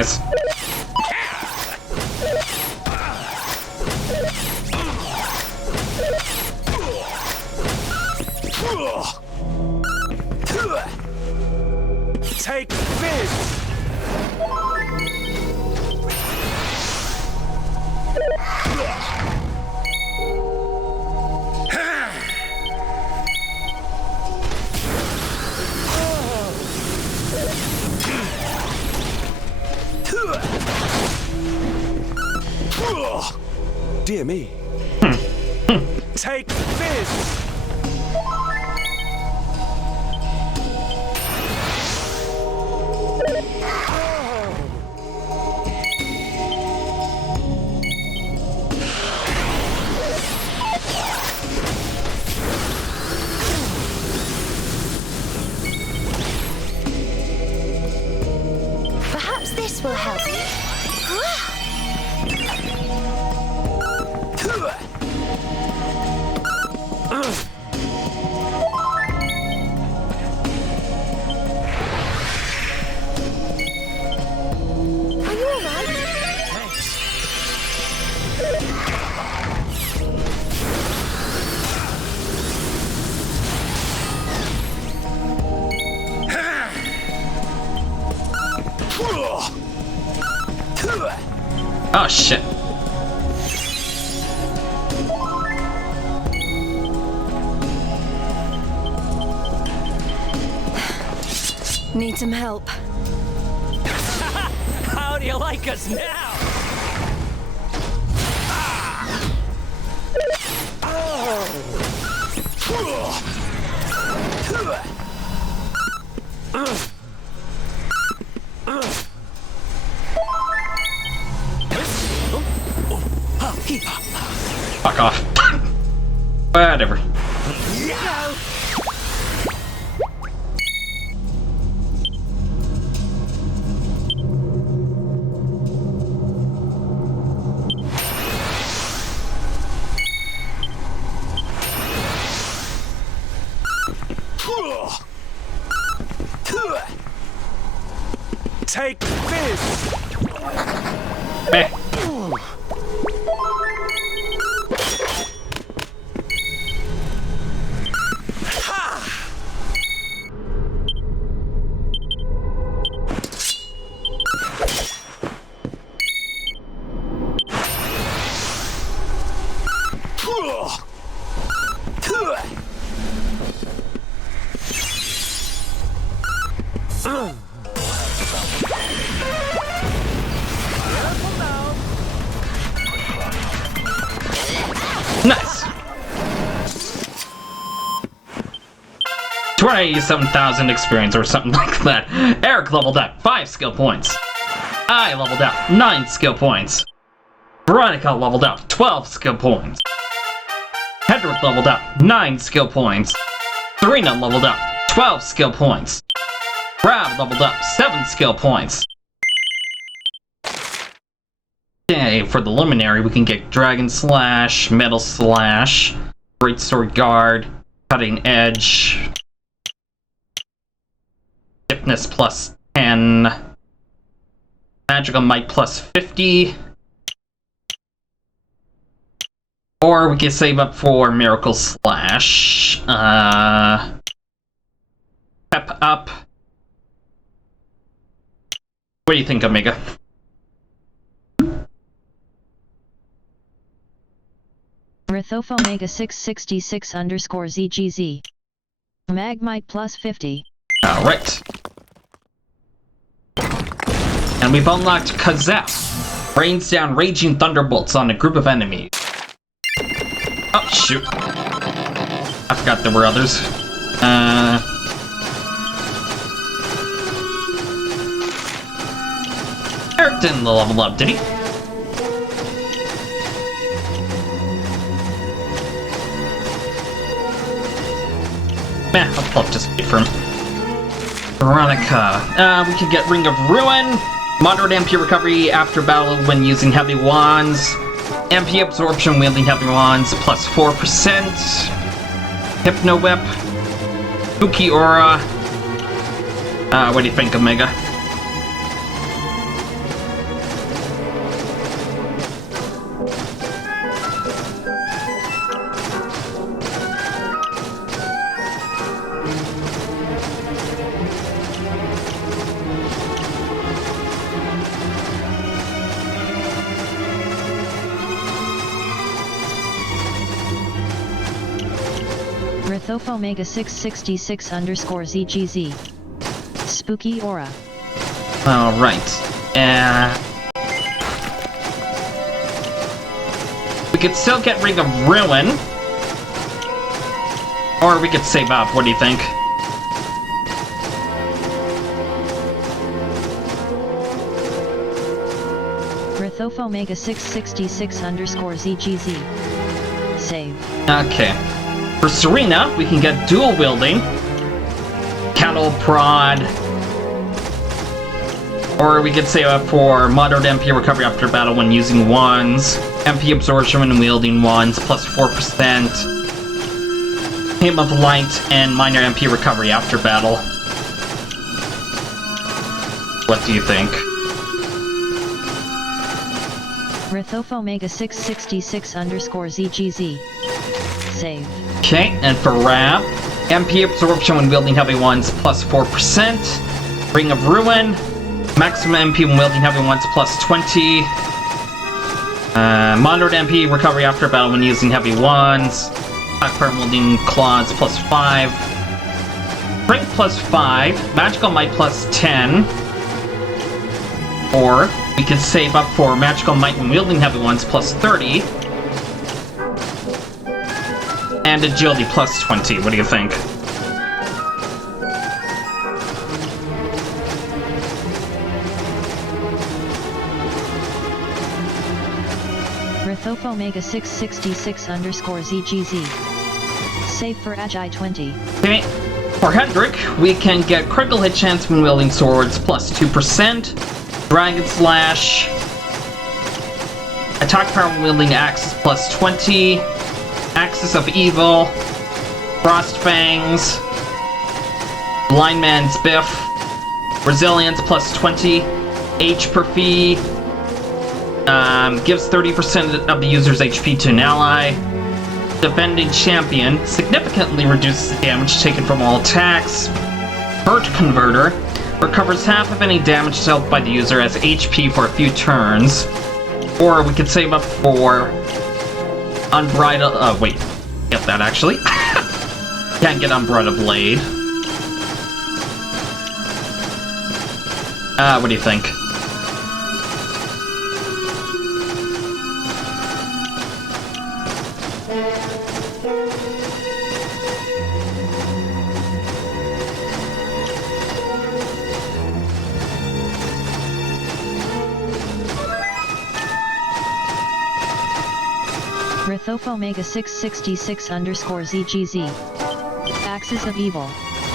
Nice. Take this! Dear me. Take this! Perhaps this will help. Are you alright? Oh shit. Need some help. How do you like us now? Fuck off. Whatever. Take this! Meh. Nice! 27,000 experience or something like that. Eric leveled up 5 skill points. I leveled up 9 skill points. Veronica leveled up 12 skill points. Hedrick leveled up 9 skill points. Serena leveled up 12 skill points. Brad leveled up 7 skill points. Okay, for the Luminary, we can get Dragon Slash, Metal Slash, Great Sword Guard, Cutting Edge, Stiffness plus 10, Magical Might plus 50, or we can save up for Miracle Slash, Pep Up. What do you think, Omega? Rithof Omega 666 _ ZGZ. Magmite plus 50. Alright. And we've unlocked Kazef. Rains down raging thunderbolts on a group of enemies. Oh, shoot. I forgot there were others. Eric didn't level up, did he? Meh, I'll just wait for him. Veronica. We could get Ring of Ruin. Moderate MP recovery after battle when using heavy wands. MP absorption wielding heavy wands plus 4%. Hypno Whip. Spooky Aura. What do you think, Omega? Rithof Omega 666 underscore ZGZ. Spooky Aura. Alright. We could still get Ring of Ruin. Or we could save up. What do you think? Rithof Omega 666 underscore ZGZ. Save. Okay. For Serena, we can get dual wielding. Cattle Prod. Or we could save up for moderate MP recovery after battle when using wands. MP absorption when wielding wands plus 4%. Hymn of Light and minor MP recovery after battle. What do you think? Rithof Omega 666 underscore ZGZ. Save. Okay, and for Rab, MP absorption when wielding heavy wands plus 4%. Ring of Ruin. Maximum MP when wielding heavy wands plus 20. Moderate MP recovery after battle when using heavy wands. Blackfire wielding claws plus 5. Strength plus 5. Magical might plus 10. Or we could save up for magical might when wielding heavy wands plus 30. And agility plus 20. What do you think? Rithof Omega 666 underscore ZGZ. Save for Agi 20. Okay. For Hendrik, we can get critical hit chance when wielding swords plus 2%. Dragon Slash. Attack power when wielding axes plus 20. Axis of Evil. Frost Fangs. Blind Man's Biff. Resilience plus 20. H per fee. Gives 30% of the user's HP to an ally. Defending Champion significantly reduces the damage taken from all attacks. Hurt Converter recovers half of any damage dealt by the user as HP for a few turns. Or we could save up for Unbridled. Wait, get that actually. Can't get Unbridled Blade. What do you think? Rithof Omega 666 underscore ZGZ. Axis of Evil.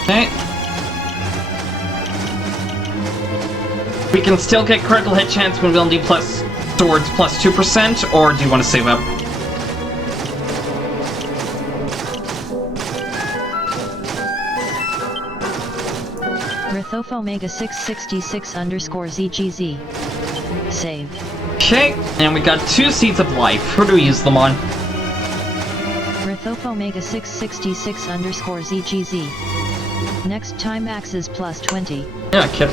Okay. We can still get critical hit chance when wielding plus swords plus 2%, or do you want to save up? Rithof Omega 666 underscore ZGZ. Save. Okay, and we got 2 Seeds of Life. Who do we use them on? Rithof Omega 666 underscore ZGZ. Next time axes plus 20. Yeah, kid.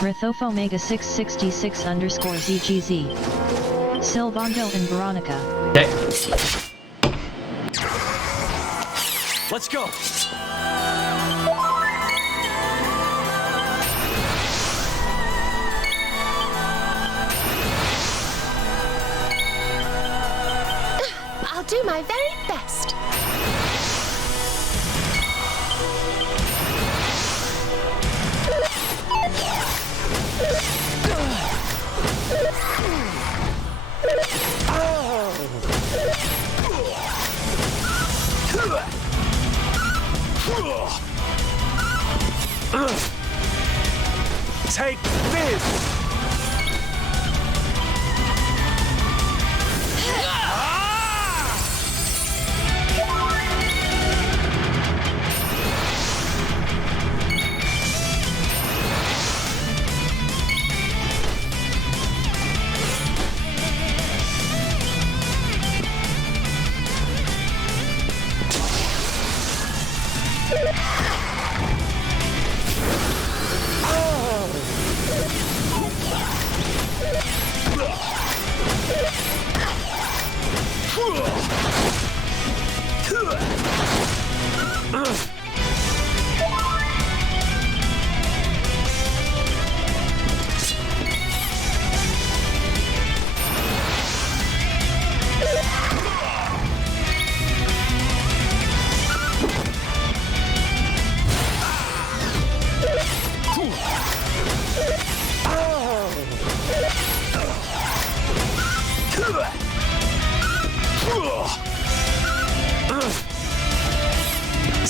Rithof Omega 666 underscore ZGZ. Silvando and Veronica. Okay. Let's go. I'll do my very best. Take this!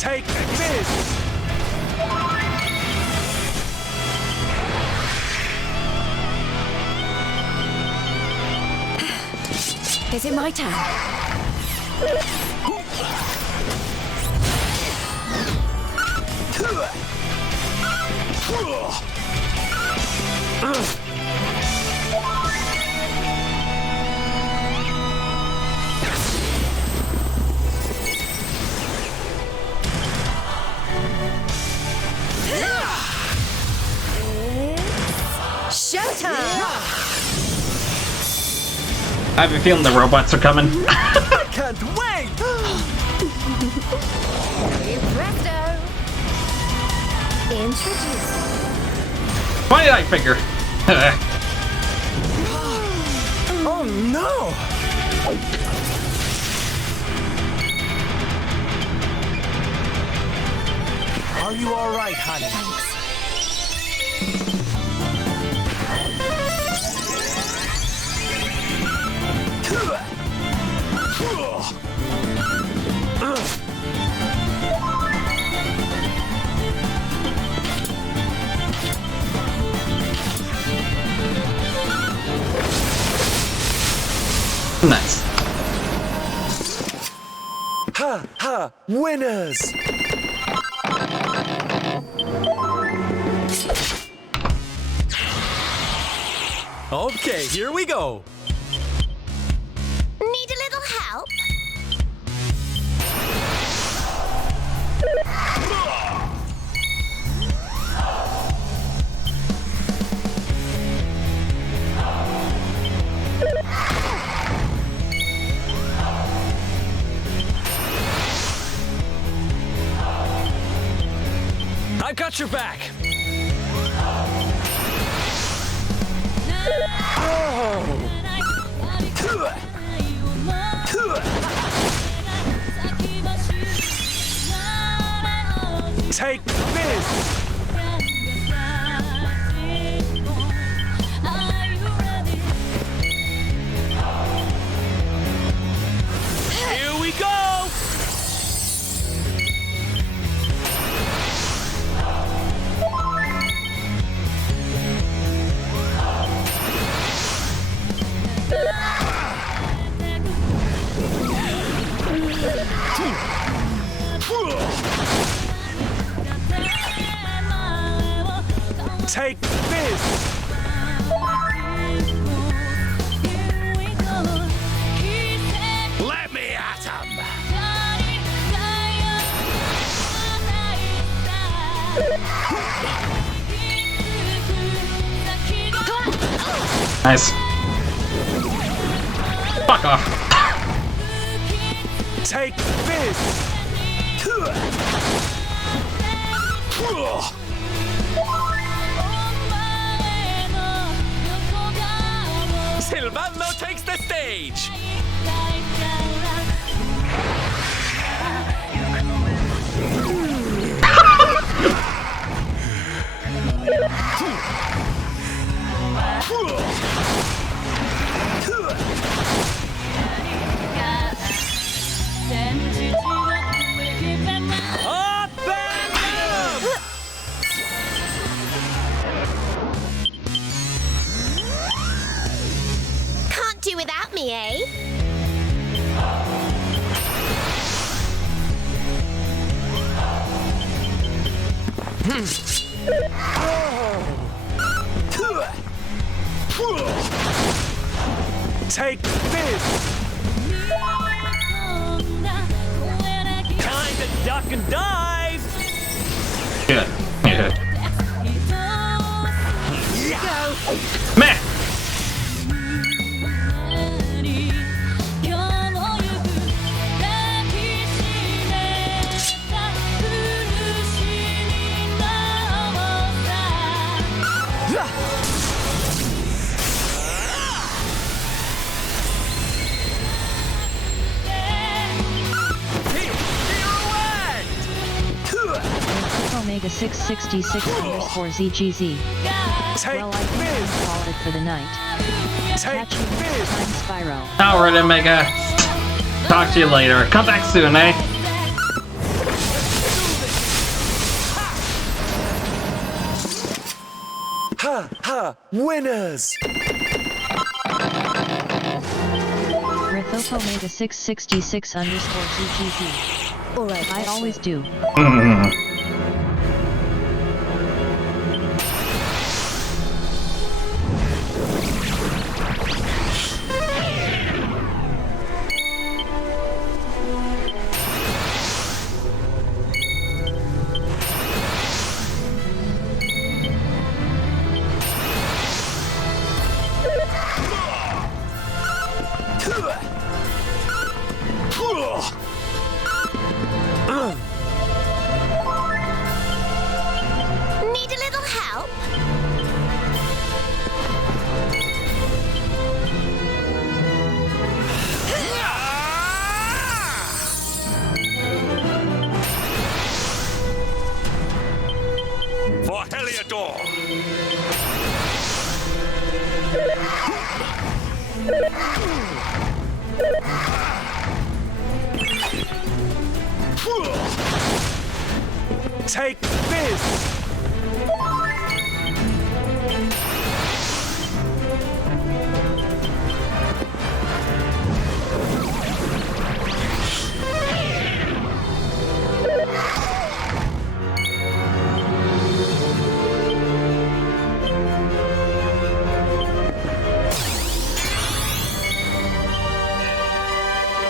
Take this! Is it my turn? Showtime! I have a feeling the robots are coming. I can't wait! Presto! Introduce. Why did I figure? Oh no! Are you alright, honey? Thanks. Nice. Ha ha! Winners! Okay, here we go. Need a little help? I've got your back. Take this! Here we go! Take this! Let me at him! Nice. Fuck off. Take this! Silvano takes the stage! Can't do without me, eh? Take this! Time to duck and dive! Good. Yeah. Meh! Omega 666_ZGZ. Well, I think we can call it for the night. Catch you next time, Spyro. Alright, Omega. Talk to you later. Come back soon, eh? Ha ha! Winners! Rithopo made a 666_GGZ. Alright, I always do. Need a little help? For Heliodor! Take this!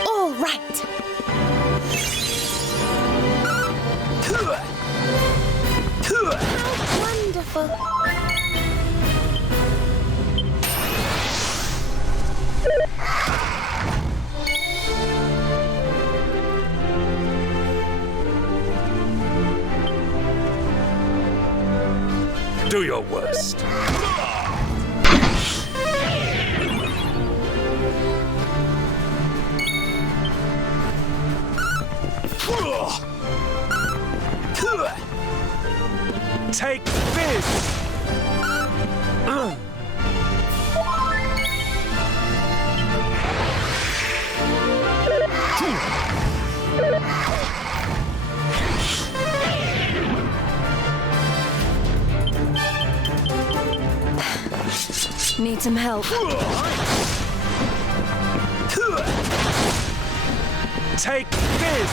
All right. How wonderful. Do your worst. Take this! Need some help. Take this!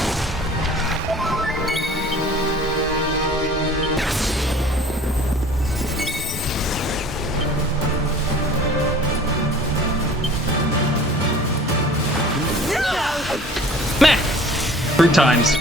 Meh! 3 times.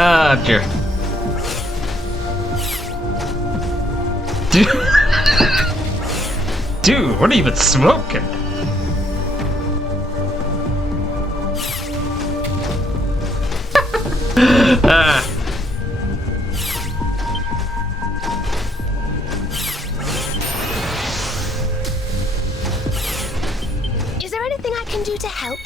Ah, dear. Dude, what are you even smoking? Is there anything I can do to help?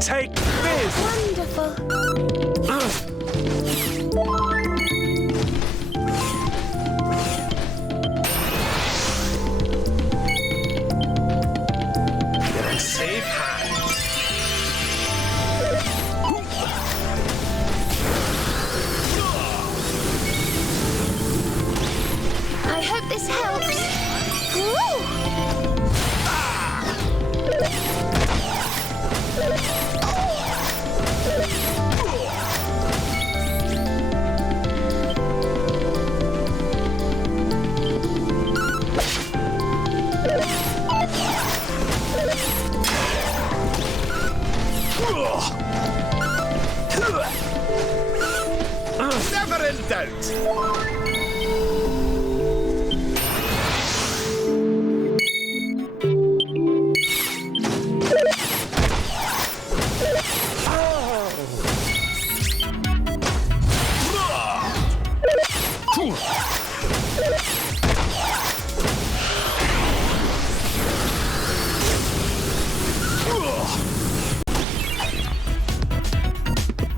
Take this! Wonderful. You're in safe hands. I hope this helps. Ooh. Never in doubt.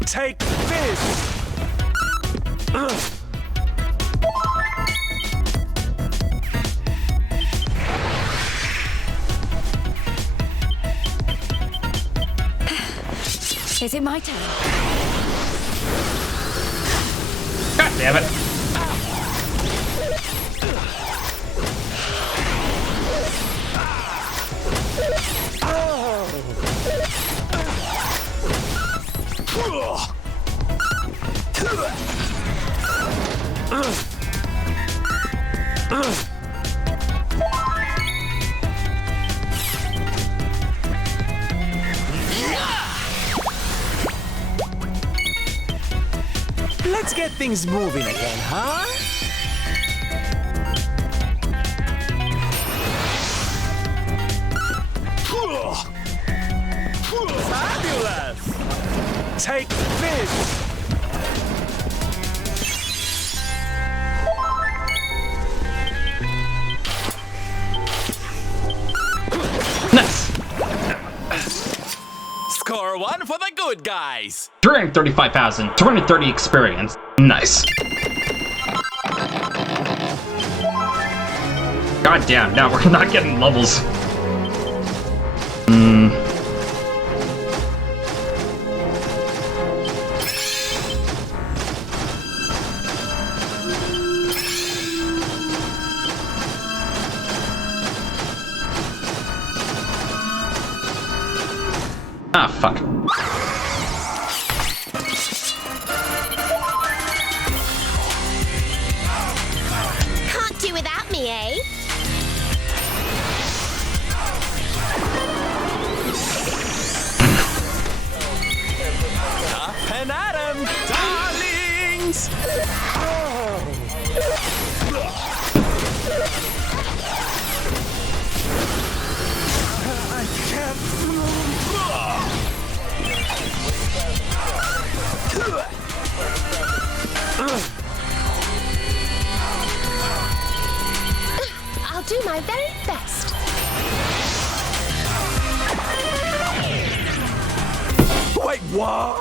Take this! Is it my turn? God damn it. Let's get things moving again, huh? Fabulous! Take this! Nice. Score one for the good guys. 335,000, 230 experience. Nice. God damn, no, we're not getting levels. Ah, fuck. Can't do without me, eh? Up and at 'em, darlings! I can't move. I'll do my very best. Wait, what?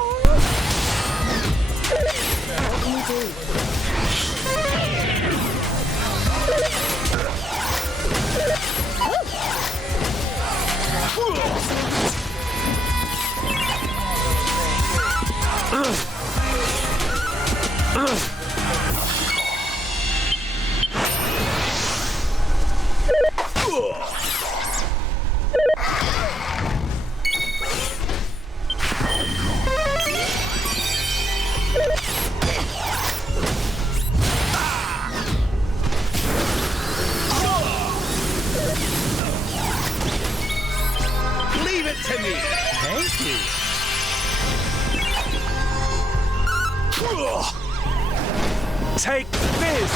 How can we do? Leave it to me. Thank you. Take this!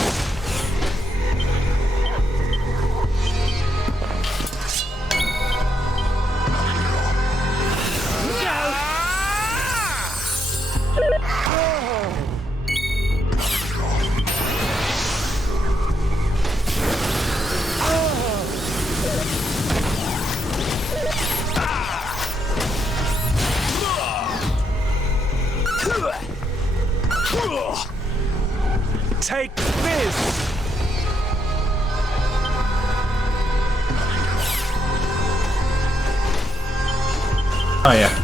Take this! Oh yeah.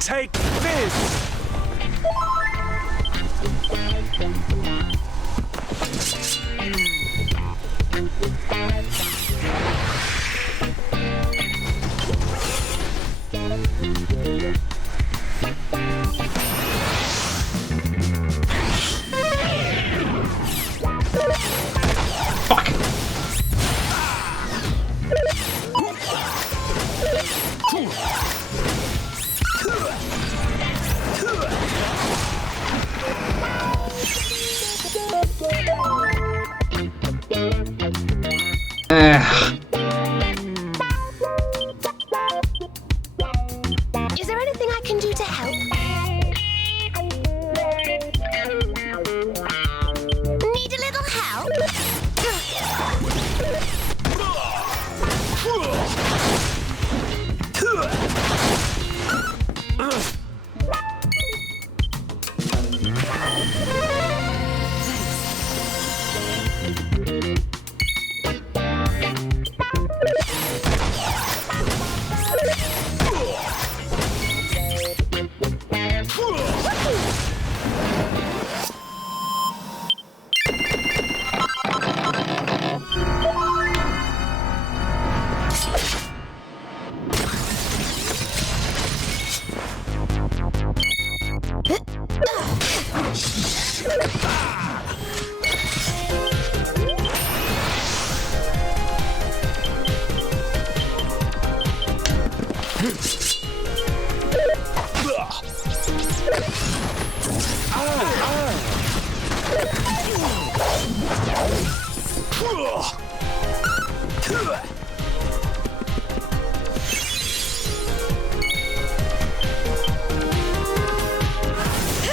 Take this! Is there anything I can do to help? Need a little help?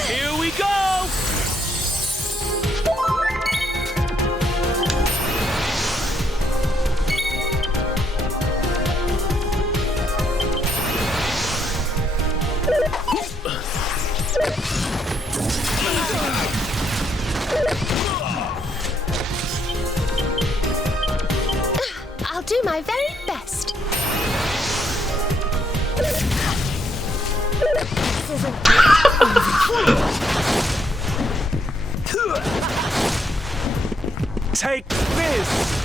Here we go! I'll do my very best. Take this!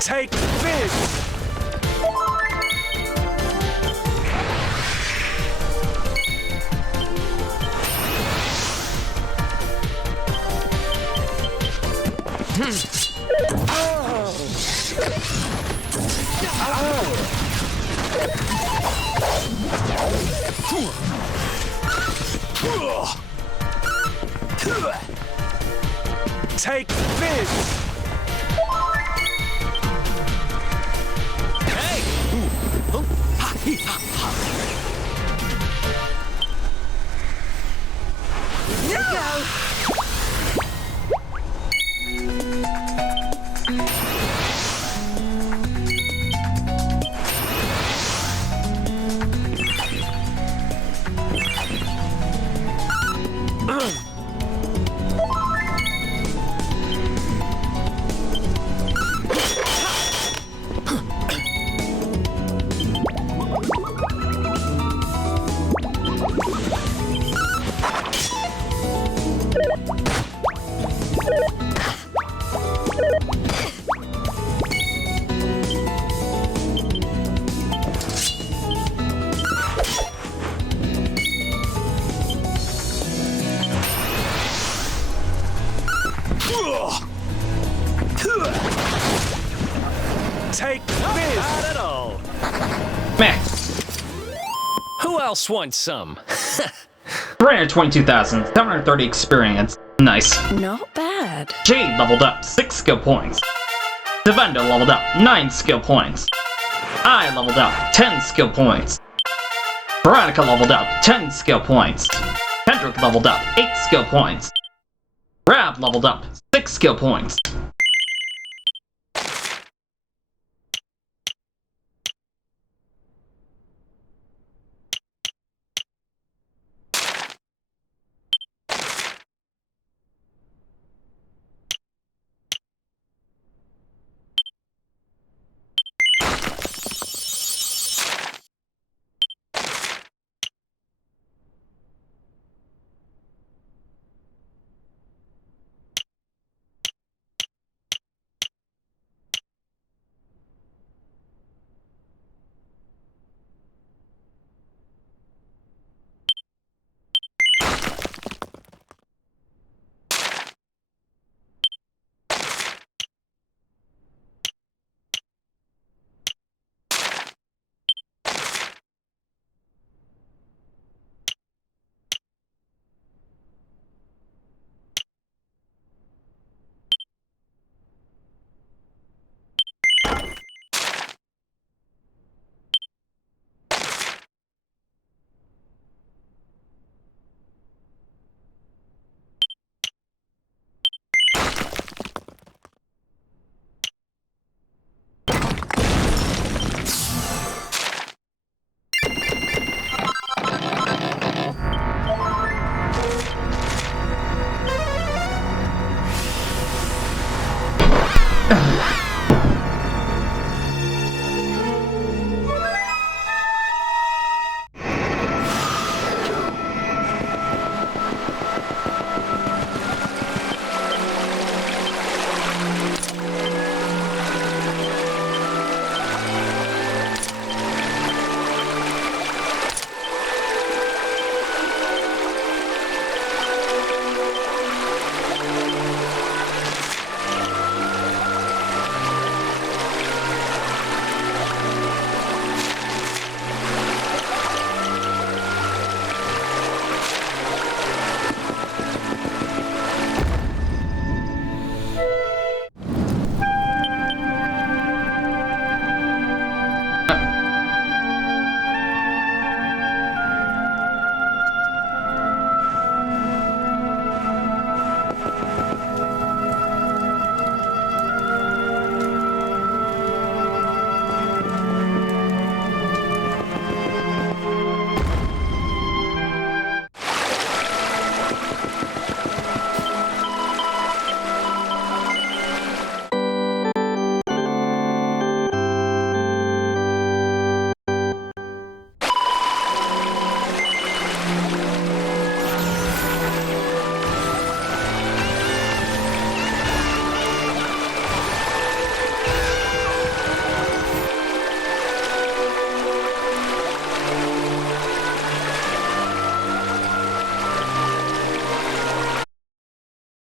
Take this! Take this! Hey! Not at all. Meh. Who else wants some? 322,730 experience. Nice. Not bad. Jade leveled up 6 skill points. Devenda leveled up 9 skill points. I leveled up 10 skill points. Veronica leveled up 10 skill points. Kendrick leveled up 8 skill points. Rab leveled up 6 skill points.